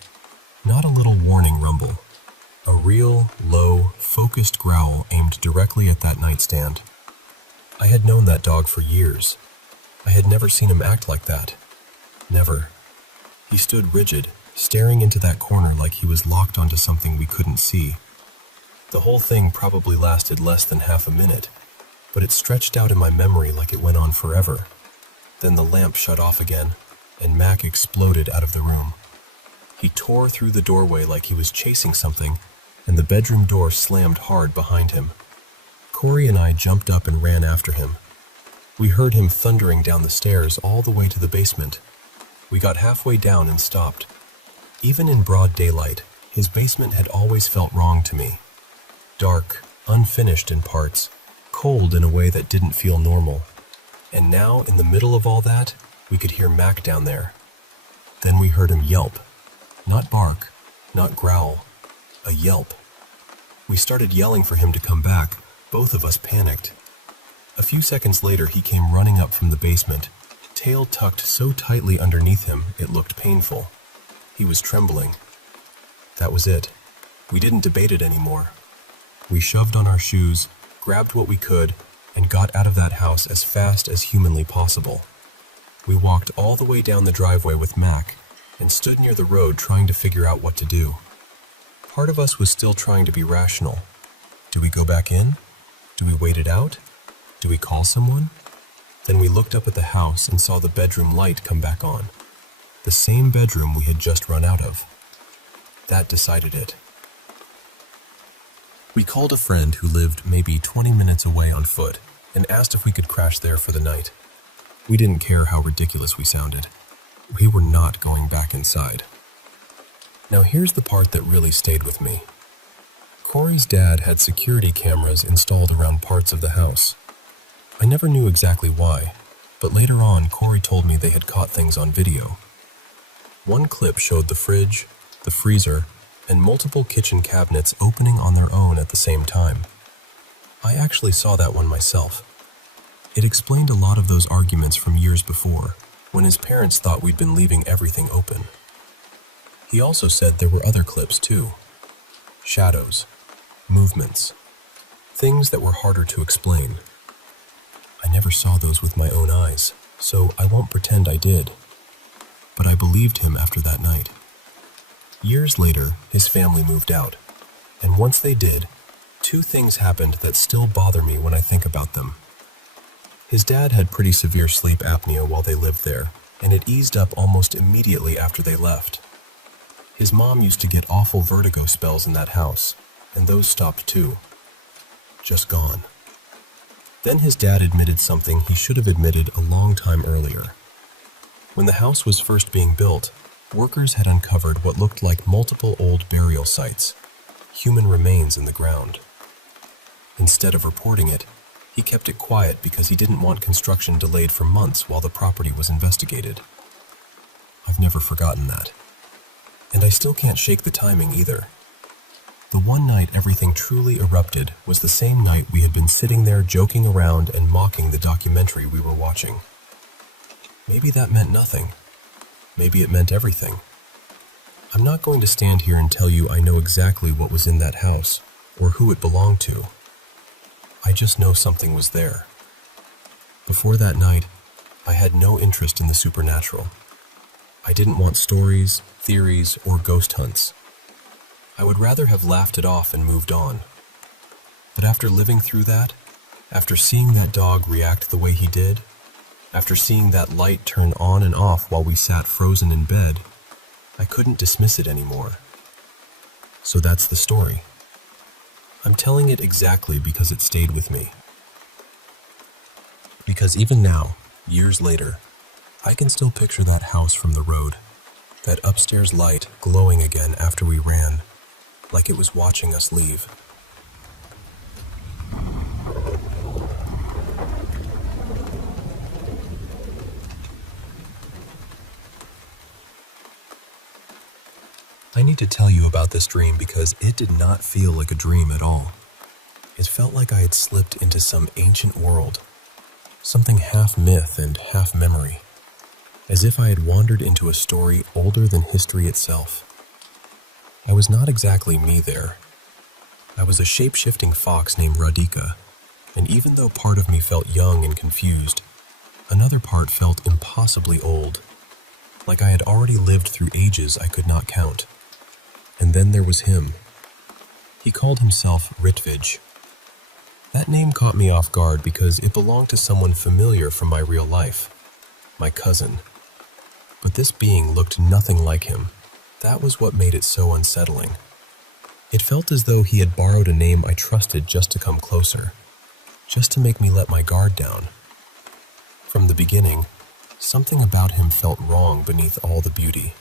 Not a little warning rumble. A real, low, focused growl aimed directly at that nightstand. I had known that dog for years. I had never seen him act like that. Never. He stood rigid, staring into that corner like he was locked onto something we couldn't see. The whole thing probably lasted less than half a minute, but it stretched out in my memory like it went on forever. Then the lamp shut off again, and Mac exploded out of the room. He tore through the doorway like he was chasing something, and the bedroom door slammed hard behind him. Corey and I jumped up and ran after him. We heard him thundering down the stairs all the way to the basement. We got halfway down and stopped. Even in broad daylight, his basement had always felt wrong to me. Dark, unfinished in parts, cold in a way that didn't feel normal. And now, in the middle of all that, we could hear Mac down there. Then we heard him yelp. Not bark, not growl, a yelp. We started yelling for him to come back, both of us panicked. A few seconds later, he came running up from the basement, tail tucked so tightly underneath him it looked painful. He was trembling. That was it. We didn't debate it anymore. We shoved on our shoes, grabbed what we could, and got out of that house as fast as humanly possible. We walked all the way down the driveway with Mac and stood near the road trying to figure out what to do. Part of us was still trying to be rational. Do we go back in? Do we wait it out? Do we call someone? Then we looked up at the house and saw the bedroom light come back on. The same bedroom we had just run out of. That decided it. We called a friend who lived maybe 20 minutes away on foot and asked if we could crash there for the night. We didn't care how ridiculous we sounded. We were not going back inside. Now here's the part that really stayed with me. Corey's dad had security cameras installed around parts of the house. I never knew exactly why, but later on Corey told me they had caught things on video. One clip showed the fridge, the freezer, and multiple kitchen cabinets opening on their own at the same time. I actually saw that one myself. It explained a lot of those arguments from years before, when his parents thought we'd been leaving everything open. He also said there were other clips too. Shadows, movements, things that were harder to explain. I never saw those with my own eyes. so I won't pretend I did. But I believed him after that night. Years later, his family moved out, and once they did, two things happened that still bother me when I think about them. His dad had pretty severe sleep apnea while they lived there, and it eased up almost immediately after they left. His mom used to get awful vertigo spells in that house, and those stopped too. Just gone. Then his dad admitted something he should have admitted a long time earlier. When the house was first being built, workers had uncovered what looked like multiple old burial sites, human remains in the ground. Instead of reporting it, he kept it quiet because he didn't want construction delayed for months while the property was investigated. I've never forgotten that. And I still can't shake the timing either. The one night everything truly erupted was the same night we had been sitting there joking around and mocking the documentary we were watching. Maybe that meant nothing. Maybe it meant everything. I'm not going to stand here and tell you I know exactly what was in that house or who it belonged to. I just know something was there. Before that night, I had no interest in the supernatural. I didn't want stories, theories, or ghost hunts. I would rather have laughed it off and moved on. But after living through that, after seeing that dog react the way he did, after seeing that light turn on and off while we sat frozen in bed, I couldn't dismiss it anymore. So that's the story. I'm telling it exactly because it stayed with me. Because even now, years later, I can still picture that house from the road, that upstairs light glowing again after we ran, like it was watching us leave. I need to tell you about this dream because it did not feel like a dream at all. It felt like I had slipped into some ancient world, something half myth and half memory, as if I had wandered into a story older than history itself. I was not exactly me there. I was a shape-shifting fox named Radhika, and even though part of me felt young and confused, another part felt impossibly old, like I had already lived through ages I could not count. And then there was him. He called himself Ritvij. That name caught me off guard because it belonged to someone familiar from my real life, my cousin. But this being looked nothing like him. That was what made it so unsettling. It felt as though he had borrowed a name I trusted just to come closer, just to make me let my guard down. From the beginning, something about him felt wrong beneath all the beauty.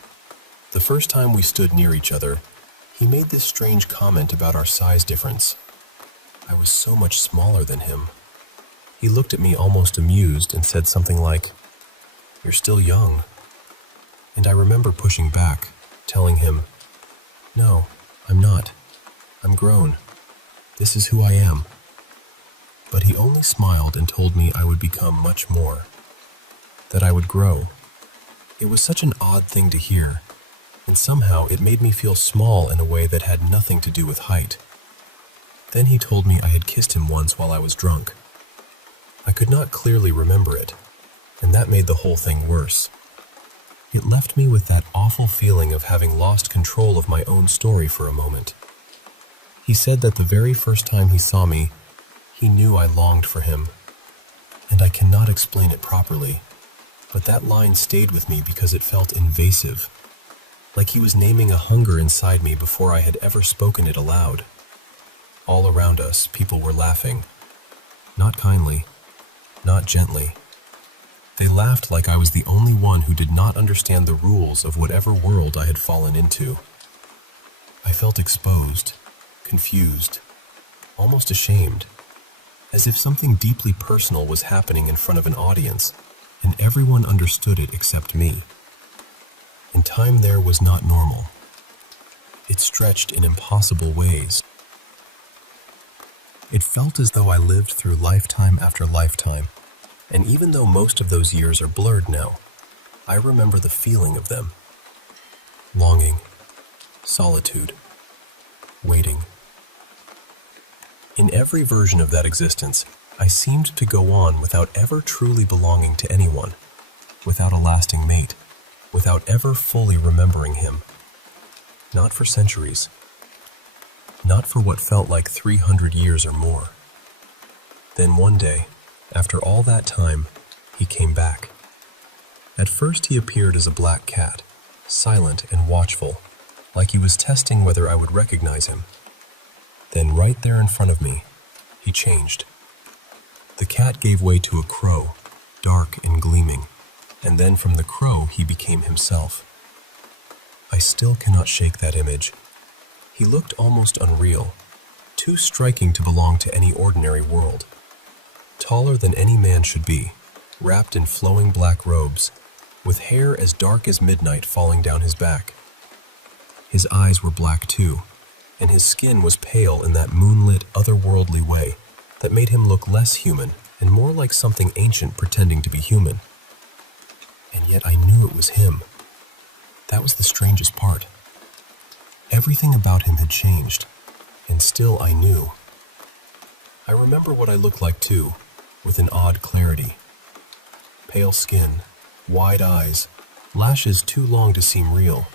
The first time we stood near each other, he made this strange comment about our size difference. I was so much smaller than him. He looked at me almost amused and said something like, "You're still young." And I remember pushing back, telling him, "No, I'm not. I'm grown. This is who I am." But he only smiled and told me I would become much more, that I would grow. It was such an odd thing to hear, and somehow it made me feel small in a way that had nothing to do with height. Then he told me I had kissed him once while I was drunk. I could not clearly remember it, and that made the whole thing worse. It left me with that awful feeling of having lost control of my own story for a moment. He said that the very first time he saw me, he knew I longed for him, and I cannot explain it properly, but that line stayed with me because it felt invasive, like he was naming a hunger inside me before I had ever spoken it aloud. All around us, people were laughing, not kindly, not gently. They laughed like I was the only one who did not understand the rules of whatever world I had fallen into. I felt exposed, confused, almost ashamed, as if something deeply personal was happening in front of an audience, and everyone understood it except me. And time there was not normal. It stretched in impossible ways. It felt as though I lived through lifetime after lifetime, and even though most of those years are blurred now, I remember the feeling of them. Longing, solitude, waiting. In every version of that existence, I seemed to go on without ever truly belonging to anyone, without a lasting mate, without ever fully remembering him. Not for centuries. Not for what felt like 300 years or more. Then one day, after all that time, he came back. At first he appeared as a black cat, silent and watchful, like he was testing whether I would recognize him. Then right there in front of me, he changed. The cat gave way to a crow, dark and gleaming, and then from the crow he became himself. I still cannot shake that image. He looked almost unreal, too striking to belong to any ordinary world. Taller than any man should be, wrapped in flowing black robes, with hair as dark as midnight falling down his back. His eyes were black too, and his skin was pale in that moonlit, otherworldly way that made him look less human and more like something ancient pretending to be human. And yet I knew it was him. That was the strangest part. Everything about him had changed, and still I knew. I remember what I looked like too, with an odd clarity. Pale skin, wide eyes, lashes too long to seem real,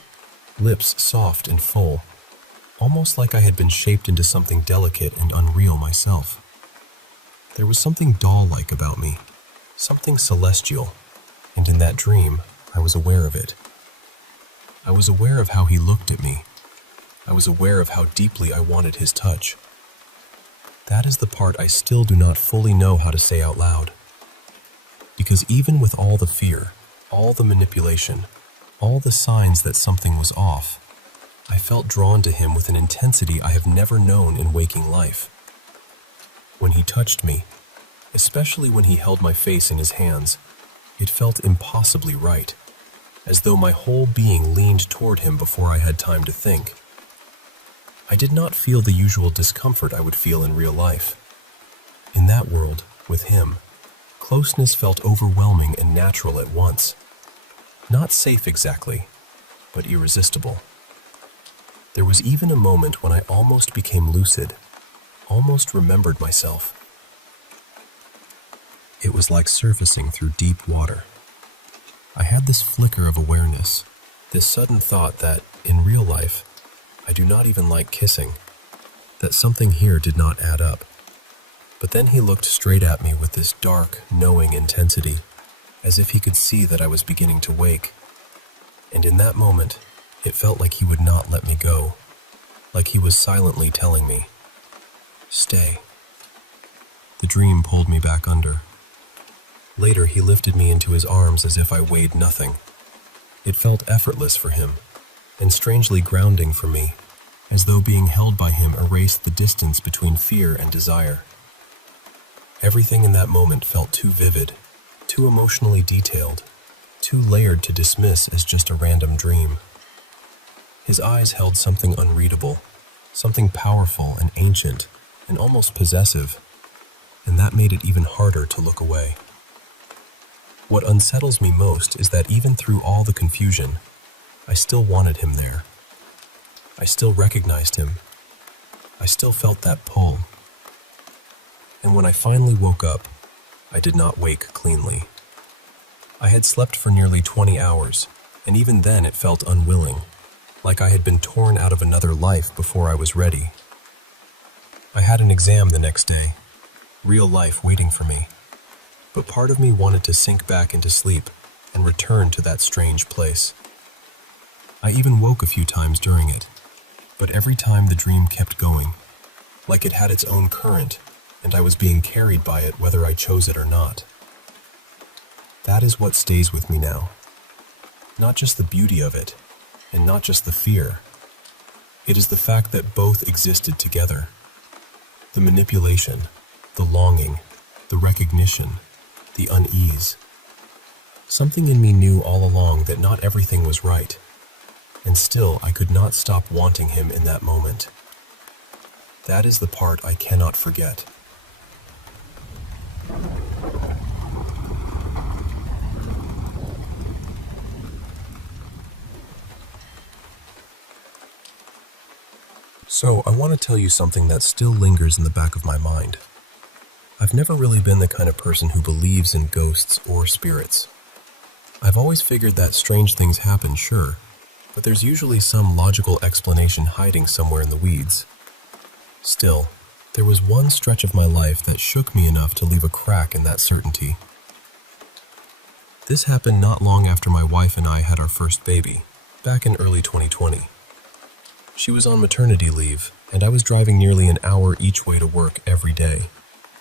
lips soft and full, almost like I had been shaped into something delicate and unreal myself. There was something doll-like about me, something celestial, and in that dream, I was aware of it. I was aware of how he looked at me. I was aware of how deeply I wanted his touch. That is the part I still do not fully know how to say out loud. Because even with all the fear, all the manipulation, all the signs that something was off, I felt drawn to him with an intensity I have never known in waking life. When he touched me, especially when he held my face in his hands, it felt impossibly right, as though my whole being leaned toward him before I had time to think. I did not feel the usual discomfort I would feel in real life. In that world, with him, closeness felt overwhelming and natural at once. Not safe exactly, but irresistible. There was even a moment when I almost became lucid, almost remembered myself. It was like surfacing through deep water. I had this flicker of awareness, this sudden thought that, in real life, I do not even like kissing, that something here did not add up. But then he looked straight at me with this dark, knowing intensity, as if he could see that I was beginning to wake. And in that moment, it felt like he would not let me go, like he was silently telling me, "Stay." The dream pulled me back under. Later, he lifted me into his arms as if I weighed nothing. It felt effortless for him, and strangely grounding for me, as though being held by him erased the distance between fear and desire. Everything in that moment felt too vivid, too emotionally detailed, too layered to dismiss as just a random dream. His eyes held something unreadable, something powerful and ancient, and almost possessive, and that made it even harder to look away. What unsettles me most is that even through all the confusion, I still wanted him there. I still recognized him. I still felt that pull. And when I finally woke up, I did not wake cleanly. I had slept for nearly 20 hours, and even then it felt unwilling, like I had been torn out of another life before I was ready. I had an exam the next day, real life waiting for me, but part of me wanted to sink back into sleep and return to that strange place. I even woke a few times during it, but every time the dream kept going, like it had its own current, and I was being carried by it whether I chose it or not. That is what stays with me now. Not just the beauty of it, and not just the fear. It is the fact that both existed together. The manipulation, the longing, the recognition, the unease. Something in me knew all along that not everything was right, and still I could not stop wanting him in that moment. That is the part I cannot forget. So, I want to tell you something that still lingers in the back of my mind. I've never really been the kind of person who believes in ghosts or spirits. I've always figured that strange things happen, sure, but there's usually some logical explanation hiding somewhere in the weeds. Still, there was one stretch of my life that shook me enough to leave a crack in that certainty. This happened not long after my wife and I had our first baby, back in early 2020. She was on maternity leave, and I was driving nearly an hour each way to work every day.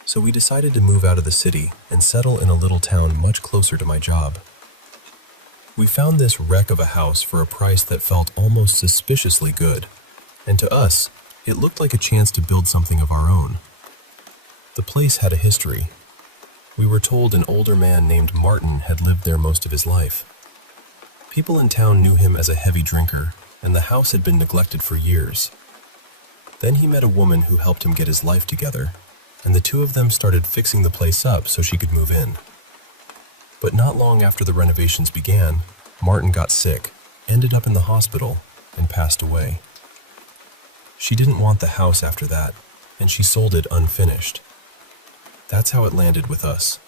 So we decided to move out of the city and settle in a little town much closer to my job. We found this wreck of a house for a price that felt almost suspiciously good, and to us, it looked like a chance to build something of our own. The place had a history. We were told an older man named Martin had lived there most of his life. People in town knew him as a heavy drinker, and the house had been neglected for years. Then he met a woman who helped him get his life together, and the two of them started fixing the place up so she could move in. But not long after the renovations began, Martin got sick, ended up in the hospital, and passed away. She didn't want the house after that, and she sold it unfinished. That's how it landed with us.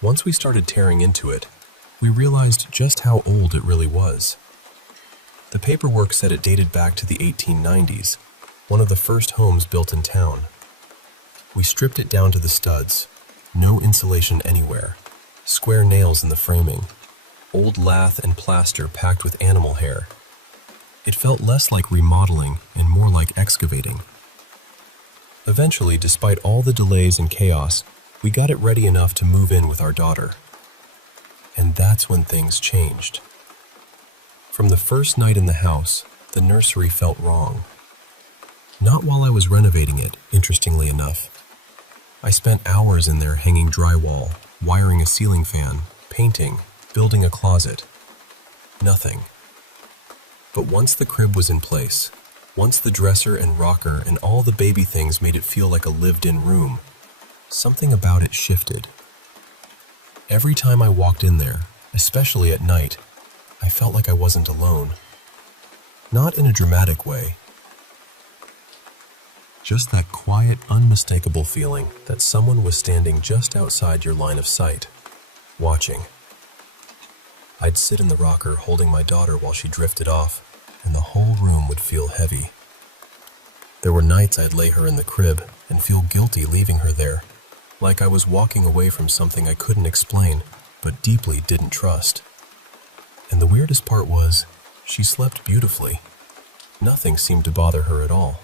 Once we started tearing into it, we realized just how old it really was. The paperwork said it dated back to the 1890s, one of the first homes built in town. We stripped it down to the studs, no insulation anywhere, square nails in the framing, old lath and plaster packed with animal hair. It felt less like remodeling and more like excavating. Eventually, despite all the delays and chaos, we got it ready enough to move in with our daughter. And that's when things changed. From the first night in the house, the nursery felt wrong. Not while I was renovating it, interestingly enough. I spent hours in there hanging drywall, wiring a ceiling fan, painting, building a closet. Nothing. But once the crib was in place, once the dresser and rocker and all the baby things made it feel like a lived-in room, something about it shifted. Every time I walked in there, especially at night, I felt like I wasn't alone. Not in a dramatic way. Just that quiet, unmistakable feeling that someone was standing just outside your line of sight, watching. I'd sit in the rocker holding my daughter while she drifted off, and the whole room would feel heavy. There were nights I'd lay her in the crib and feel guilty leaving her there, like I was walking away from something I couldn't explain, but deeply didn't trust. And the weirdest part was, she slept beautifully. Nothing seemed to bother her at all.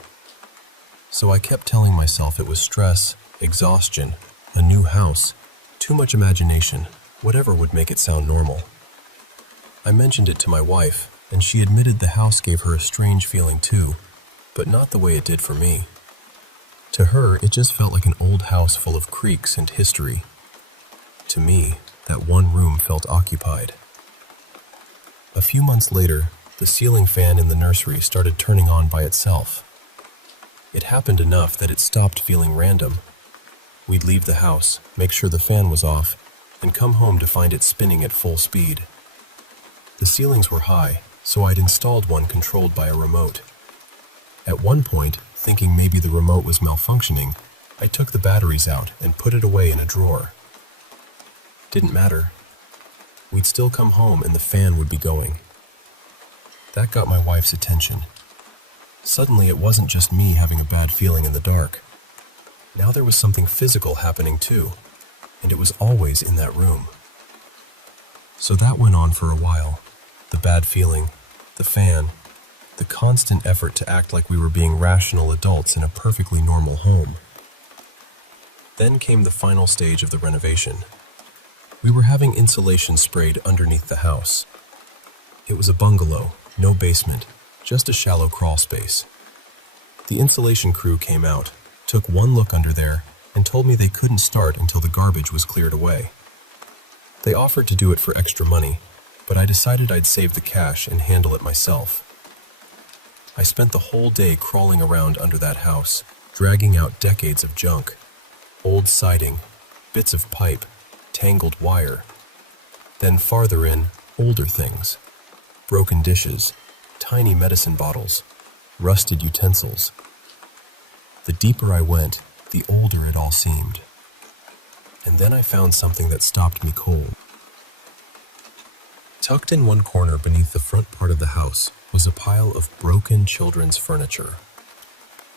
So I kept telling myself it was stress, exhaustion, a new house, too much imagination, whatever would make it sound normal. I mentioned it to my wife, and she admitted the house gave her a strange feeling too, but not the way it did for me. To her, it just felt like an old house full of creaks and history. To me, that one room felt occupied. A few months later, the ceiling fan in the nursery started turning on by itself. It happened enough that it stopped feeling random. We'd leave the house, make sure the fan was off, and come home to find it spinning at full speed. The ceilings were high, so I'd installed one controlled by a remote. At one point, thinking maybe the remote was malfunctioning, I took the batteries out and put it away in a drawer. Didn't matter. We'd still come home and the fan would be going. That got my wife's attention. Suddenly, it wasn't just me having a bad feeling in the dark. Now there was something physical happening too, and it was always in that room. So that went on for a while. The bad feeling, the fan, the constant effort to act like we were being rational adults in a perfectly normal home. Then came the final stage of the renovation. We were having insulation sprayed underneath the house. It was a bungalow, no basement, just a shallow crawl space. The insulation crew came out, took one look under there, and told me they couldn't start until the garbage was cleared away. They offered to do it for extra money, but I decided I'd save the cash and handle it myself. I spent the whole day crawling around under that house, dragging out decades of junk, old siding, bits of pipe, tangled wire. Then farther in, older things, broken dishes, tiny medicine bottles, rusted utensils. The deeper I went, the older it all seemed. And then I found something that stopped me cold. Tucked in one corner beneath the front part of the house was a pile of broken children's furniture.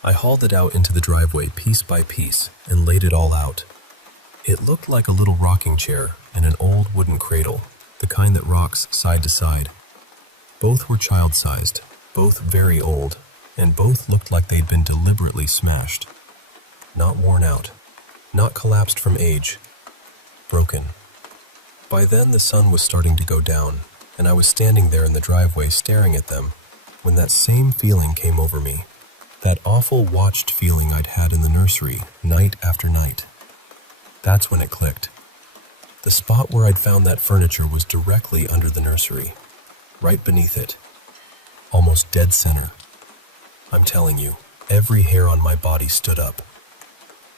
I hauled it out into the driveway piece by piece and laid it all out. It looked like a little rocking chair and an old wooden cradle, the kind that rocks side to side. Both were child-sized, both very old, and both looked like they'd been deliberately smashed. Not worn out, not collapsed from age, broken. By then the sun was starting to go down, and I was standing there in the driveway staring at them, when that same feeling came over me, that awful watched feeling I'd had in the nursery, night after night. That's when it clicked. The spot where I'd found that furniture was directly under the nursery, right beneath it, almost dead center. I'm telling you, every hair on my body stood up.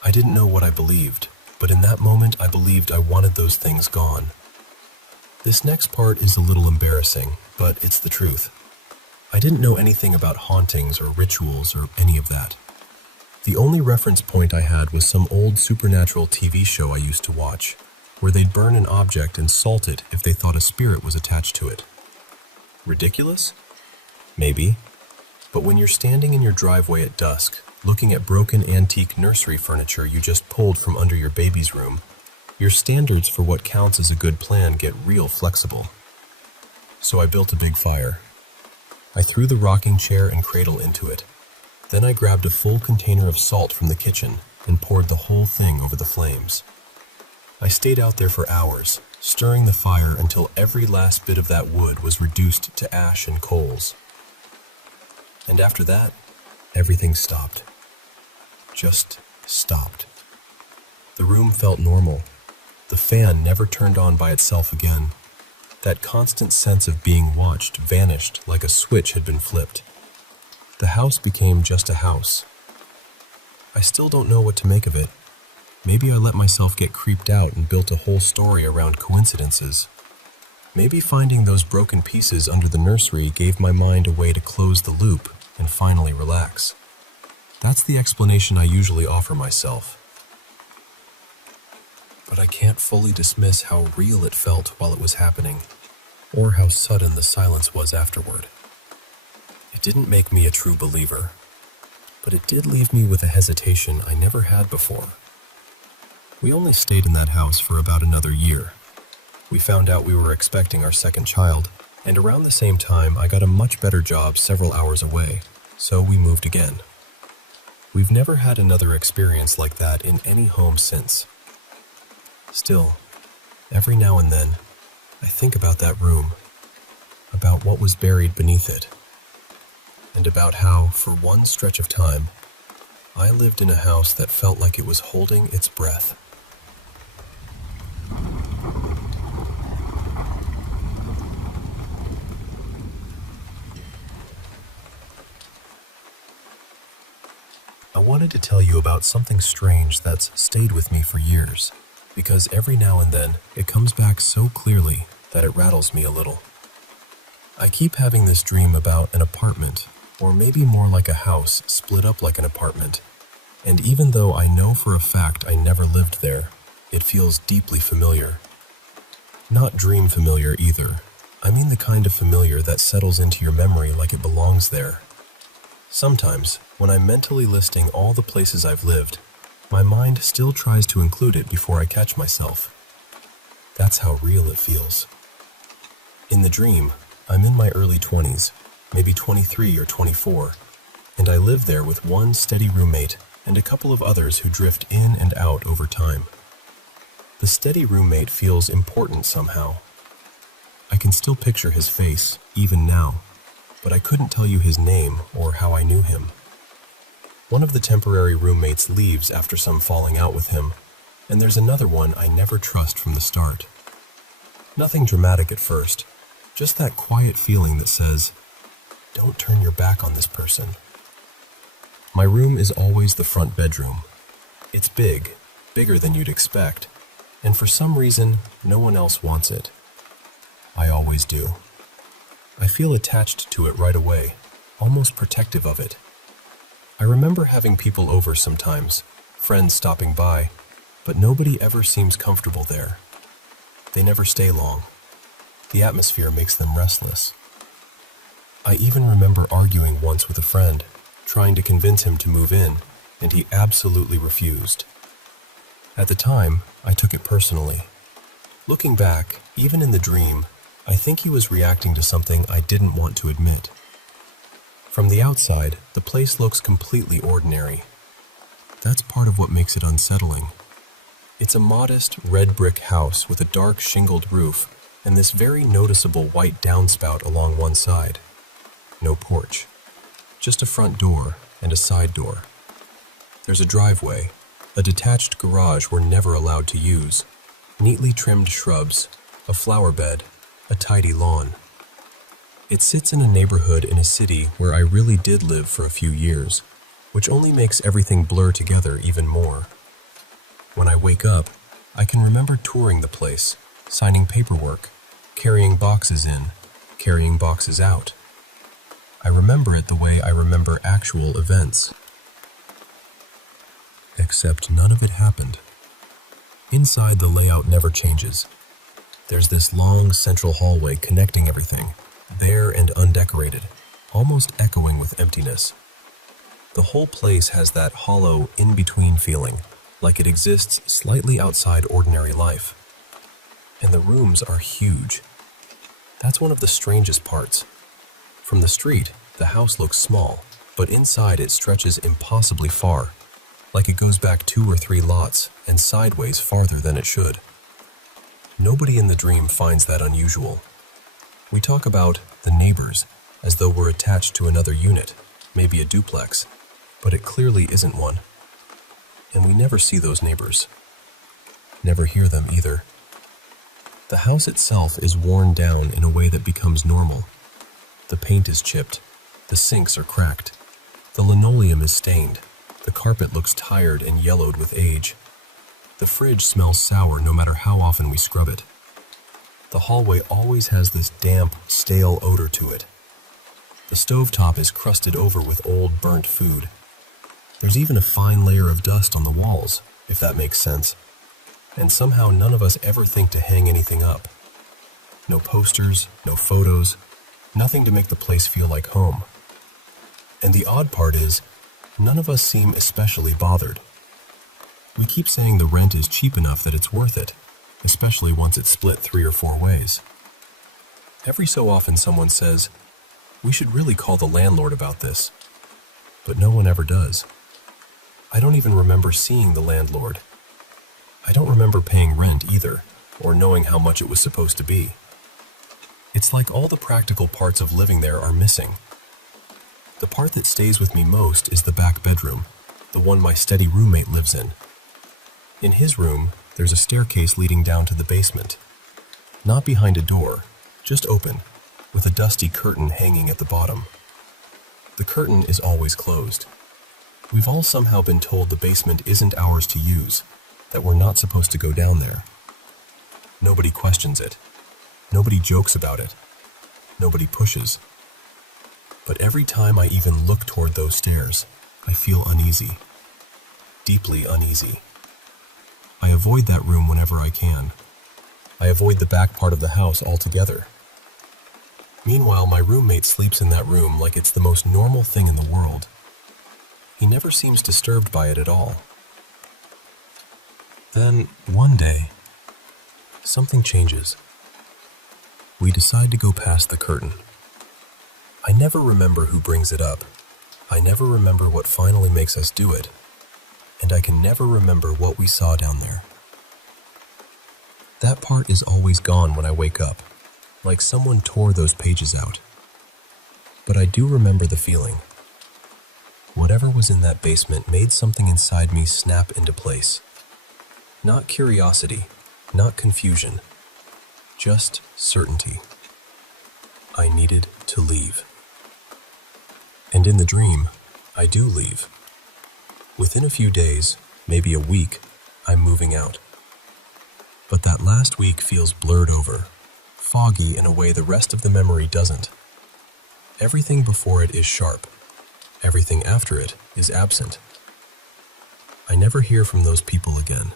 I didn't know what I believed, but in that moment I believed I wanted those things gone. This next part is a little embarrassing, but it's the truth. I didn't know anything about hauntings or rituals or any of that. The only reference point I had was some old supernatural TV show I used to watch, where they'd burn an object and salt it if they thought a spirit was attached to it. Ridiculous? Maybe. But when you're standing in your driveway at dusk, looking at broken antique nursery furniture you just pulled from under your baby's room, your standards for what counts as a good plan get real flexible. So I built a big fire. I threw the rocking chair and cradle into it. Then I grabbed a full container of salt from the kitchen and poured the whole thing over the flames. I stayed out there for hours, stirring the fire until every last bit of that wood was reduced to ash and coals. And after that, everything stopped. Just stopped. The room felt normal. The fan never turned on by itself again. That constant sense of being watched vanished like a switch had been flipped. The house became just a house. I still don't know what to make of it. Maybe I let myself get creeped out and built a whole story around coincidences. Maybe finding those broken pieces under the nursery gave my mind a way to close the loop and finally relax. That's the explanation I usually offer myself. But I can't fully dismiss how real it felt while it was happening, or how sudden the silence was afterward. It didn't make me a true believer, but it did leave me with a hesitation I never had before. We only stayed in that house for about another year. We found out we were expecting our second child, and around the same time I got a much better job several hours away, so we moved again. We've never had another experience like that in any home since. Still, every now and then, I think about that room, about what was buried beneath it, and about how, for one stretch of time, I lived in a house that felt like it was holding its breath. I wanted to tell you about something strange that's stayed with me for years, because every now and then it comes back so clearly that it rattles me a little. I keep having this dream about an apartment, or maybe more like a house split up like an apartment, and even though I know for a fact I never lived there, it feels deeply familiar. Not dream familiar either. I mean the kind of familiar that settles into your memory like it belongs there. Sometimes, when I'm mentally listing all the places I've lived, my mind still tries to include it before I catch myself. That's how real it feels. In the dream, I'm in my early 20s, maybe 23 or 24, and I live there with one steady roommate and a couple of others who drift in and out over time. The steady roommate feels important somehow. I can still picture his face, even now, but I couldn't tell you his name or how I knew him. One of the temporary roommates leaves after some falling out with him, and there's another one I never trust from the start. Nothing dramatic at first, just that quiet feeling that says, don't turn your back on this person. My room is always the front bedroom. It's big, bigger than you'd expect, and for some reason, no one else wants it. I always do. I feel attached to it right away, almost protective of it. I remember having people over sometimes, friends stopping by, but nobody ever seems comfortable there. They never stay long. The atmosphere makes them restless. I even remember arguing once with a friend, trying to convince him to move in, and he absolutely refused. At the time, I took it personally. Looking back, even in the dream, I think he was reacting to something I didn't want to admit. From the outside, the place looks completely ordinary. That's part of what makes it unsettling. It's a modest, red brick house with a dark shingled roof and this very noticeable white downspout along one side. No porch. Just a front door and a side door. There's a driveway, a detached garage we're never allowed to use, neatly trimmed shrubs, a flower bed, a tidy lawn. It sits in a neighborhood in a city where I really did live for a few years, which only makes everything blur together even more. When I wake up, I can remember touring the place, signing paperwork, carrying boxes in, carrying boxes out. I remember it the way I remember actual events. Except none of it happened. Inside, the layout never changes. There's this long central hallway connecting everything, bare and undecorated, almost echoing with emptiness. The whole place has that hollow, in-between feeling, like it exists slightly outside ordinary life. And the rooms are huge. That's one of the strangest parts. From the street, the house looks small, but inside it stretches impossibly far, like it goes back 2 or 3 lots and sideways farther than it should. Nobody in the dream finds that unusual. We talk about the neighbors as though we're attached to another unit, maybe a duplex, but it clearly isn't one. And we never see those neighbors. Never hear them either. The house itself is worn down in a way that becomes normal. The paint is chipped, the sinks are cracked, the linoleum is stained, the carpet looks tired and yellowed with age. The fridge smells sour no matter how often we scrub it. The hallway always has this damp, stale odor to it. The stovetop is crusted over with old, burnt food. There's even a fine layer of dust on the walls, if that makes sense. And somehow none of us ever think to hang anything up. No posters, no photos, nothing to make the place feel like home. And the odd part is, none of us seem especially bothered. We keep saying the rent is cheap enough that it's worth it, especially once it's split 3 or 4 ways. Every so often someone says, "We should really call the landlord about this." But no one ever does. I don't even remember seeing the landlord. I don't remember paying rent either, or knowing how much it was supposed to be. It's like all the practical parts of living there are missing. The part that stays with me most is the back bedroom, the one my steady roommate lives in. In his room, there's a staircase leading down to the basement. Not behind a door, just open, with a dusty curtain hanging at the bottom. The curtain is always closed. We've all somehow been told the basement isn't ours to use, that we're not supposed to go down there. Nobody questions it. Nobody jokes about it. Nobody pushes. But every time I even look toward those stairs, I feel uneasy. Deeply uneasy. I avoid that room whenever I can. I avoid the back part of the house altogether. Meanwhile, my roommate sleeps in that room like it's the most normal thing in the world. He never seems disturbed by it at all. Then, one day, something changes. We decide to go past the curtain. I never remember who brings it up. I never remember what finally makes us do it. And I can never remember what we saw down there. That part is always gone when I wake up, like someone tore those pages out. But I do remember the feeling. Whatever was in that basement made something inside me snap into place. Not curiosity, not confusion, just certainty. I needed to leave. And in the dream, I do leave. Within a few days, maybe a week, I'm moving out. But that last week feels blurred over, foggy in a way the rest of the memory doesn't. Everything before it is sharp. Everything after it is absent. I never hear from those people again.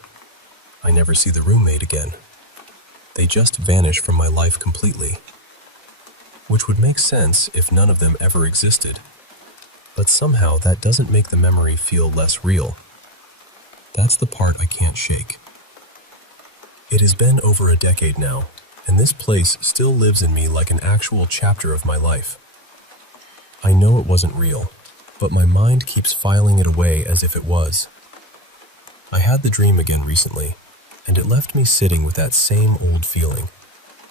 I never see the roommate again. They just vanish from my life completely. Which would make sense if none of them ever existed. But somehow that doesn't make the memory feel less real. That's the part I can't shake. It has been over a decade now, and this place still lives in me like an actual chapter of my life. I know it wasn't real, but my mind keeps filing it away as if it was. I had the dream again recently, and it left me sitting with that same old feeling,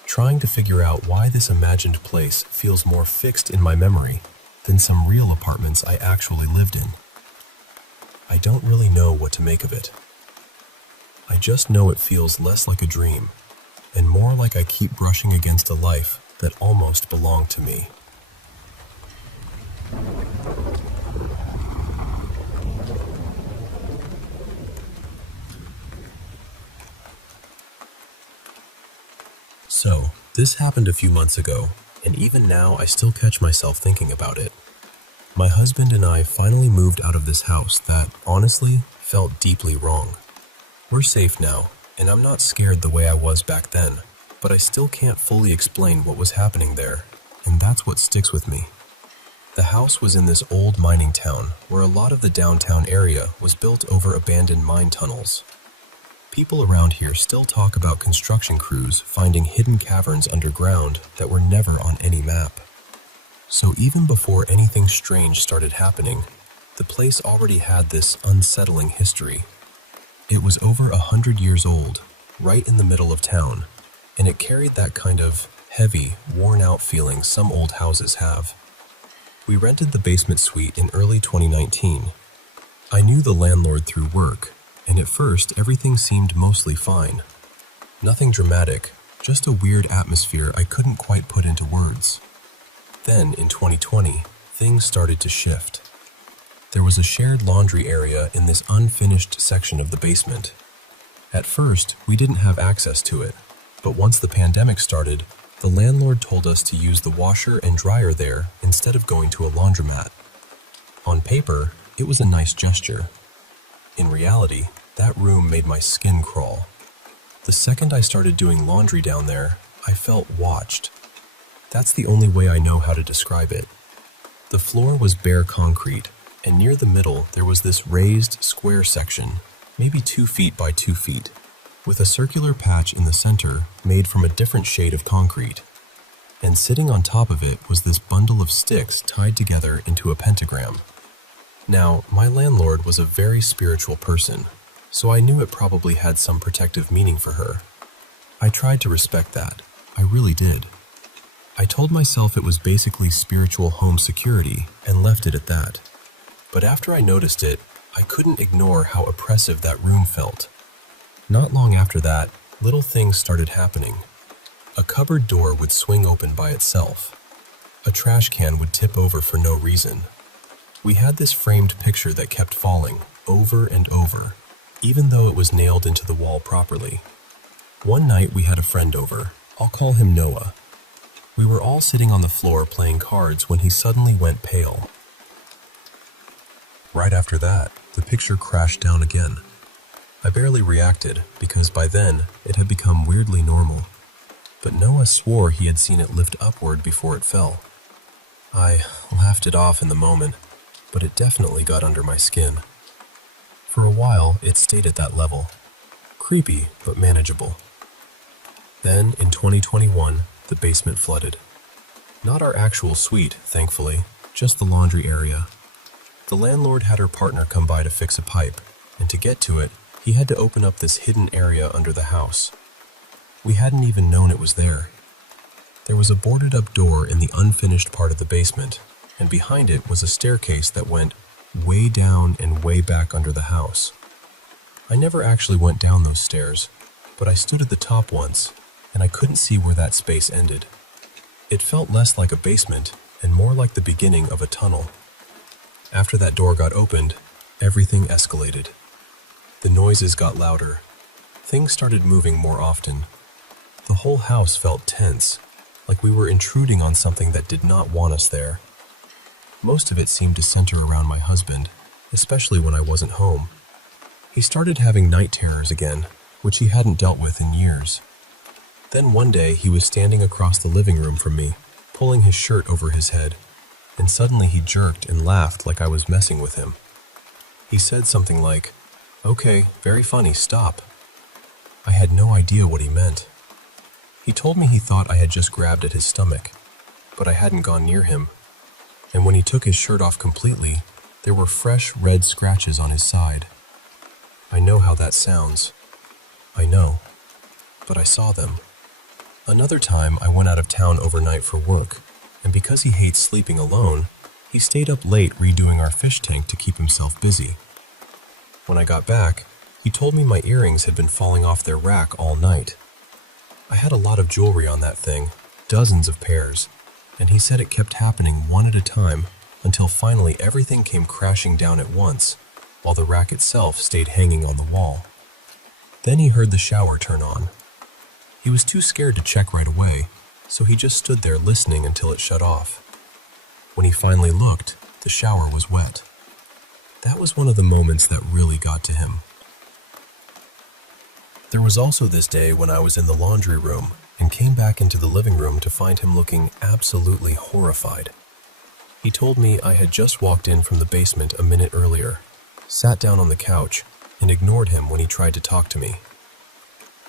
trying to figure out why this imagined place feels more fixed in my memory than some real apartments I actually lived in. I don't really know what to make of it. I just know it feels less like a dream, and more like I keep brushing against a life that almost belonged to me. So, this happened a few months ago, and even now I still catch myself thinking about it. My husband and I finally moved out of this house that, honestly, felt deeply wrong. We're safe now, and I'm not scared the way I was back then, but I still can't fully explain what was happening there, and that's what sticks with me. The house was in this old mining town where a lot of the downtown area was built over abandoned mine tunnels. People around here still talk about construction crews finding hidden caverns underground that were never on any map. So even before anything strange started happening, the place already had this unsettling history. It was over 100 years old, right in the middle of town, and it carried that kind of heavy, worn-out feeling some old houses have. We rented the basement suite in early 2019. I knew the landlord through work, and at first everything seemed mostly fine. Nothing dramatic, just a weird atmosphere I couldn't quite put into words. Then, in 2020, things started to shift. There was a shared laundry area in this unfinished section of the basement. At first, we didn't have access to it, but once the pandemic started, the landlord told us to use the washer and dryer there instead of going to a laundromat. On paper, it was a nice gesture. In reality, that room made my skin crawl. The second I started doing laundry down there, I felt watched. That's the only way I know how to describe it. The floor was bare concrete, and near the middle there was this raised, square section, maybe 2 feet by 2 feet, with a circular patch in the center made from a different shade of concrete. And sitting on top of it was this bundle of sticks tied together into a pentagram. Now, my landlord was a very spiritual person, so I knew it probably had some protective meaning for her. I tried to respect that. I really did. I told myself it was basically spiritual home security and left it at that. But after I noticed it, I couldn't ignore how oppressive that room felt. Not long after that, little things started happening. A cupboard door would swing open by itself. A trash can would tip over for no reason. We had this framed picture that kept falling, over and over, even though it was nailed into the wall properly. One night we had a friend over. I'll call him Noah. We were all sitting on the floor playing cards when he suddenly went pale. Right after that, the picture crashed down again. I barely reacted because by then it had become weirdly normal. But Noah swore he had seen it lift upward before it fell. I laughed it off in the moment, but it definitely got under my skin. For a while, it stayed at that level. Creepy, but manageable. Then, in 2021, the basement flooded. Not our actual suite, thankfully, just the laundry area. The landlord had her partner come by to fix a pipe, and to get to it, he had to open up this hidden area under the house. We hadn't even known it was there. There was a boarded-up door in the unfinished part of the basement, and behind it was a staircase that went way down and way back under the house. I never actually went down those stairs, but I stood at the top once, and I couldn't see where that space ended. It felt less like a basement and more like the beginning of a tunnel. After that door got opened, everything escalated. The noises got louder. Things started moving more often. The whole house felt tense, like we were intruding on something that did not want us there. Most of it seemed to center around my husband, especially when I wasn't home. He started having night terrors again, which he hadn't dealt with in years. Then one day he was standing across the living room from me, pulling his shirt over his head, and suddenly he jerked and laughed like I was messing with him. He said something like, "Okay, very funny, stop." I had no idea what he meant. He told me he thought I had just grabbed at his stomach, but I hadn't gone near him, and when he took his shirt off completely, there were fresh red scratches on his side. I know how that sounds. I know, but I saw them. Another time I went out of town overnight for work, and because he hates sleeping alone, he stayed up late redoing our fish tank to keep himself busy. When I got back, he told me my earrings had been falling off their rack all night. I had a lot of jewelry on that thing, dozens of pairs, and he said it kept happening one at a time until finally everything came crashing down at once, while the rack itself stayed hanging on the wall. Then he heard the shower turn on. He was too scared to check right away, so he just stood there listening until it shut off. When he finally looked, the shower was wet. That was one of the moments that really got to him. There was also this day when I was in the laundry room and came back into the living room to find him looking absolutely horrified. He told me I had just walked in from the basement a minute earlier, sat down on the couch, and ignored him when he tried to talk to me.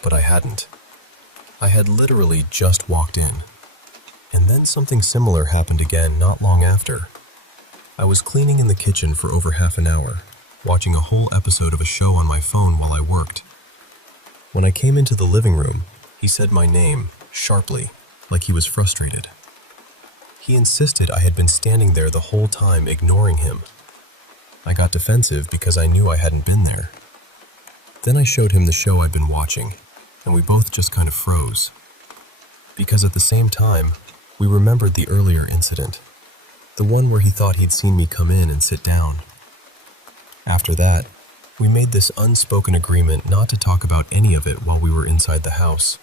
But I hadn't. I had literally just walked in. And then something similar happened again not long after. I was cleaning in the kitchen for over half an hour, watching a whole episode of a show on my phone while I worked. When I came into the living room, he said my name, sharply, like he was frustrated. He insisted I had been standing there the whole time ignoring him. I got defensive because I knew I hadn't been there. Then I showed him the show I'd been watching, and we both just kind of froze. Because at the same time, we remembered the earlier incident, the one where he thought he'd seen me come in and sit down. After that, we made this unspoken agreement not to talk about any of it while we were inside the house.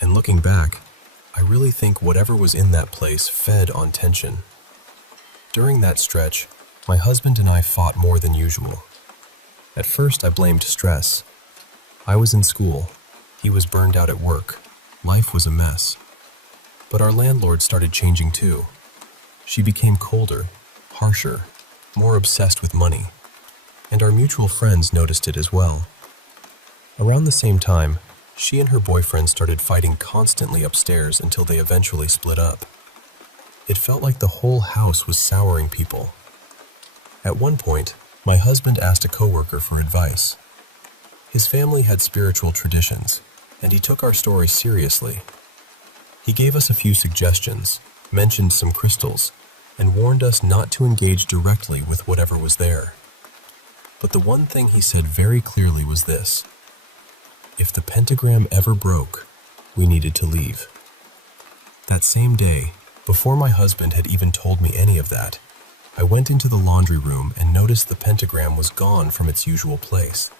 And looking back, I really think whatever was in that place fed on tension. During that stretch, my husband and I fought more than usual. At first, I blamed stress. I was in school. He was burned out at work. Life was a mess. But our landlord started changing too. She became colder, harsher, more obsessed with money. And our mutual friends noticed it as well. Around the same time, she and her boyfriend started fighting constantly upstairs until they eventually split up. It felt like the whole house was souring people. At one point, my husband asked a coworker for advice. His family had spiritual traditions, and he took our story seriously. He gave us a few suggestions, mentioned some crystals, and warned us not to engage directly with whatever was there. But the one thing he said very clearly was this: if the pentagram ever broke, we needed to leave. That same day, before my husband had even told me any of that, I went into the laundry room and noticed the pentagram was gone from its usual place.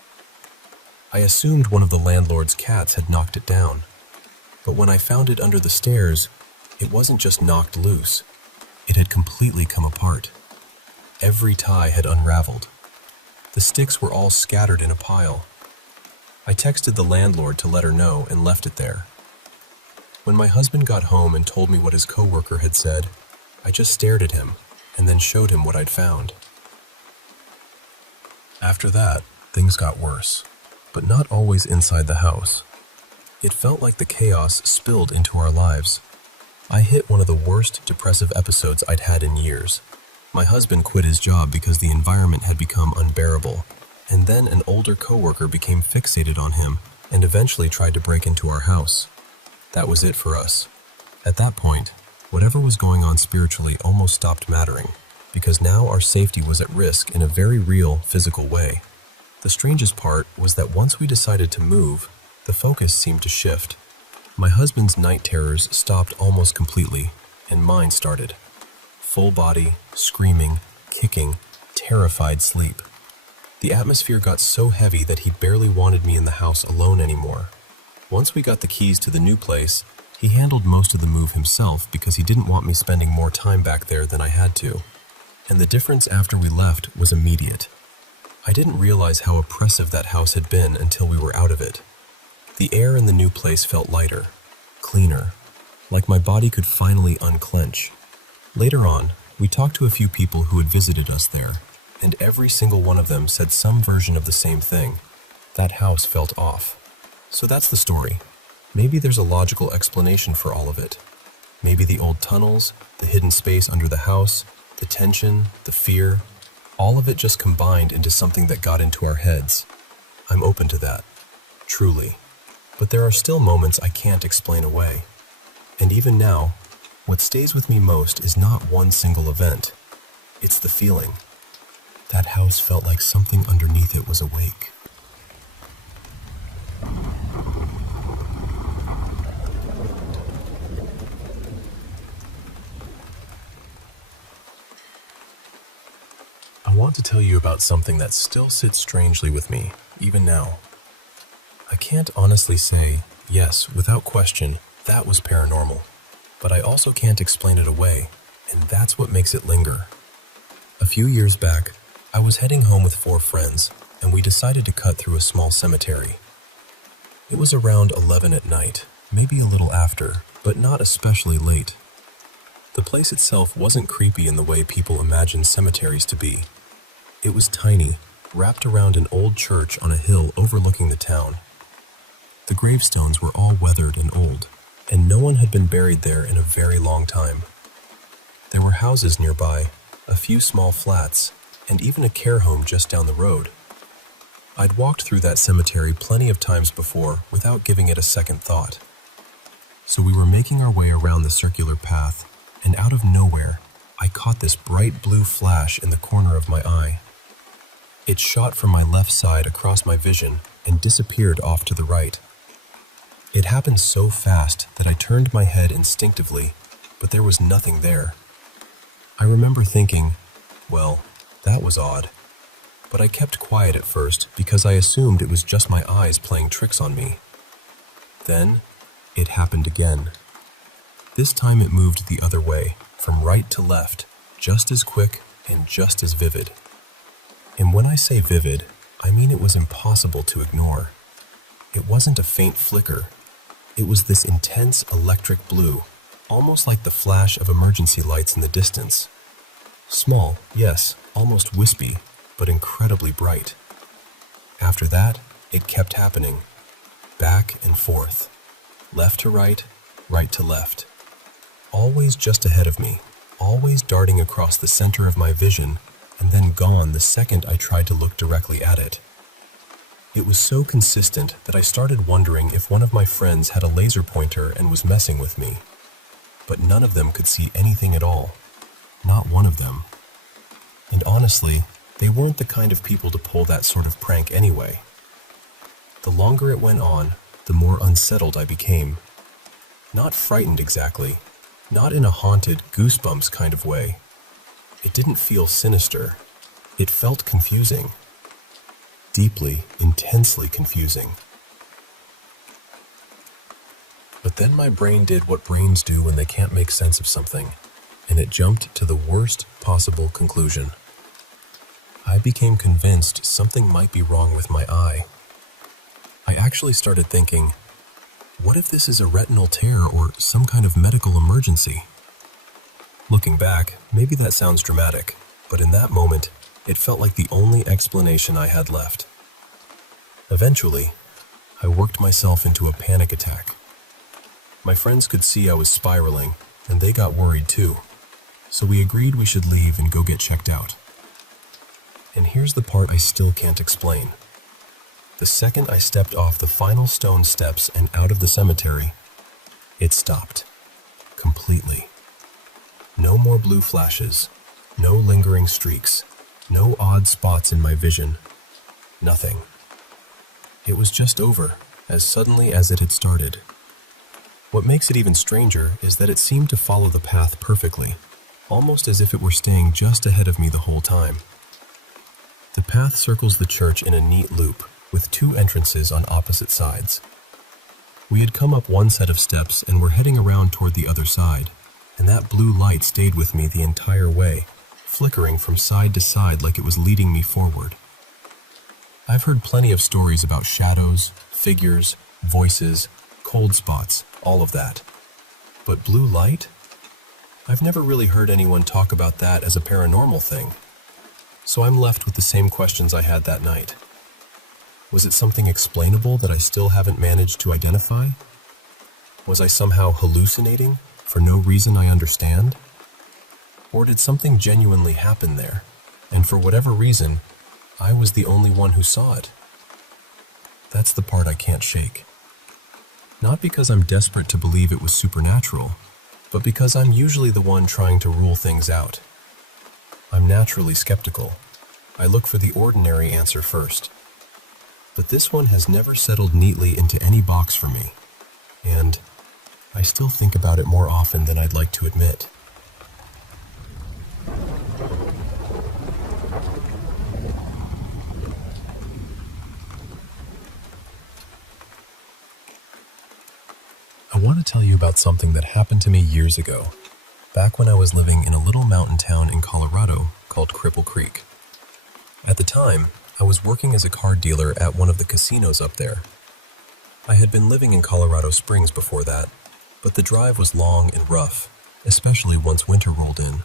I assumed one of the landlord's cats had knocked it down, but when I found it under the stairs, it wasn't just knocked loose. It had completely come apart. Every tie had unraveled. The sticks were all scattered in a pile. I texted the landlord to let her know and left it there. When my husband got home and told me what his coworker had said, I just stared at him and then showed him what I'd found. After that, things got worse, but not always inside the house. It felt like the chaos spilled into our lives. I hit one of the worst depressive episodes I'd had in years. My husband quit his job because the environment had become unbearable, and then an older coworker became fixated on him and eventually tried to break into our house. That was it for us. At that point, whatever was going on spiritually almost stopped mattering, because now our safety was at risk in a very real, physical way. The strangest part was that once we decided to move, the focus seemed to shift. My husband's night terrors stopped almost completely, and mine started. Full body, screaming, kicking, terrified sleep. The atmosphere got so heavy that he barely wanted me in the house alone anymore. Once we got the keys to the new place, he handled most of the move himself because he didn't want me spending more time back there than I had to. And the difference after we left was immediate. I didn't realize how oppressive that house had been until we were out of it. The air in the new place felt lighter. cleaner, like my body could finally unclench. Later on, we talked to a few people who had visited us there, and every single one of them said some version of the same thing. That house felt off. So that's the story. Maybe there's a logical explanation for all of it. Maybe the old tunnels, the hidden space under the house, the tension, the fear, all of it just combined into something that got into our heads. I'm open to that, truly. But there are still moments I can't explain away. And even now, what stays with me most is not one single event. It's the feeling. That house felt like something underneath it was awake. I want to tell you about something that still sits strangely with me, even now. I can't honestly say, yes, without question, that was paranormal, but I also can't explain it away, and that's what makes it linger. A few years back, I was heading home with 4 friends, and we decided to cut through a small cemetery. It was around 11 at night, maybe a little after, but not especially late. The place itself wasn't creepy in the way people imagine cemeteries to be. It was tiny, wrapped around an old church on a hill overlooking the town. The gravestones were all weathered and old, and no one had been buried there in a very long time. There were houses nearby, a few small flats, and even a care home just down the road. I'd walked through that cemetery plenty of times before without giving it a second thought. So we were making our way around the circular path, and out of nowhere, I caught this bright blue flash in the corner of my eye. It shot from my left side across my vision and disappeared off to the right. It happened so fast that I turned my head instinctively, but there was nothing there. I remember thinking, well, that was odd. But I kept quiet at first because I assumed it was just my eyes playing tricks on me. Then, it happened again. This time it moved the other way, from right to left, just as quick and just as vivid. And when I say vivid, I mean it was impossible to ignore. It wasn't a faint flicker. It was this intense electric blue, almost like the flash of emergency lights in the distance. Small, yes, almost wispy, but incredibly bright. After that, it kept happening. Back and forth. Left to right to left. Always just ahead of me, always darting across the center of my vision, and then gone the second I tried to look directly at it. It was so consistent that I started wondering if one of my friends had a laser pointer and was messing with me. But none of them could see anything at all. Not one of them. And honestly, they weren't the kind of people to pull that sort of prank anyway. The longer it went on, the more unsettled I became. Not frightened exactly, not in a haunted, goosebumps kind of way. It didn't feel sinister. It felt confusing. Deeply, intensely confusing. But then my brain did what brains do when they can't make sense of something, and it jumped to the worst possible conclusion. I became convinced something might be wrong with my eye. I actually started thinking, what if this is a retinal tear or some kind of medical emergency? Looking back, maybe that sounds dramatic, but in that moment, it felt like the only explanation I had left. Eventually, I worked myself into a panic attack. My friends could see I was spiraling, and they got worried too, so we agreed we should leave and go get checked out. And here's the part I still can't explain. The second I stepped off the final stone steps and out of the cemetery, it stopped. Completely. No more blue flashes, no lingering streaks, no odd spots in my vision. Nothing. It was just over, as suddenly as it had started. What makes it even stranger is that it seemed to follow the path perfectly, almost as if it were staying just ahead of me the whole time. The path circles the church in a neat loop, with 2 entrances on opposite sides. We had come up one set of steps and were heading around toward the other side, and that blue light stayed with me the entire way, flickering from side to side like it was leading me forward. I've heard plenty of stories about shadows, figures, voices, cold spots, all of that. But blue light? I've never really heard anyone talk about that as a paranormal thing. So I'm left with the same questions I had that night. Was it something explainable that I still haven't managed to identify? Was I somehow hallucinating for no reason I understand? Or did something genuinely happen there, and for whatever reason, I was the only one who saw it? That's the part I can't shake. Not because I'm desperate to believe it was supernatural, but because I'm usually the one trying to rule things out. I'm naturally skeptical. I look for the ordinary answer first. But this one has never settled neatly into any box for me, and I still think about it more often than I'd like to admit. I want to tell you about something that happened to me years ago, back when I was living in a little mountain town in Colorado called Cripple Creek. At the time, I was working as a car dealer at one of the casinos up there. I had been living in Colorado Springs before that, but the drive was long and rough, especially once winter rolled in,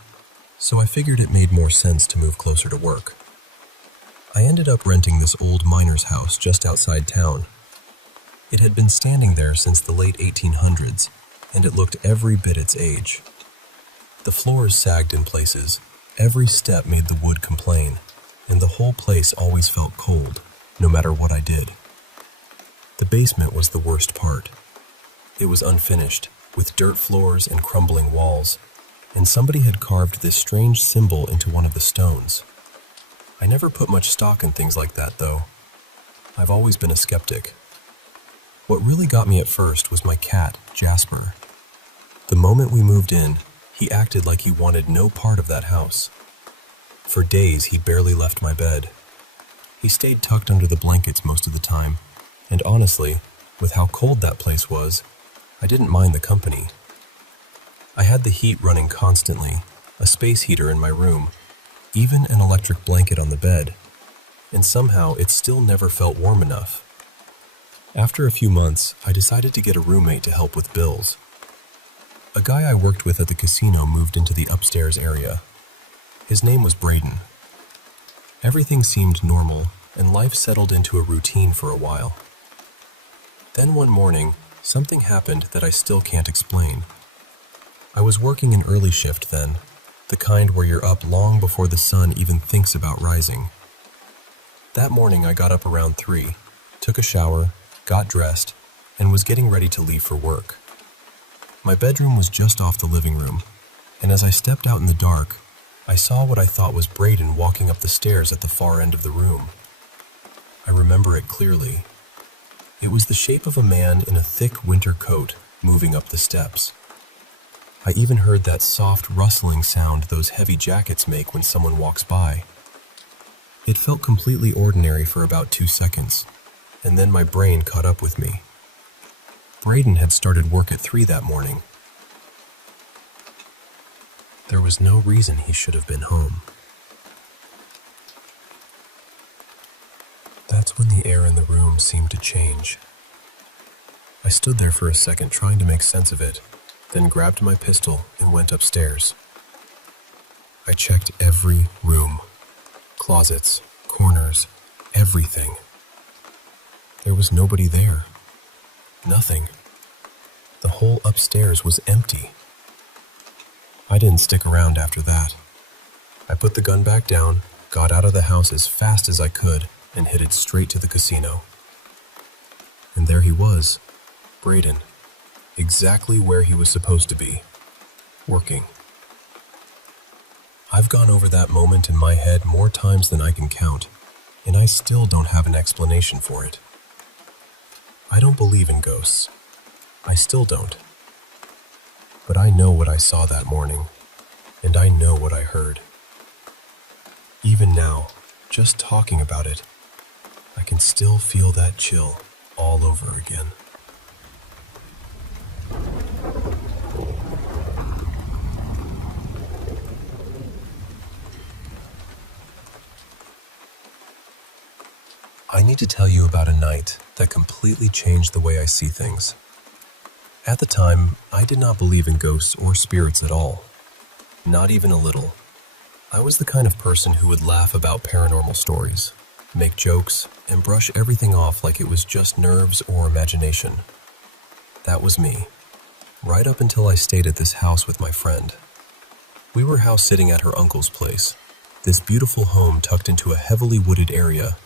so I figured it made more sense to move closer to work. I ended up renting this old miner's house just outside town. It had been standing there since the late 1800s, and it looked every bit its age. The floors sagged in places, every step made the wood complain, and the whole place always felt cold, no matter what I did. The basement was the worst part. It was unfinished, with dirt floors and crumbling walls, and somebody had carved this strange symbol into one of the stones. I never put much stock in things like that, though. I've always been a skeptic. What really got me at first was my cat, Jasper. The moment we moved in, he acted like he wanted no part of that house. For days, he barely left my bed. He stayed tucked under the blankets most of the time, and honestly, with how cold that place was, I didn't mind the company. I had the heat running constantly, a space heater in my room, even an electric blanket on the bed, and somehow it still never felt warm enough. After a few months, I decided to get a roommate to help with bills. A guy I worked with at the casino moved into the upstairs area. His name was Braden. Everything seemed normal, and life settled into a routine for a while. Then one morning, something happened that I still can't explain. I was working an early shift then, the kind where you're up long before the sun even thinks about rising. That morning I got up around 3, took a shower, got dressed, and was getting ready to leave for work. My bedroom was just off the living room, and as I stepped out in the dark, I saw what I thought was Braden walking up the stairs at the far end of the room. I remember it clearly. It was the shape of a man in a thick winter coat moving up the steps. I even heard that soft rustling sound those heavy jackets make when someone walks by. It felt completely ordinary for about 2 seconds, and then my brain caught up with me. Braden had started work at 3 that morning. There was no reason he should have been home. That's when the air in the room seemed to change. I stood there for a second trying to make sense of it, then grabbed my pistol and went upstairs. I checked every room, closets, corners, everything. There was nobody there. Nothing. The whole upstairs was empty. I didn't stick around after that. I put the gun back down, got out of the house as fast as I could, and headed straight to the casino. And there he was, Braden, exactly where he was supposed to be, working. I've gone over that moment in my head more times than I can count, and I still don't have an explanation for it. I don't believe in ghosts. I still don't. But I know what I saw that morning, and I know what I heard. Even now, just talking about it, I can still feel that chill all over again. I need to tell you about a night that completely changed the way I see things. At the time, I did not believe in ghosts or spirits at all. Not even a little. I was the kind of person who would laugh about paranormal stories, make jokes, and brush everything off like it was just nerves or imagination. That was me, right up until I stayed at this house with my friend. We were house sitting at her uncle's place, this beautiful home tucked into a heavily wooded area,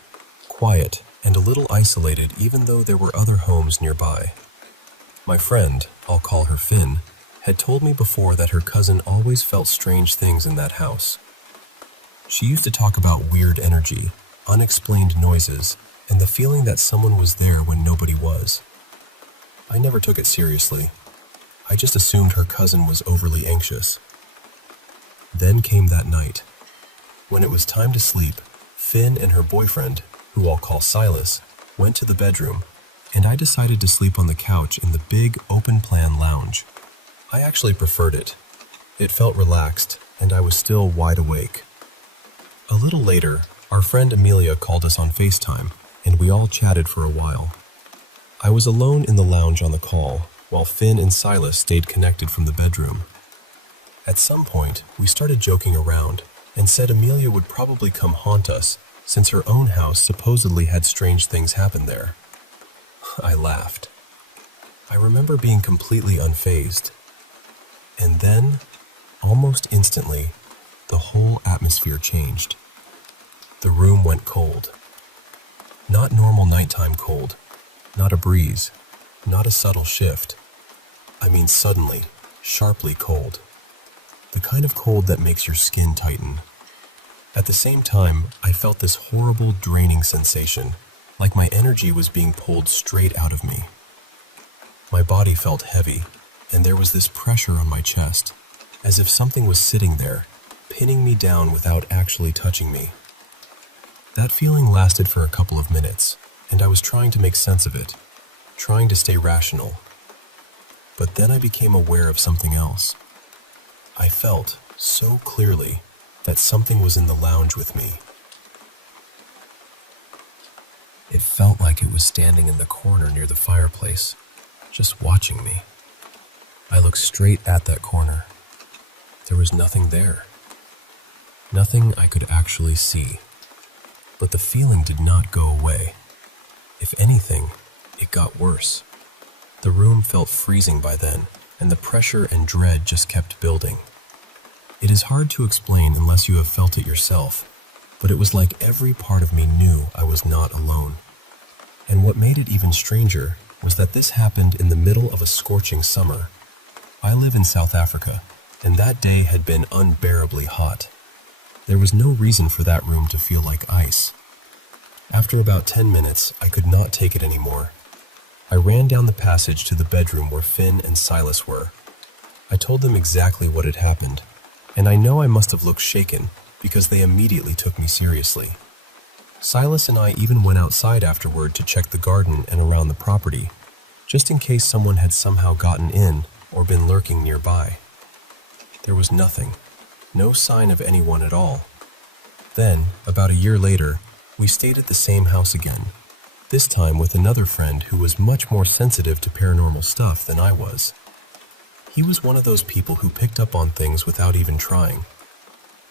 quiet and a little isolated even though there were other homes nearby. My friend, I'll call her Finn, had told me before that her cousin always felt strange things in that house. She used to talk about weird energy, unexplained noises, and the feeling that someone was there when nobody was. I never took it seriously. I just assumed her cousin was overly anxious. Then came that night. When it was time to sleep, Finn and her boyfriend, who I'll call Silas, went to the bedroom, and I decided to sleep on the couch in the big open-plan lounge. I actually preferred it. It felt relaxed, and I was still wide awake. A little later, our friend Amelia called us on FaceTime, and we all chatted for a while. I was alone in the lounge on the call, while Finn and Silas stayed connected from the bedroom. At some point, we started joking around, and said Amelia would probably come haunt us, since her own house supposedly had strange things happen there. I laughed. I remember being completely unfazed. And then, almost instantly, the whole atmosphere changed. The room went cold. Not normal nighttime cold, not a breeze, not a subtle shift. I mean suddenly, sharply cold. The kind of cold that makes your skin tighten. At the same time, I felt this horrible, draining sensation, like my energy was being pulled straight out of me. My body felt heavy, and there was this pressure on my chest, as if something was sitting there, pinning me down without actually touching me. That feeling lasted for a couple of minutes, and I was trying to make sense of it, trying to stay rational. But then I became aware of something else. I felt, so clearly, that something was in the lounge with me. It felt like it was standing in the corner near the fireplace, just watching me. I looked straight at that corner. There was nothing there. Nothing I could actually see. But the feeling did not go away. If anything, it got worse. The room felt freezing by then, and the pressure and dread just kept building. It is hard to explain unless you have felt it yourself, but it was like every part of me knew I was not alone. And what made it even stranger was that this happened in the middle of a scorching summer. I live in South Africa, and that day had been unbearably hot. There was no reason for that room to feel like ice. After about 10 minutes, I could not take it anymore. I ran down the passage to the bedroom where Finn and Silas were. I told them exactly what had happened, and I know I must have looked shaken because they immediately took me seriously. Silas and I even went outside afterward to check the garden and around the property, just in case someone had somehow gotten in or been lurking nearby. There was nothing, no sign of anyone at all. Then, about a year later, we stayed at the same house again, this time with another friend who was much more sensitive to paranormal stuff than I was. He was one of those people who picked up on things without even trying.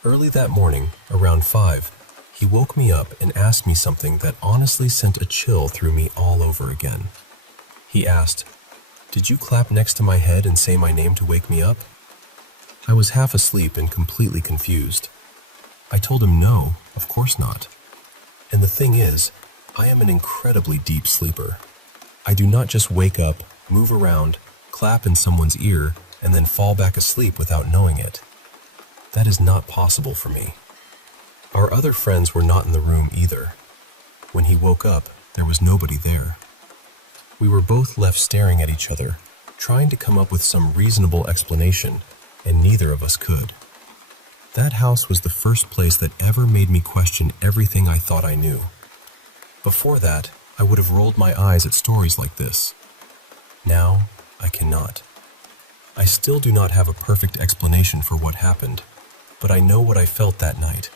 Early that morning, around 5, he woke me up and asked me something that honestly sent a chill through me all over again. He asked, "Did you clap next to my head and say my name to wake me up?" I was half asleep and completely confused. I told him no, of course not. And the thing is, I am an incredibly deep sleeper. I do not just wake up, move around, clap in someone's ear, and then fall back asleep without knowing it. That is not possible for me. Our other friends were not in the room either. When he woke up, there was nobody there. We were both left staring at each other, trying to come up with some reasonable explanation, and neither of us could. That house was the first place that ever made me question everything I thought I knew. Before that, I would have rolled my eyes at stories like this. Now, I cannot. I still do not have a perfect explanation for what happened, but I know what I felt that night,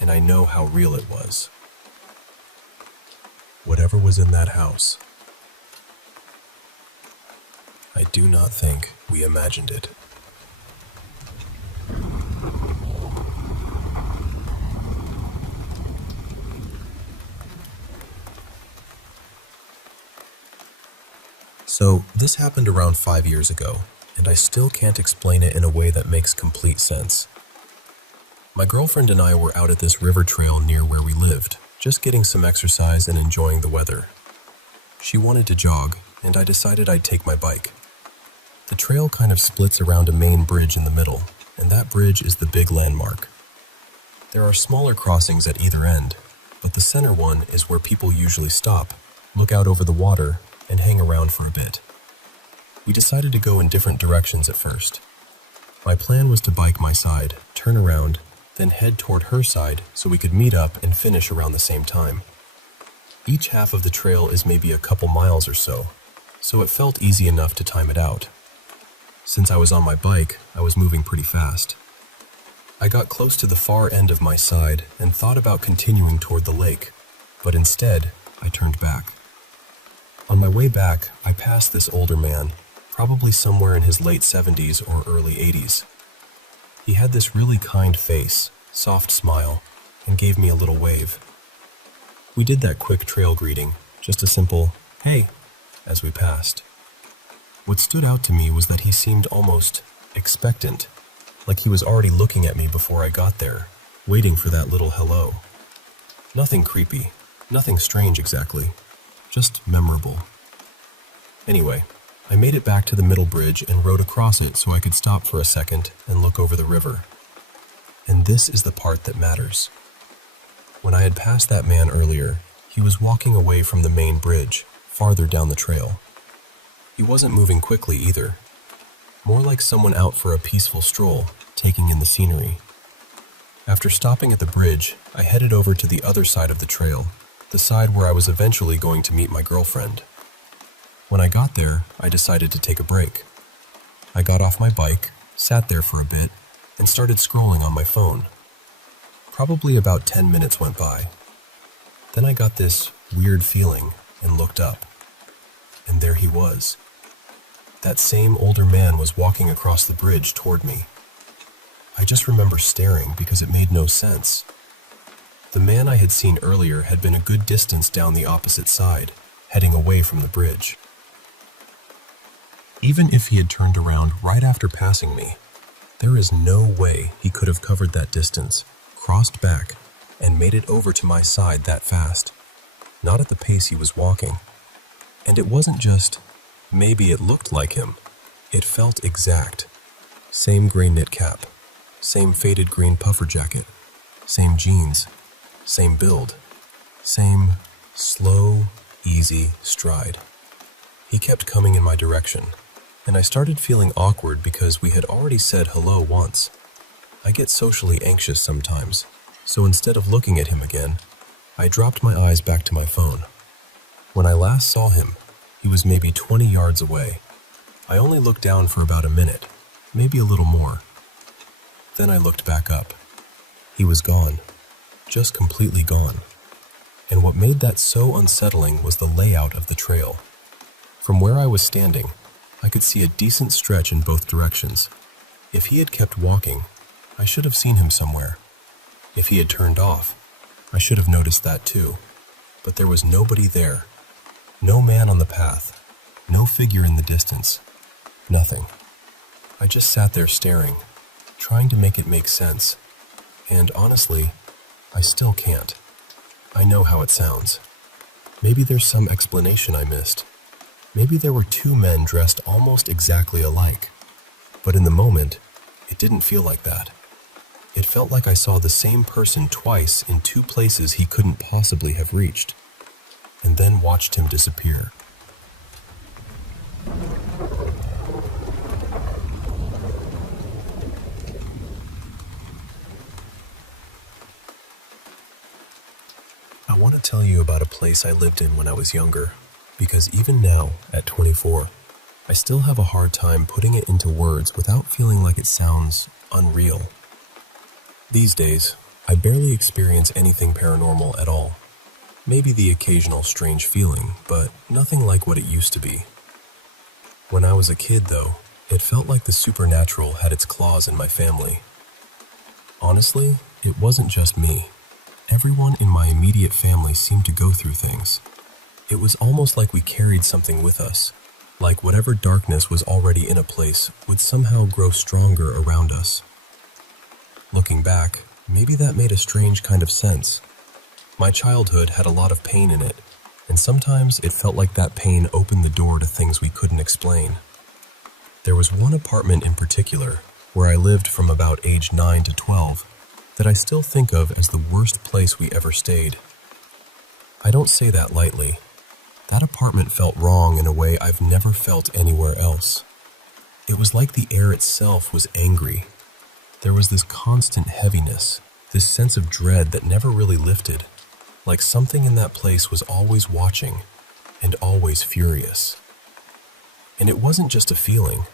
and I know how real it was. Whatever was in that house, I do not think we imagined it. So, this happened around 5 years ago, and I still can't explain it in a way that makes complete sense. My girlfriend and I were out at this river trail near where we lived, just getting some exercise and enjoying the weather. She wanted to jog, and I decided I'd take my bike. The trail kind of splits around a main bridge in the middle, and that bridge is the big landmark. There are smaller crossings at either end, but the center one is where people usually stop, look out over the water, and hang around for a bit. We decided to go in different directions at first. My plan was to bike my side, turn around, then head toward her side so we could meet up and finish around the same time. Each half of the trail is maybe a couple miles or so it felt easy enough to time it out. Since I was on my bike, I was moving pretty fast. I got close to the far end of my side and thought about continuing toward the lake, but instead, I turned back. On my way back, I passed this older man, probably somewhere in his late 70s or early 80s. He had this really kind face, soft smile, and gave me a little wave. We did that quick trail greeting, just a simple, "Hey," as we passed. What stood out to me was that he seemed almost expectant, like he was already looking at me before I got there, waiting for that little hello. Nothing creepy, nothing strange exactly. Just memorable. Anyway, I made it back to the middle bridge and rode across it so I could stop for a second and look over the river. And this is the part that matters. When I had passed that man earlier, he was walking away from the main bridge, farther down the trail. He wasn't moving quickly either. More like someone out for a peaceful stroll, taking in the scenery. After stopping at the bridge, I headed over to the other side of the trail, the side where I was eventually going to meet my girlfriend. When I got there, I decided to take a break. I got off my bike, sat there for a bit, and started scrolling on my phone. Probably about 10 minutes went by. Then I got this weird feeling and looked up. And there he was. That same older man was walking across the bridge toward me. I just remember staring because it made no sense. The man I had seen earlier had been a good distance down the opposite side, heading away from the bridge. Even if he had turned around right after passing me, there is no way he could have covered that distance, crossed back, and made it over to my side that fast. Not at the pace he was walking. And it wasn't just, maybe it looked like him. It felt exact. Same gray knit cap, same faded green puffer jacket, same jeans, same build, same slow, easy stride. He kept coming in my direction, and I started feeling awkward because we had already said hello once. I get socially anxious sometimes, so instead of looking at him again, I dropped my eyes back to my phone. When I last saw him, he was maybe 20 yards away. I only looked down for about a minute, maybe a little more. Then I looked back up. He was gone, just completely gone. And what made that so unsettling was the layout of the trail. From where I was standing, I could see a decent stretch in both directions. If he had kept walking, I should have seen him somewhere. If he had turned off, I should have noticed that too. But there was nobody there. No man on the path. No figure in the distance. Nothing. I just sat there staring, trying to make it make sense. And honestly, I still can't. I know how it sounds. Maybe there's some explanation I missed. Maybe there were two men dressed almost exactly alike. But in the moment, it didn't feel like that. It felt like I saw the same person twice in two places he couldn't possibly have reached, and then watched him disappear. I want to tell you about a place I lived in when I was younger, because even now, at 24, I still have a hard time putting it into words without feeling like it sounds unreal. These days, I barely experience anything paranormal at all. Maybe the occasional strange feeling, but nothing like what it used to be. When I was a kid, though, it felt like the supernatural had its claws in my family. Honestly, it wasn't just me. Everyone in my immediate family seemed to go through things. It was almost like we carried something with us, like whatever darkness was already in a place would somehow grow stronger around us. Looking back, maybe that made a strange kind of sense. My childhood had a lot of pain in it, and sometimes it felt like that pain opened the door to things we couldn't explain. There was one apartment in particular, where I lived from about age 9 to 12, that I still think of as the worst place we ever stayed. I don't say that lightly. That apartment felt wrong in a way I've never felt anywhere else. It was like the air itself was angry. There was this constant heaviness, this sense of dread that never really lifted, like something in that place was always watching and always furious. And it wasn't just a feeling.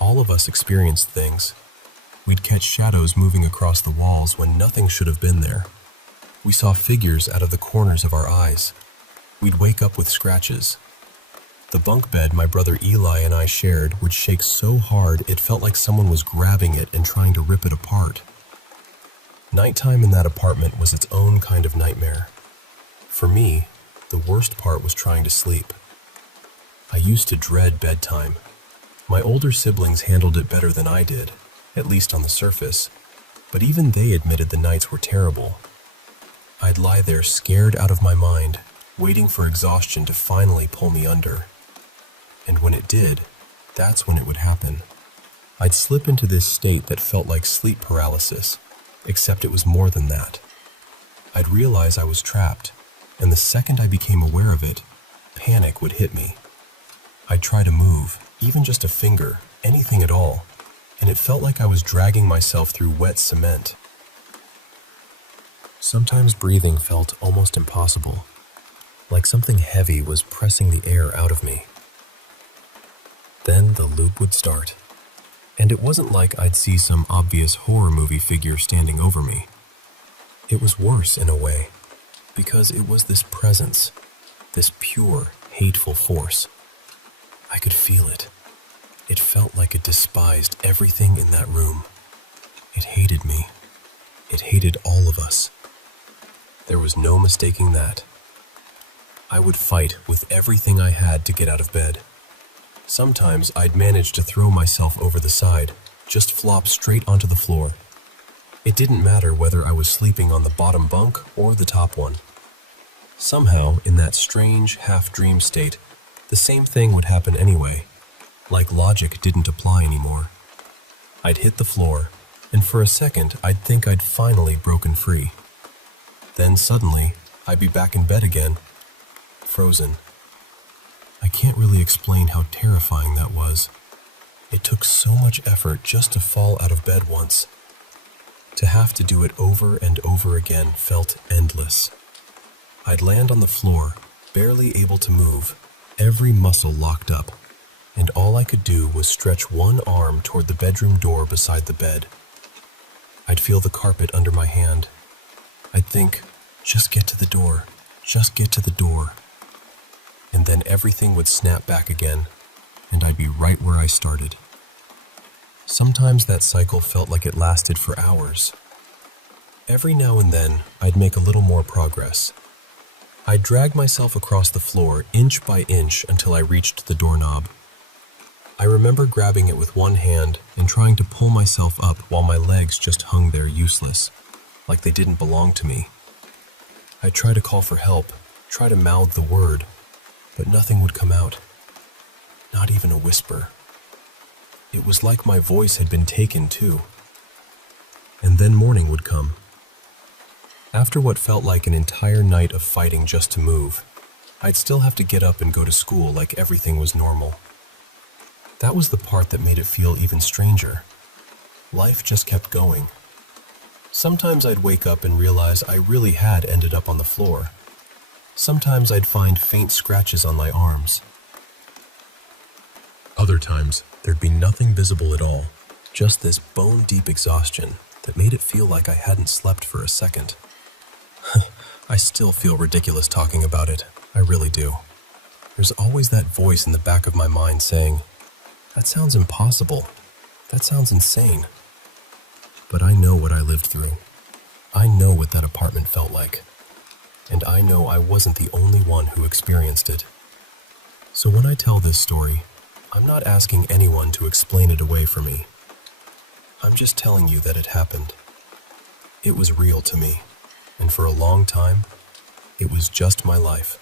All of us experienced things. We'd catch shadows moving across the walls when nothing should have been there. We saw figures out of the corners of our eyes. We'd wake up with scratches. The bunk bed my brother Eli and I shared would shake so hard it felt like someone was grabbing it and trying to rip it apart. Nighttime in that apartment was its own kind of nightmare. For me, the worst part was trying to sleep. I used to dread bedtime. My older siblings handled it better than I did, at least on the surface, but even they admitted the nights were terrible. I'd lie there scared out of my mind, waiting for exhaustion to finally pull me under. And when it did, that's when it would happen. I'd slip into this state that felt like sleep paralysis, except it was more than that. I'd realize I was trapped, and the second I became aware of it, panic would hit me. I'd try to move, even just a finger, anything at all, and it felt like I was dragging myself through wet cement. Sometimes breathing felt almost impossible, like something heavy was pressing the air out of me. Then the loop would start, and it wasn't like I'd see some obvious horror movie figure standing over me. It was worse in a way, because it was this presence, this pure, hateful force. I could feel it. It felt like it despised everything in that room. It hated me. It hated all of us. There was no mistaking that. I would fight with everything I had to get out of bed. Sometimes I'd manage to throw myself over the side, just flop straight onto the floor. It didn't matter whether I was sleeping on the bottom bunk or the top one. Somehow, in that strange, half-dream state, the same thing would happen anyway. Like logic didn't apply anymore. I'd hit the floor, and for a second I'd think I'd finally broken free. Then suddenly, I'd be back in bed again, frozen. I can't really explain how terrifying that was. It took so much effort just to fall out of bed once. To have to do it over and over again felt endless. I'd land on the floor, barely able to move, every muscle locked up, and all I could do was stretch one arm toward the bedroom door beside the bed. I'd feel the carpet under my hand. I'd think, just get to the door, just get to the door. And then everything would snap back again, and I'd be right where I started. Sometimes that cycle felt like it lasted for hours. Every now and then, I'd make a little more progress. I'd drag myself across the floor inch by inch until I reached the doorknob. I remember grabbing it with one hand and trying to pull myself up while my legs just hung there useless, like they didn't belong to me. I'd try to call for help, try to mouth the word, but nothing would come out. Not even a whisper. It was like my voice had been taken too. And then morning would come. After what felt like an entire night of fighting just to move, I'd still have to get up and go to school like everything was normal. That was the part that made it feel even stranger. Life just kept going. Sometimes I'd wake up and realize I really had ended up on the floor. Sometimes I'd find faint scratches on my arms. Other times, there'd be nothing visible at all, just this bone-deep exhaustion that made it feel like I hadn't slept for a second. I still feel ridiculous talking about it. I really do. There's always that voice in the back of my mind saying, That sounds impossible. That sounds insane. But I know what I lived through. I know what that apartment felt like. And I know I wasn't the only one who experienced it. So when I tell this story, I'm not asking anyone to explain it away for me. I'm just telling you that it happened. It was real to me, and for a long time, it was just my life.